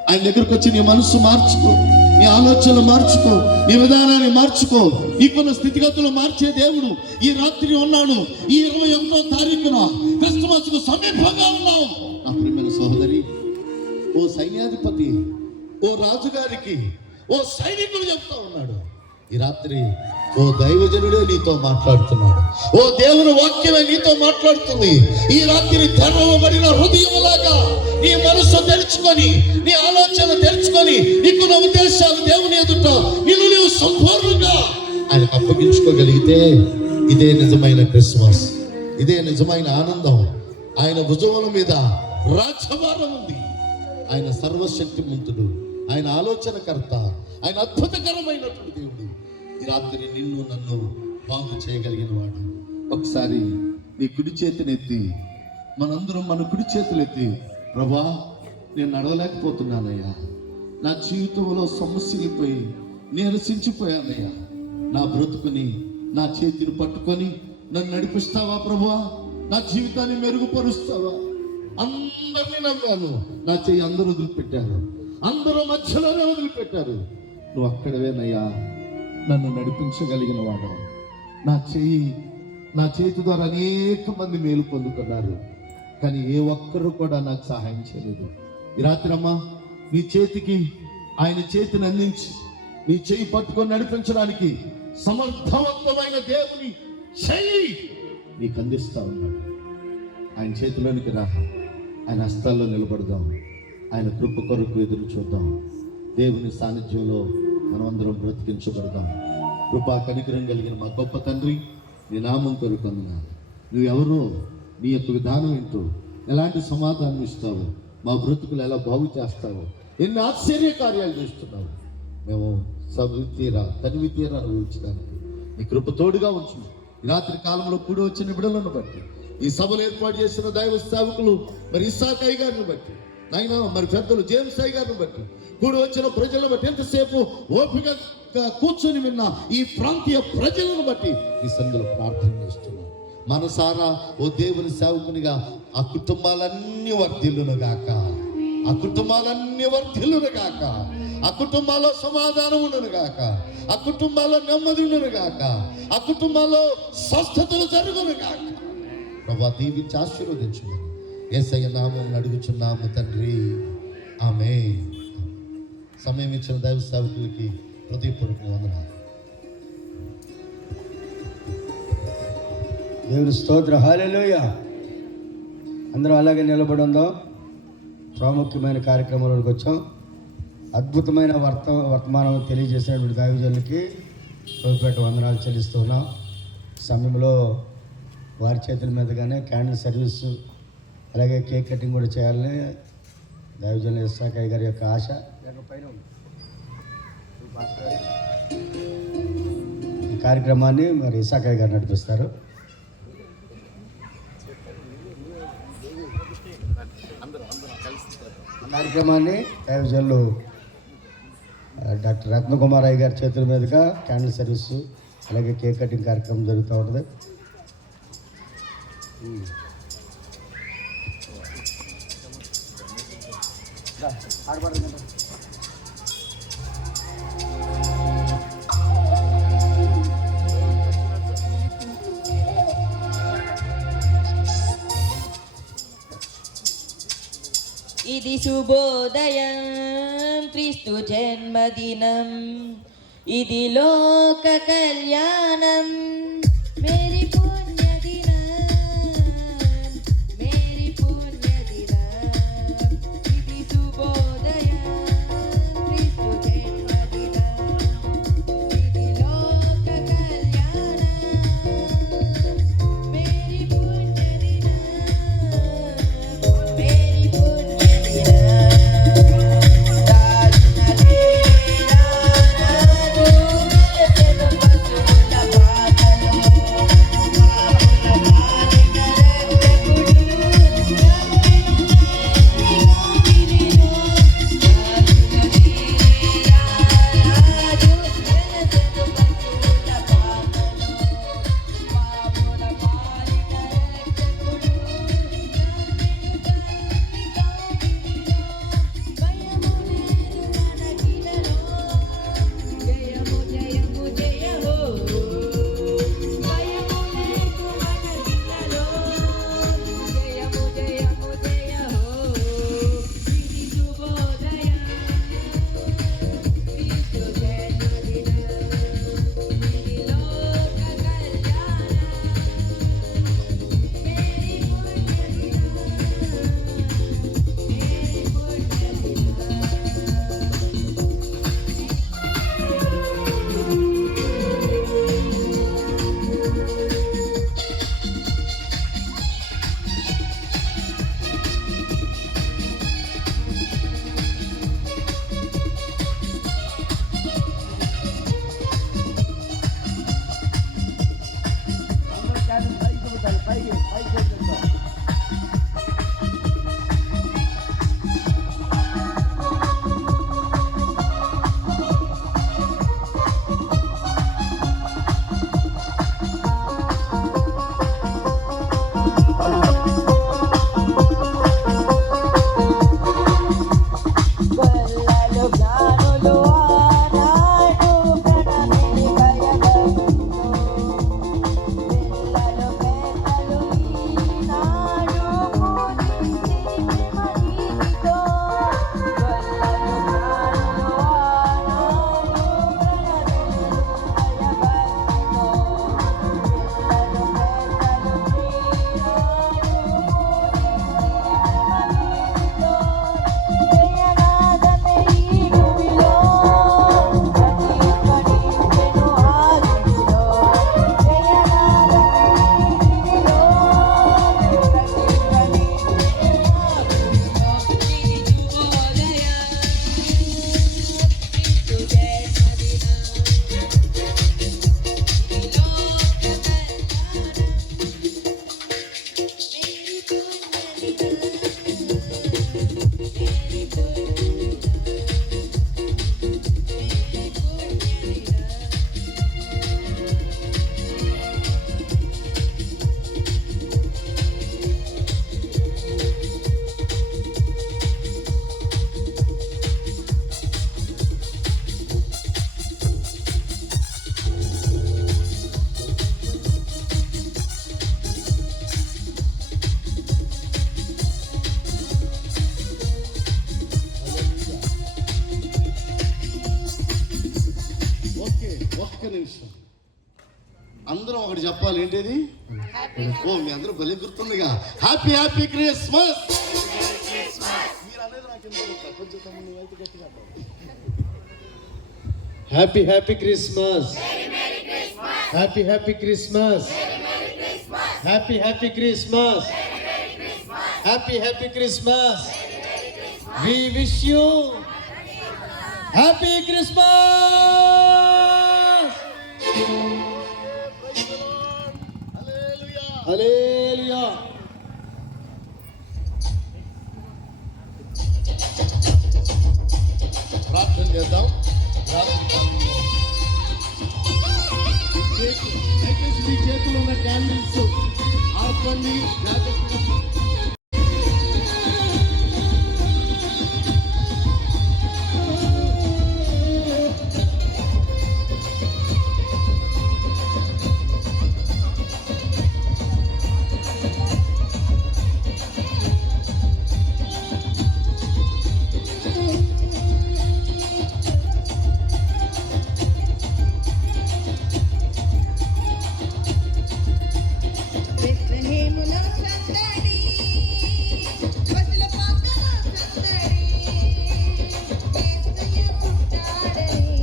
ఆయన దగ్గరకు వచ్చి నీ మనసు మార్చుకో. నీ ఆలోచనలు మార్చుకో, నీ విధానాన్ని మార్చుకో. నీకున్న స్థితిగతులు మార్చే దేవుడు ఈ రాత్రి ఉన్నాడు. ఈ 21వ తారీఖున క్రిస్మస్ కు సమీపంగా ఉన్నావు. నా ప్రియమైన సహోదరి, ఓ సైన్యాధిపతి, ఓ రాజుగారికి, ఓ సైనికుడు చెప్తా ఉన్నాడు, ఈ రాత్రి ఓ దైవజనుడే నీతో మాట్లాడుతున్నాడు. ఓ దేవుని వాక్యమే నీతో మాట్లాడుతుంది. ఈ రాత్రి తెరవబడిన హృదయంలాగా నీ మనసు తెరుచుకొని, నీ ఆలోచన తెరుచుకొని, నీకున్న ఉద్దేశాలు దేవుని ఎదుట నీవు సంపూర్ణంగా ఆయనకు అప్పగించుకోగలిగితే ఇదే నిజమైన క్రిస్మస్, ఇదే నిజమైన ఆనందం. ఆయన భుజముల మీద రాజ్యభారం ఉంది. ఆయన సర్వశక్తిమంతుడు, ఆయన ఆలోచనకర్త, ఆయన అద్భుతకరమైనటువంటి దేవుడు. ఈ రాత్రి నిన్ను నన్ను బాగు చేయగలిగిన వాడు. ఒకసారి నీ కుడి చేతినెత్తి, మనందరం మన కుడి చేతులెత్తి, ప్రభా నేను నడవలేకపోతున్నానయ్యా, నా జీవితంలో సమస్యలపై నీరసించిపోయానయ్యా, నా బ్రతుకుని నా చేతిని పట్టుకొని నన్ను నడిపిస్తావా ప్రభువా, నా జీవితాన్ని మెరుగుపరుస్తావా? అందరినీ నమ్మాను, నా చెయ్యి అందరూ వదిలిపెట్టారు, అందరూ మధ్యలోనే వదిలిపెట్టారు. నువ్వు అక్కడవేనయ్యా నన్ను నడిపించగలిగిన వాడు. నా చేతి ద్వారా అనేక మంది మేలు పొందుతున్నారు, కానీ ఏ ఒక్కరు కూడా నాకు సహాయం చేయలేదు. ఈ రాత్రి అమ్మా నీ చేతికి ఆయన చేతిని అందించి నీ చేయి పట్టుకొని నడిపించడానికి సమర్థవంతమైన దేవుని చెయ్యి నీకు అందిస్తా ఉన్నాడు. ఆయన చేతిలోనికి రా, ఆయన హస్తాల్లో నిలబడదాం, ఆయన కృప కొరకు ఎదురు చూద్దాం. దేవుని సాన్నిధ్యంలో మనమందరం బ్రతికించబడదాం. కృపా కనికరం కలిగిన మా గొప్ప తండ్రి, నీ నామం కొరకు వందనాలు. నువ్వెవరో, నీ యొక్క విధానం ఏంటో, ఎలాంటి సమాధానం ఇస్తావు, మా బ్రతుకులు ఎలా బాగు చేస్తావు, ఎన్ని ఆశ్చర్య కార్యాలు చేస్తున్నావు. మేము తనివి తీరా అనుభవించడానికి నీ కృప తోడుగా ఉంచు. ఈ రాత్రి కాలంలో కూడి వచ్చిన బిడ్డలను బట్టి, ఈ సభలు ఏర్పాటు చేసిన దైవ సేవకులు మరి ఇస్సాకయ్య గారిని బట్టి, నాయనా మరి పెద్దలు జేమ్స్ అయ్య గారిని బట్టి, కూడి వచ్చిన ప్రజలను బట్టి, ఎంతసేపు ఓపిక కూర్చొని విన్న ఈ ప్రాంతీయ ప్రజలను బట్టి ఈ సందులో ప్రార్థన చేస్తున్నాను. మనసారా ఓ దేవుని సేవకునిగా ఆ కుటుంబాలన్నీ వర్ధిల్లును గాక, ఆ కుటుంబాలన్నీ వర్ధిల్లును గాక, ఆ కుటుంబాల్లో సమాధానం ఉండును గాక, ఆ కుటుంబాల్లో నెమ్మది ఉండును గాక, ఆ కుటుంబాల్లో స్వస్థతలు జరుగును గాక. ప్రభా దీవించి ఆశీర్వదించును. యేసయ్య నామం అడుగుచున్నాము తండ్రి, ఆమేన్. సమయం ఇచ్చిన దైవ సేవకులకి హృదయపూర్వక వందనాలు. దేవుని స్తోత్ర, హల్లెలూయా. అందరూ అలాగే నిలబడి ఉందాం. ప్రాముఖ్యమైన కార్యక్రమంలోకి వచ్చాం. అద్భుతమైన వర్తమానం తెలియజేసినటువంటి దైవజనులకి ప్రభుపేట వందనాలు చెల్లిస్తూ ఉన్నాం. సమయంలో వారి చేతుల మీదుగానే క్యాండిల్ సర్వీసు, అలాగే కేక్ కటింగ్ కూడా చేయాలని దైవజనుల ఇస్సాకయ్య గారి యొక్క ఆశ. ఈ కార్యక్రమాన్ని మరి ఇస్సాకయ్య గారు నడిపిస్తారు. కార్యక్రమాన్ని దైవజనులు డాక్టర్ రత్నకుమారయ్య గారి చేతుల మీదుగా క్యాండిల్ సర్వీసు, అలాగే కేక్ కటింగ్ కార్యక్రమం జరుగుతూ ఉంటుంది. ఇది శుభోదయం, క్రీస్తు జన్మదినం, ఇది లోక కళ్యాణం. మేరీ పుణ్యదినం, మేరీ పుణ్యదినం, ఇది శుభోదయం, క్రీస్తు జన్మదినం, ఇది లోక కళ్యాణం. మేరీ పుణ్యదినం, మేరీ పుణ్యదినం. చెప్పాలి ఏంటిది? ఓ మీ అందరూ భలే గుర్తుందిగా. Happy happy Christmas. మీరు అనేది నాకు ఎందుకు కొంచెం తమ్ముని అయితే గట్టిగా happy happy Christmas. Happy happy Christmas. Happy happy Christmas. Happy happy Christmas. We wish you happy Christmas. Hallelujah. ప్రార్థన చేద్దాం. దయచేసి మీ చేతుల్లో ఉన్న క్యాండిల్స్ ఆర్పండి జాగ్రత్తగా. బెత్లెహేములో సందడి, పశుల పాకలో సందడి, యేసయ్య పుట్టాడని,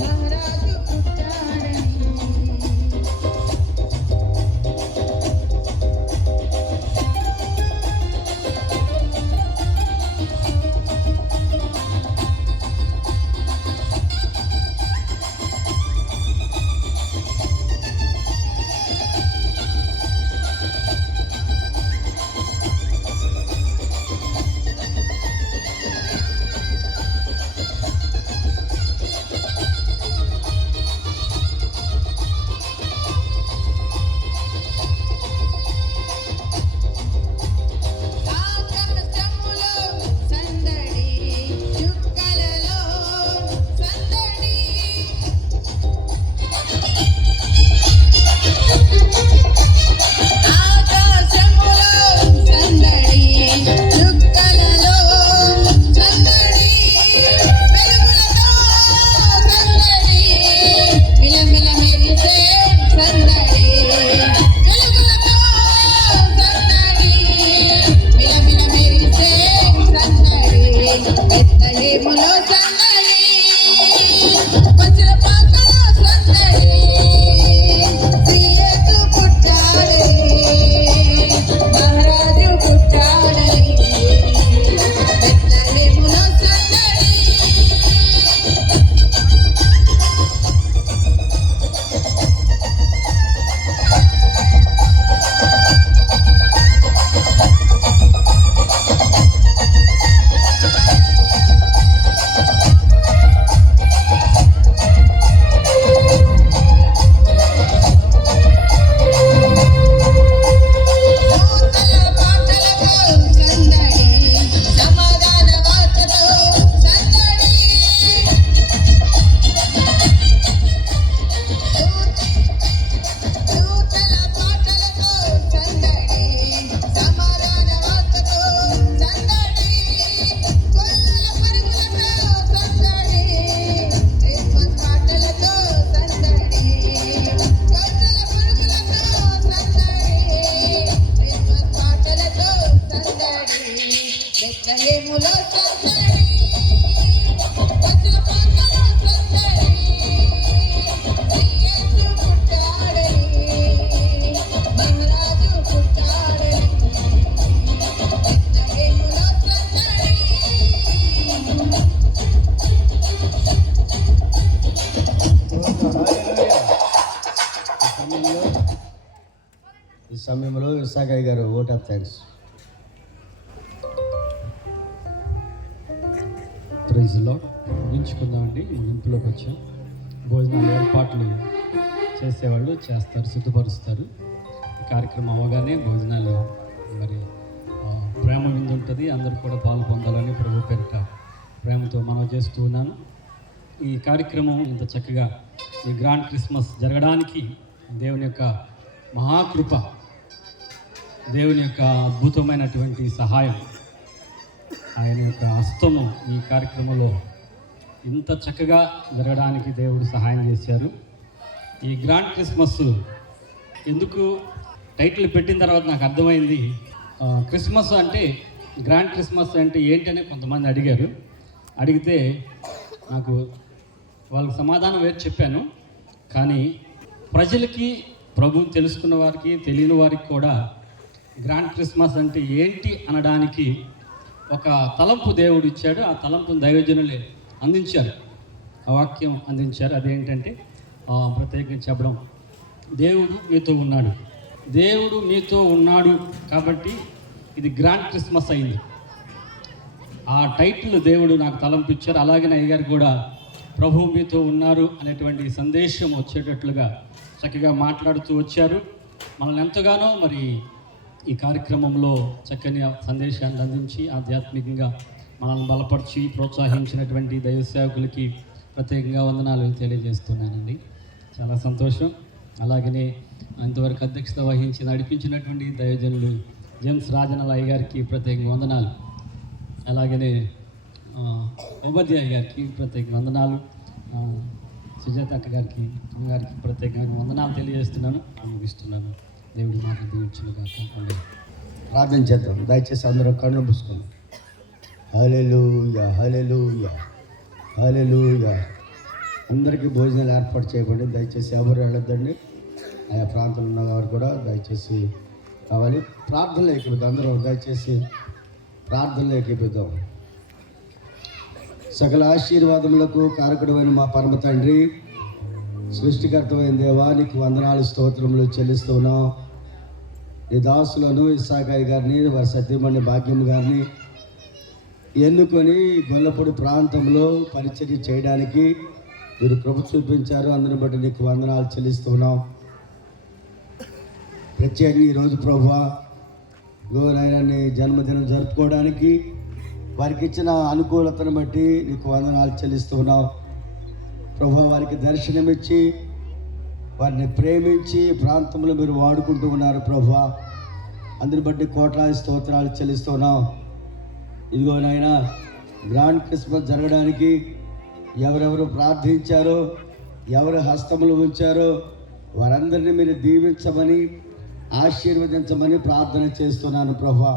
మహారాజు పుట్టాడని. ఆకాశములో సందడి, చుక్కలలో సందడి. ఆకాశములో సందడి, చుక్కలలో సందడి. వెలుగులతో సందడి, మిలమిల మెరిసే సందడి. వెలుగులతో సందడి, మిలమిల మెరిసే సందడి. బెత్లెహేములో సందడి, పశుల పాకలో సందడి, యేసు పుట్టాడని, మహారాజు పుట్టాడని. బెత్లెహేములో సందడి. నూతన పాటలతో సందడి, సమాధాన వార్తతో సందడి. నూతన పాటలతో సందడి, సమాధాన వార్తతో సందడి. కొల్లుల పరుగులతో సందడి, క్రిస్మస్ పాటలతో సందడి. కొల్లుల పరుగులతో సందడి, క్రిస్మస్ పాటలతో సందడి. బెత్లెహేములో సందడి, పశుల పాకలో సందడి, యేసు పుట్టాడని, మహారాజు పుట్టాడని. బెత్లెహేములో సందడి. ఈ సమయంలో విశాఖయ్య గారు ఓట్ ఆఫ్ థ్యాంక్స్. ప్రైజ్లో ముగించుకుందామండి. ముగింపులోకి వచ్చాం. భోజనాలు ఏర్పాట్లు చేసేవాళ్ళు చేస్తారు, సిద్ధపరుస్తారు. ఈ కార్యక్రమం అవగానే భోజనాలు మరి ప్రేమ విందు ఉంటుంది. అందరూ కూడా పాలు పొందాలని ప్రభు పేరిట ప్రేమతో మనం చేస్తూ ఉన్నాను. ఈ కార్యక్రమం ఇంత చక్కగా ఈ గ్రాండ్ క్రిస్మస్ జరగడానికి దేవుని యొక్క మహాకృప, దేవుని యొక్క అద్భుతమైనటువంటి సహాయం, ఆయన యొక్క హస్తము ఈ కార్యక్రమంలో ఇంత చక్కగా జరగడానికి దేవుడు సహాయం చేశారు. ఈ గ్రాండ్ క్రిస్మస్ ఎందుకు టైటిల్ పెట్టిన తర్వాత నాకు అర్థమైంది. క్రిస్మస్ అంటే గ్రాండ్ క్రిస్మస్ అంటే ఏంటని కొంతమంది అడిగారు. అడిగితే నాకు వాళ్ళకి సమాధానం వేరు చెప్పాను. కానీ ప్రజలకి, ప్రభు తెలుసుకున్న వారికి, తెలియని వారికి కూడా గ్రాండ్ క్రిస్మస్ అంటే ఏంటి అనడానికి ఒక తలంపు దేవుడు ఇచ్చాడు. ఆ తలంపును దైవజనులే అందించారు, ఆ వాక్యం అందించారు. అదేంటంటే ప్రత్యేకంగా చెప్పడం, దేవుడు మీతో ఉన్నాడు. దేవుడు మీతో ఉన్నాడు కాబట్టి ఇది గ్రాండ్ క్రిస్మస్ అయింది. ఆ టైటిల్ దేవుడు నాకు తలంపించారు. అలాగే నా అయ్యగారు కూడా ప్రభు మీతో ఉన్నారు అనేటువంటి సందేశం వచ్చేటట్లుగా చక్కగా మాట్లాడుతూ వచ్చారు. మనల్ని ఎంతగానో మరి ఈ కార్యక్రమంలో చక్కని సందేశాన్ని అందించి ఆధ్యాత్మికంగా మనల్ని బలపరిచి ప్రోత్సహించినటువంటి దైవ సేవకులకి ప్రత్యేకంగా వందనాలు తెలియజేస్తున్నానండి. చాలా సంతోషం. అలాగనే ఇంతవరకు అధ్యక్షత వహించి నడిపించినటువంటి దైవజనులు జేమ్స్ రాజనలయ్య గారికి ప్రత్యేకంగా వందనాలు. అలాగనే ఉపాధ్యాయ గారికి ప్రత్యేక వందనాలు. సుజాత అక్క గారికి ప్రత్యేకంగా వందనాలు తెలియజేస్తున్నాను. ముగిస్తున్నాను. దేవుడు మాకు దీవించును గాక. ప్రార్థన చేద్దాం. దయచేసి అందరూ కళ్ళు మూసుకుందాం. హల్లెలూయా, హల్లెలూయా, హల్లెలూయా. అందరికీ భోజనాలు ఏర్పాటు చేయబడి దయచేసి ఎవరు వెళ్ళొద్దండి. ఆయా ప్రాంతంలో ఉన్న వారు కూడా దయచేసి కావాలి. ప్రార్థనలు ఎక్కిపోతాం. అందరూ దయచేసి ప్రార్థనలు ఎక్కిపోతాం. సకల ఆశీర్వాదములకు కారకుడమైన మా పరమ తండ్రి, సృష్టికర్తమైన దేవా, నీకు వందనాలు స్తోత్రములు చెల్లిస్తున్నాం. నీ దాసులను ఇస్సాకాయ్ గారిని, వారి సత్యమణి భాగ్యం గారిని ఎన్నుకొని గొల్లపూడి ప్రాంతంలో పరిచర్య చేయడానికి మీరు కృప చూపించారు. అందరిని బట్టి నీకు వందనాలు చెల్లిస్తున్నాం. ప్రత్యేకంగా ఈరోజు ప్రభువా గోనైనా జన్మదినం జరుపుకోవడానికి వారికి ఇచ్చిన అనుకూలతను బట్టి నీకు వందనాలు చెల్లిస్తున్నాం. ప్రభువా వారికి దర్శనమిచ్చి వారిని ప్రేమించి ప్రాంతంలో మీరు వాడుకుంటూ ఉన్నారు ప్రభువా. అందరిని బట్టి కోట్లాది స్తోత్రాలు చెల్లిస్తున్నాం. ఇదిగో నాయన గ్రాండ్ క్రిస్మస్ జరగడానికి ఎవరెవరు ప్రార్థించారో, ఎవరు హస్తములు ఉంచారో వారందరినీ మీరు దీవించమని, ఆశీర్వదించమని ప్రార్థన చేస్తున్నాను ప్రభువా.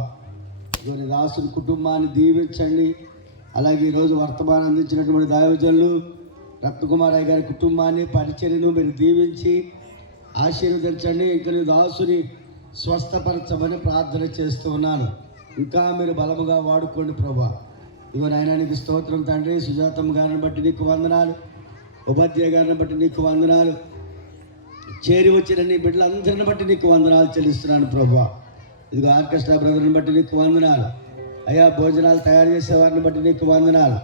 ఇదిగో నీ దాసుని కుటుంబాన్ని దీవించండి. అలాగే ఈరోజు వర్తమానం అందించినటువంటి దైవజనులు రత్నకుమారయ్య గారి కుటుంబాన్ని, పరిచర్యను మీరు దీవించి ఆశీర్వదించండి. ఇంకా నీ దాసుని స్వస్థపరచమని ప్రార్థన చేస్తూ ఉన్నాను. ఇంకా మీరు బలముగా వాడుకోండి ప్రభా. ఇదిగో నాయనా నీకు స్తోత్రం తండ్రి. సుజాతమ్మ గారిని బట్టి నీకు వందనాలు, ఉపాధ్యాయ గారిని బట్టి నీకు వందనాలు, చేరి వచ్చిన నీ బిడ్డలందరిని బట్టి నీకు వందనాలు చెల్లిస్తున్నాను ప్రభా. ఇదిగో ఆర్కెస్ట్రా బ్రదర్ని బట్టి నీకు వందనాలు అయ్యా. భోజనాలు తయారు చేసేవారిని బట్టి నీకు వందనాలు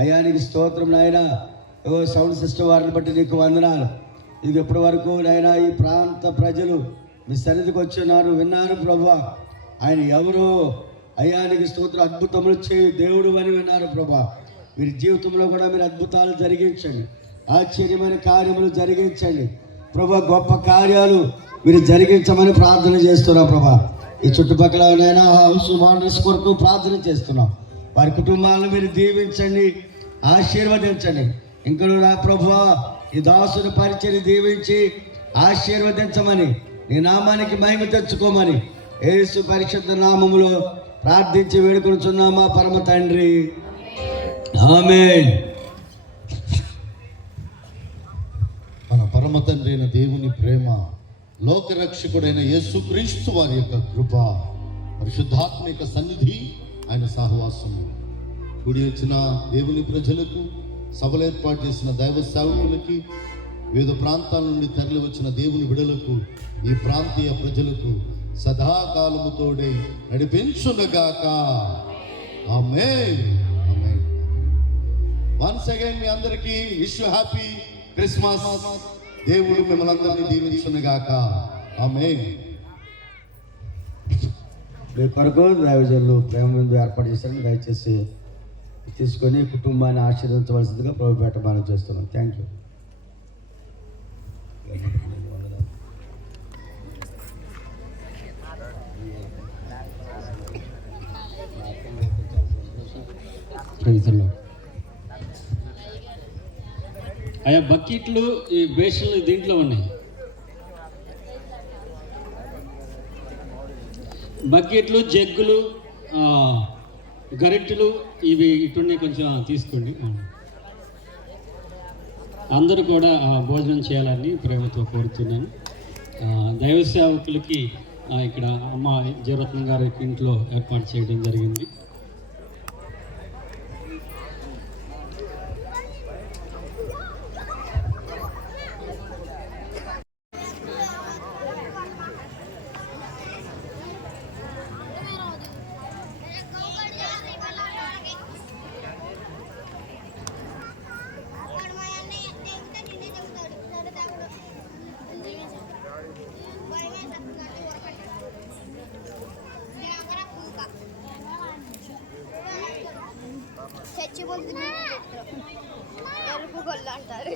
అయ్యా. నీకు స్తోత్రం నాయన. సౌండ్ సిస్టమ్ వారిని బట్టి నీకు వందనాలు. ఇది ఇప్పటి వరకు నాయన ఈ ప్రాంత ప్రజలు మీ సన్నిధికి వచ్చున్నారు, విన్నారు ప్రభా. ఆయన ఎవరు అయ్యా, నీకు స్తోత్రం. అద్భుతములు చేయు దేవుడు అని విన్నారు ప్రభా. వీరి జీవితంలో కూడా మీరు అద్భుతాలు జరిగించండి, ఆశ్చర్యమైన కార్యములు జరిగించండి ప్రభా. గొప్ప కార్యాలు మీరు జరిగించమని ప్రార్థన చేస్తున్నాం ప్రభా. ఈ చుట్టుపక్కల నైనా హౌస్ వాండర్స్ కొరకు ప్రార్థన చేస్తున్నాం. వారి కుటుంబాలను మీరు దీవించండి, ఆశీర్వదించండి. ఇంకా నా ప్రభువా ఈ దాసుని పరిచయం దీవించి ఆశీర్వదించమని, నీ నామానికి మహిమ తెచ్చుకోమని యేసు పరిశుద్ధ నామములో ప్రార్థించి వేడుకొనుచున్నామా పరమ తండ్రి, ఆమేన్. మన పరమ తండ్రి అయిన దేవుని ప్రేమ, లోకరక్షకుడైన యేసుక్రీస్తు వారి యొక్క కృప, పరిశుద్ధాత్మిక సన్నిధి, ఆయన సహవాసము కూడి వచ్చిన దేవుని ప్రజలకు, సభలు ఏర్పాటు చేసిన దైవ సేవకులకి, వివిధ ప్రాంతాల నుండి తరలి వచ్చిన దేవుని బిడలకు, ఈ ప్రాంతీయ ప్రజలకు సదాకాలముతోడే నడిపించునుగాక. ఆమేన్, ఆమేన్. వన్స్ అగైన్ మీ అందరికీ విష్ యు హ్యాపీ క్రిస్మస్. దేవుడు మిమ్మల్ని అందరినీ దీవించునుగాక. ఆమేన్. మీ కొరకు దైవజనులు ప్రేమ విందు ఏర్పాటు చేశారని దయచేసి తీసుకొని కుటుంబాన్ని ఆశీర్వదించవలసిందిగా ప్రభుపేట మనం చేస్తున్నాం. Thank you. ఆయా బకెట్లు ఈ బేషన్లు దీంట్లో ఉన్నాయి. బకెట్లు, జగ్గులు, గరిటెలు ఇవి ఇటున్నాయి, కొంచెం తీసుకోండి. అందరూ కూడా భోజనం చేయాలని ప్రేమతో కోరుతున్నాను. దైవ సేవకులకి ఇక్కడ అమ్మ జీవరత్నం గారి ఇంట్లో ఏర్పాటు చేయడం జరిగింది. ఎరుపు గొల్ల అంటారు.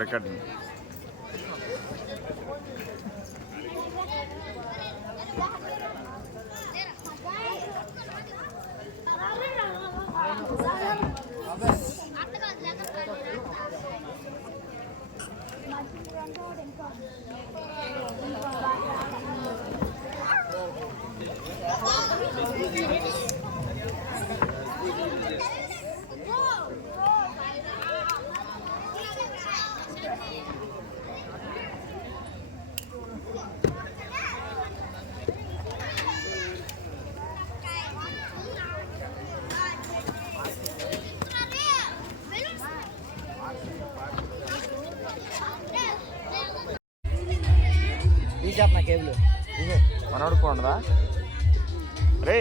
రికార్డింగ్ నా కేబుల్ మనోడు పోండదా రే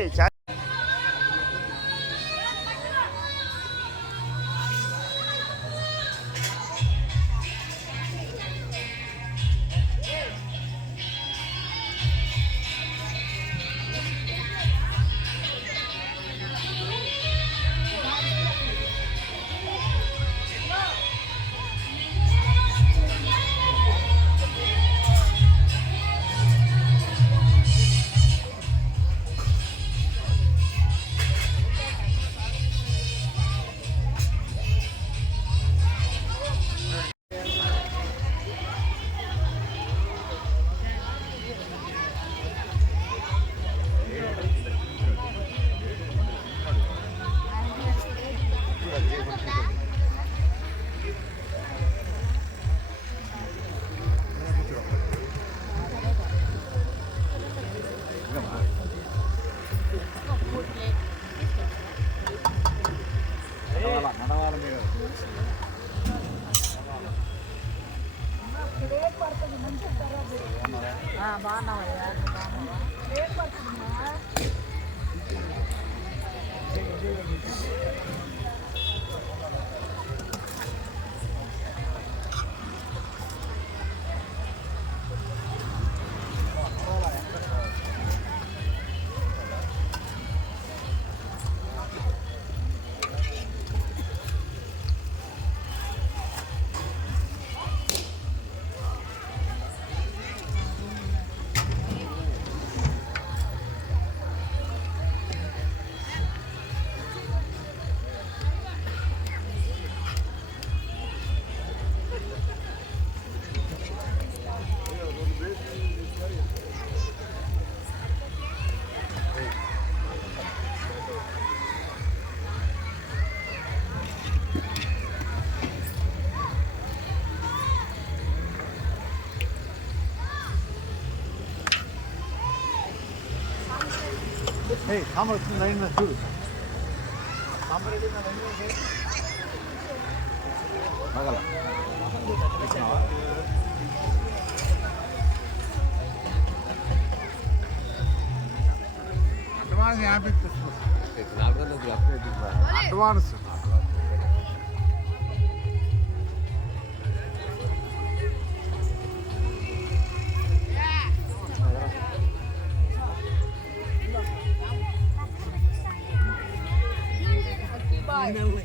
సాంబార్ వచ్చింది లైన్ చూడు సాంబార్ మగల అడ్వాన్స్ Hello.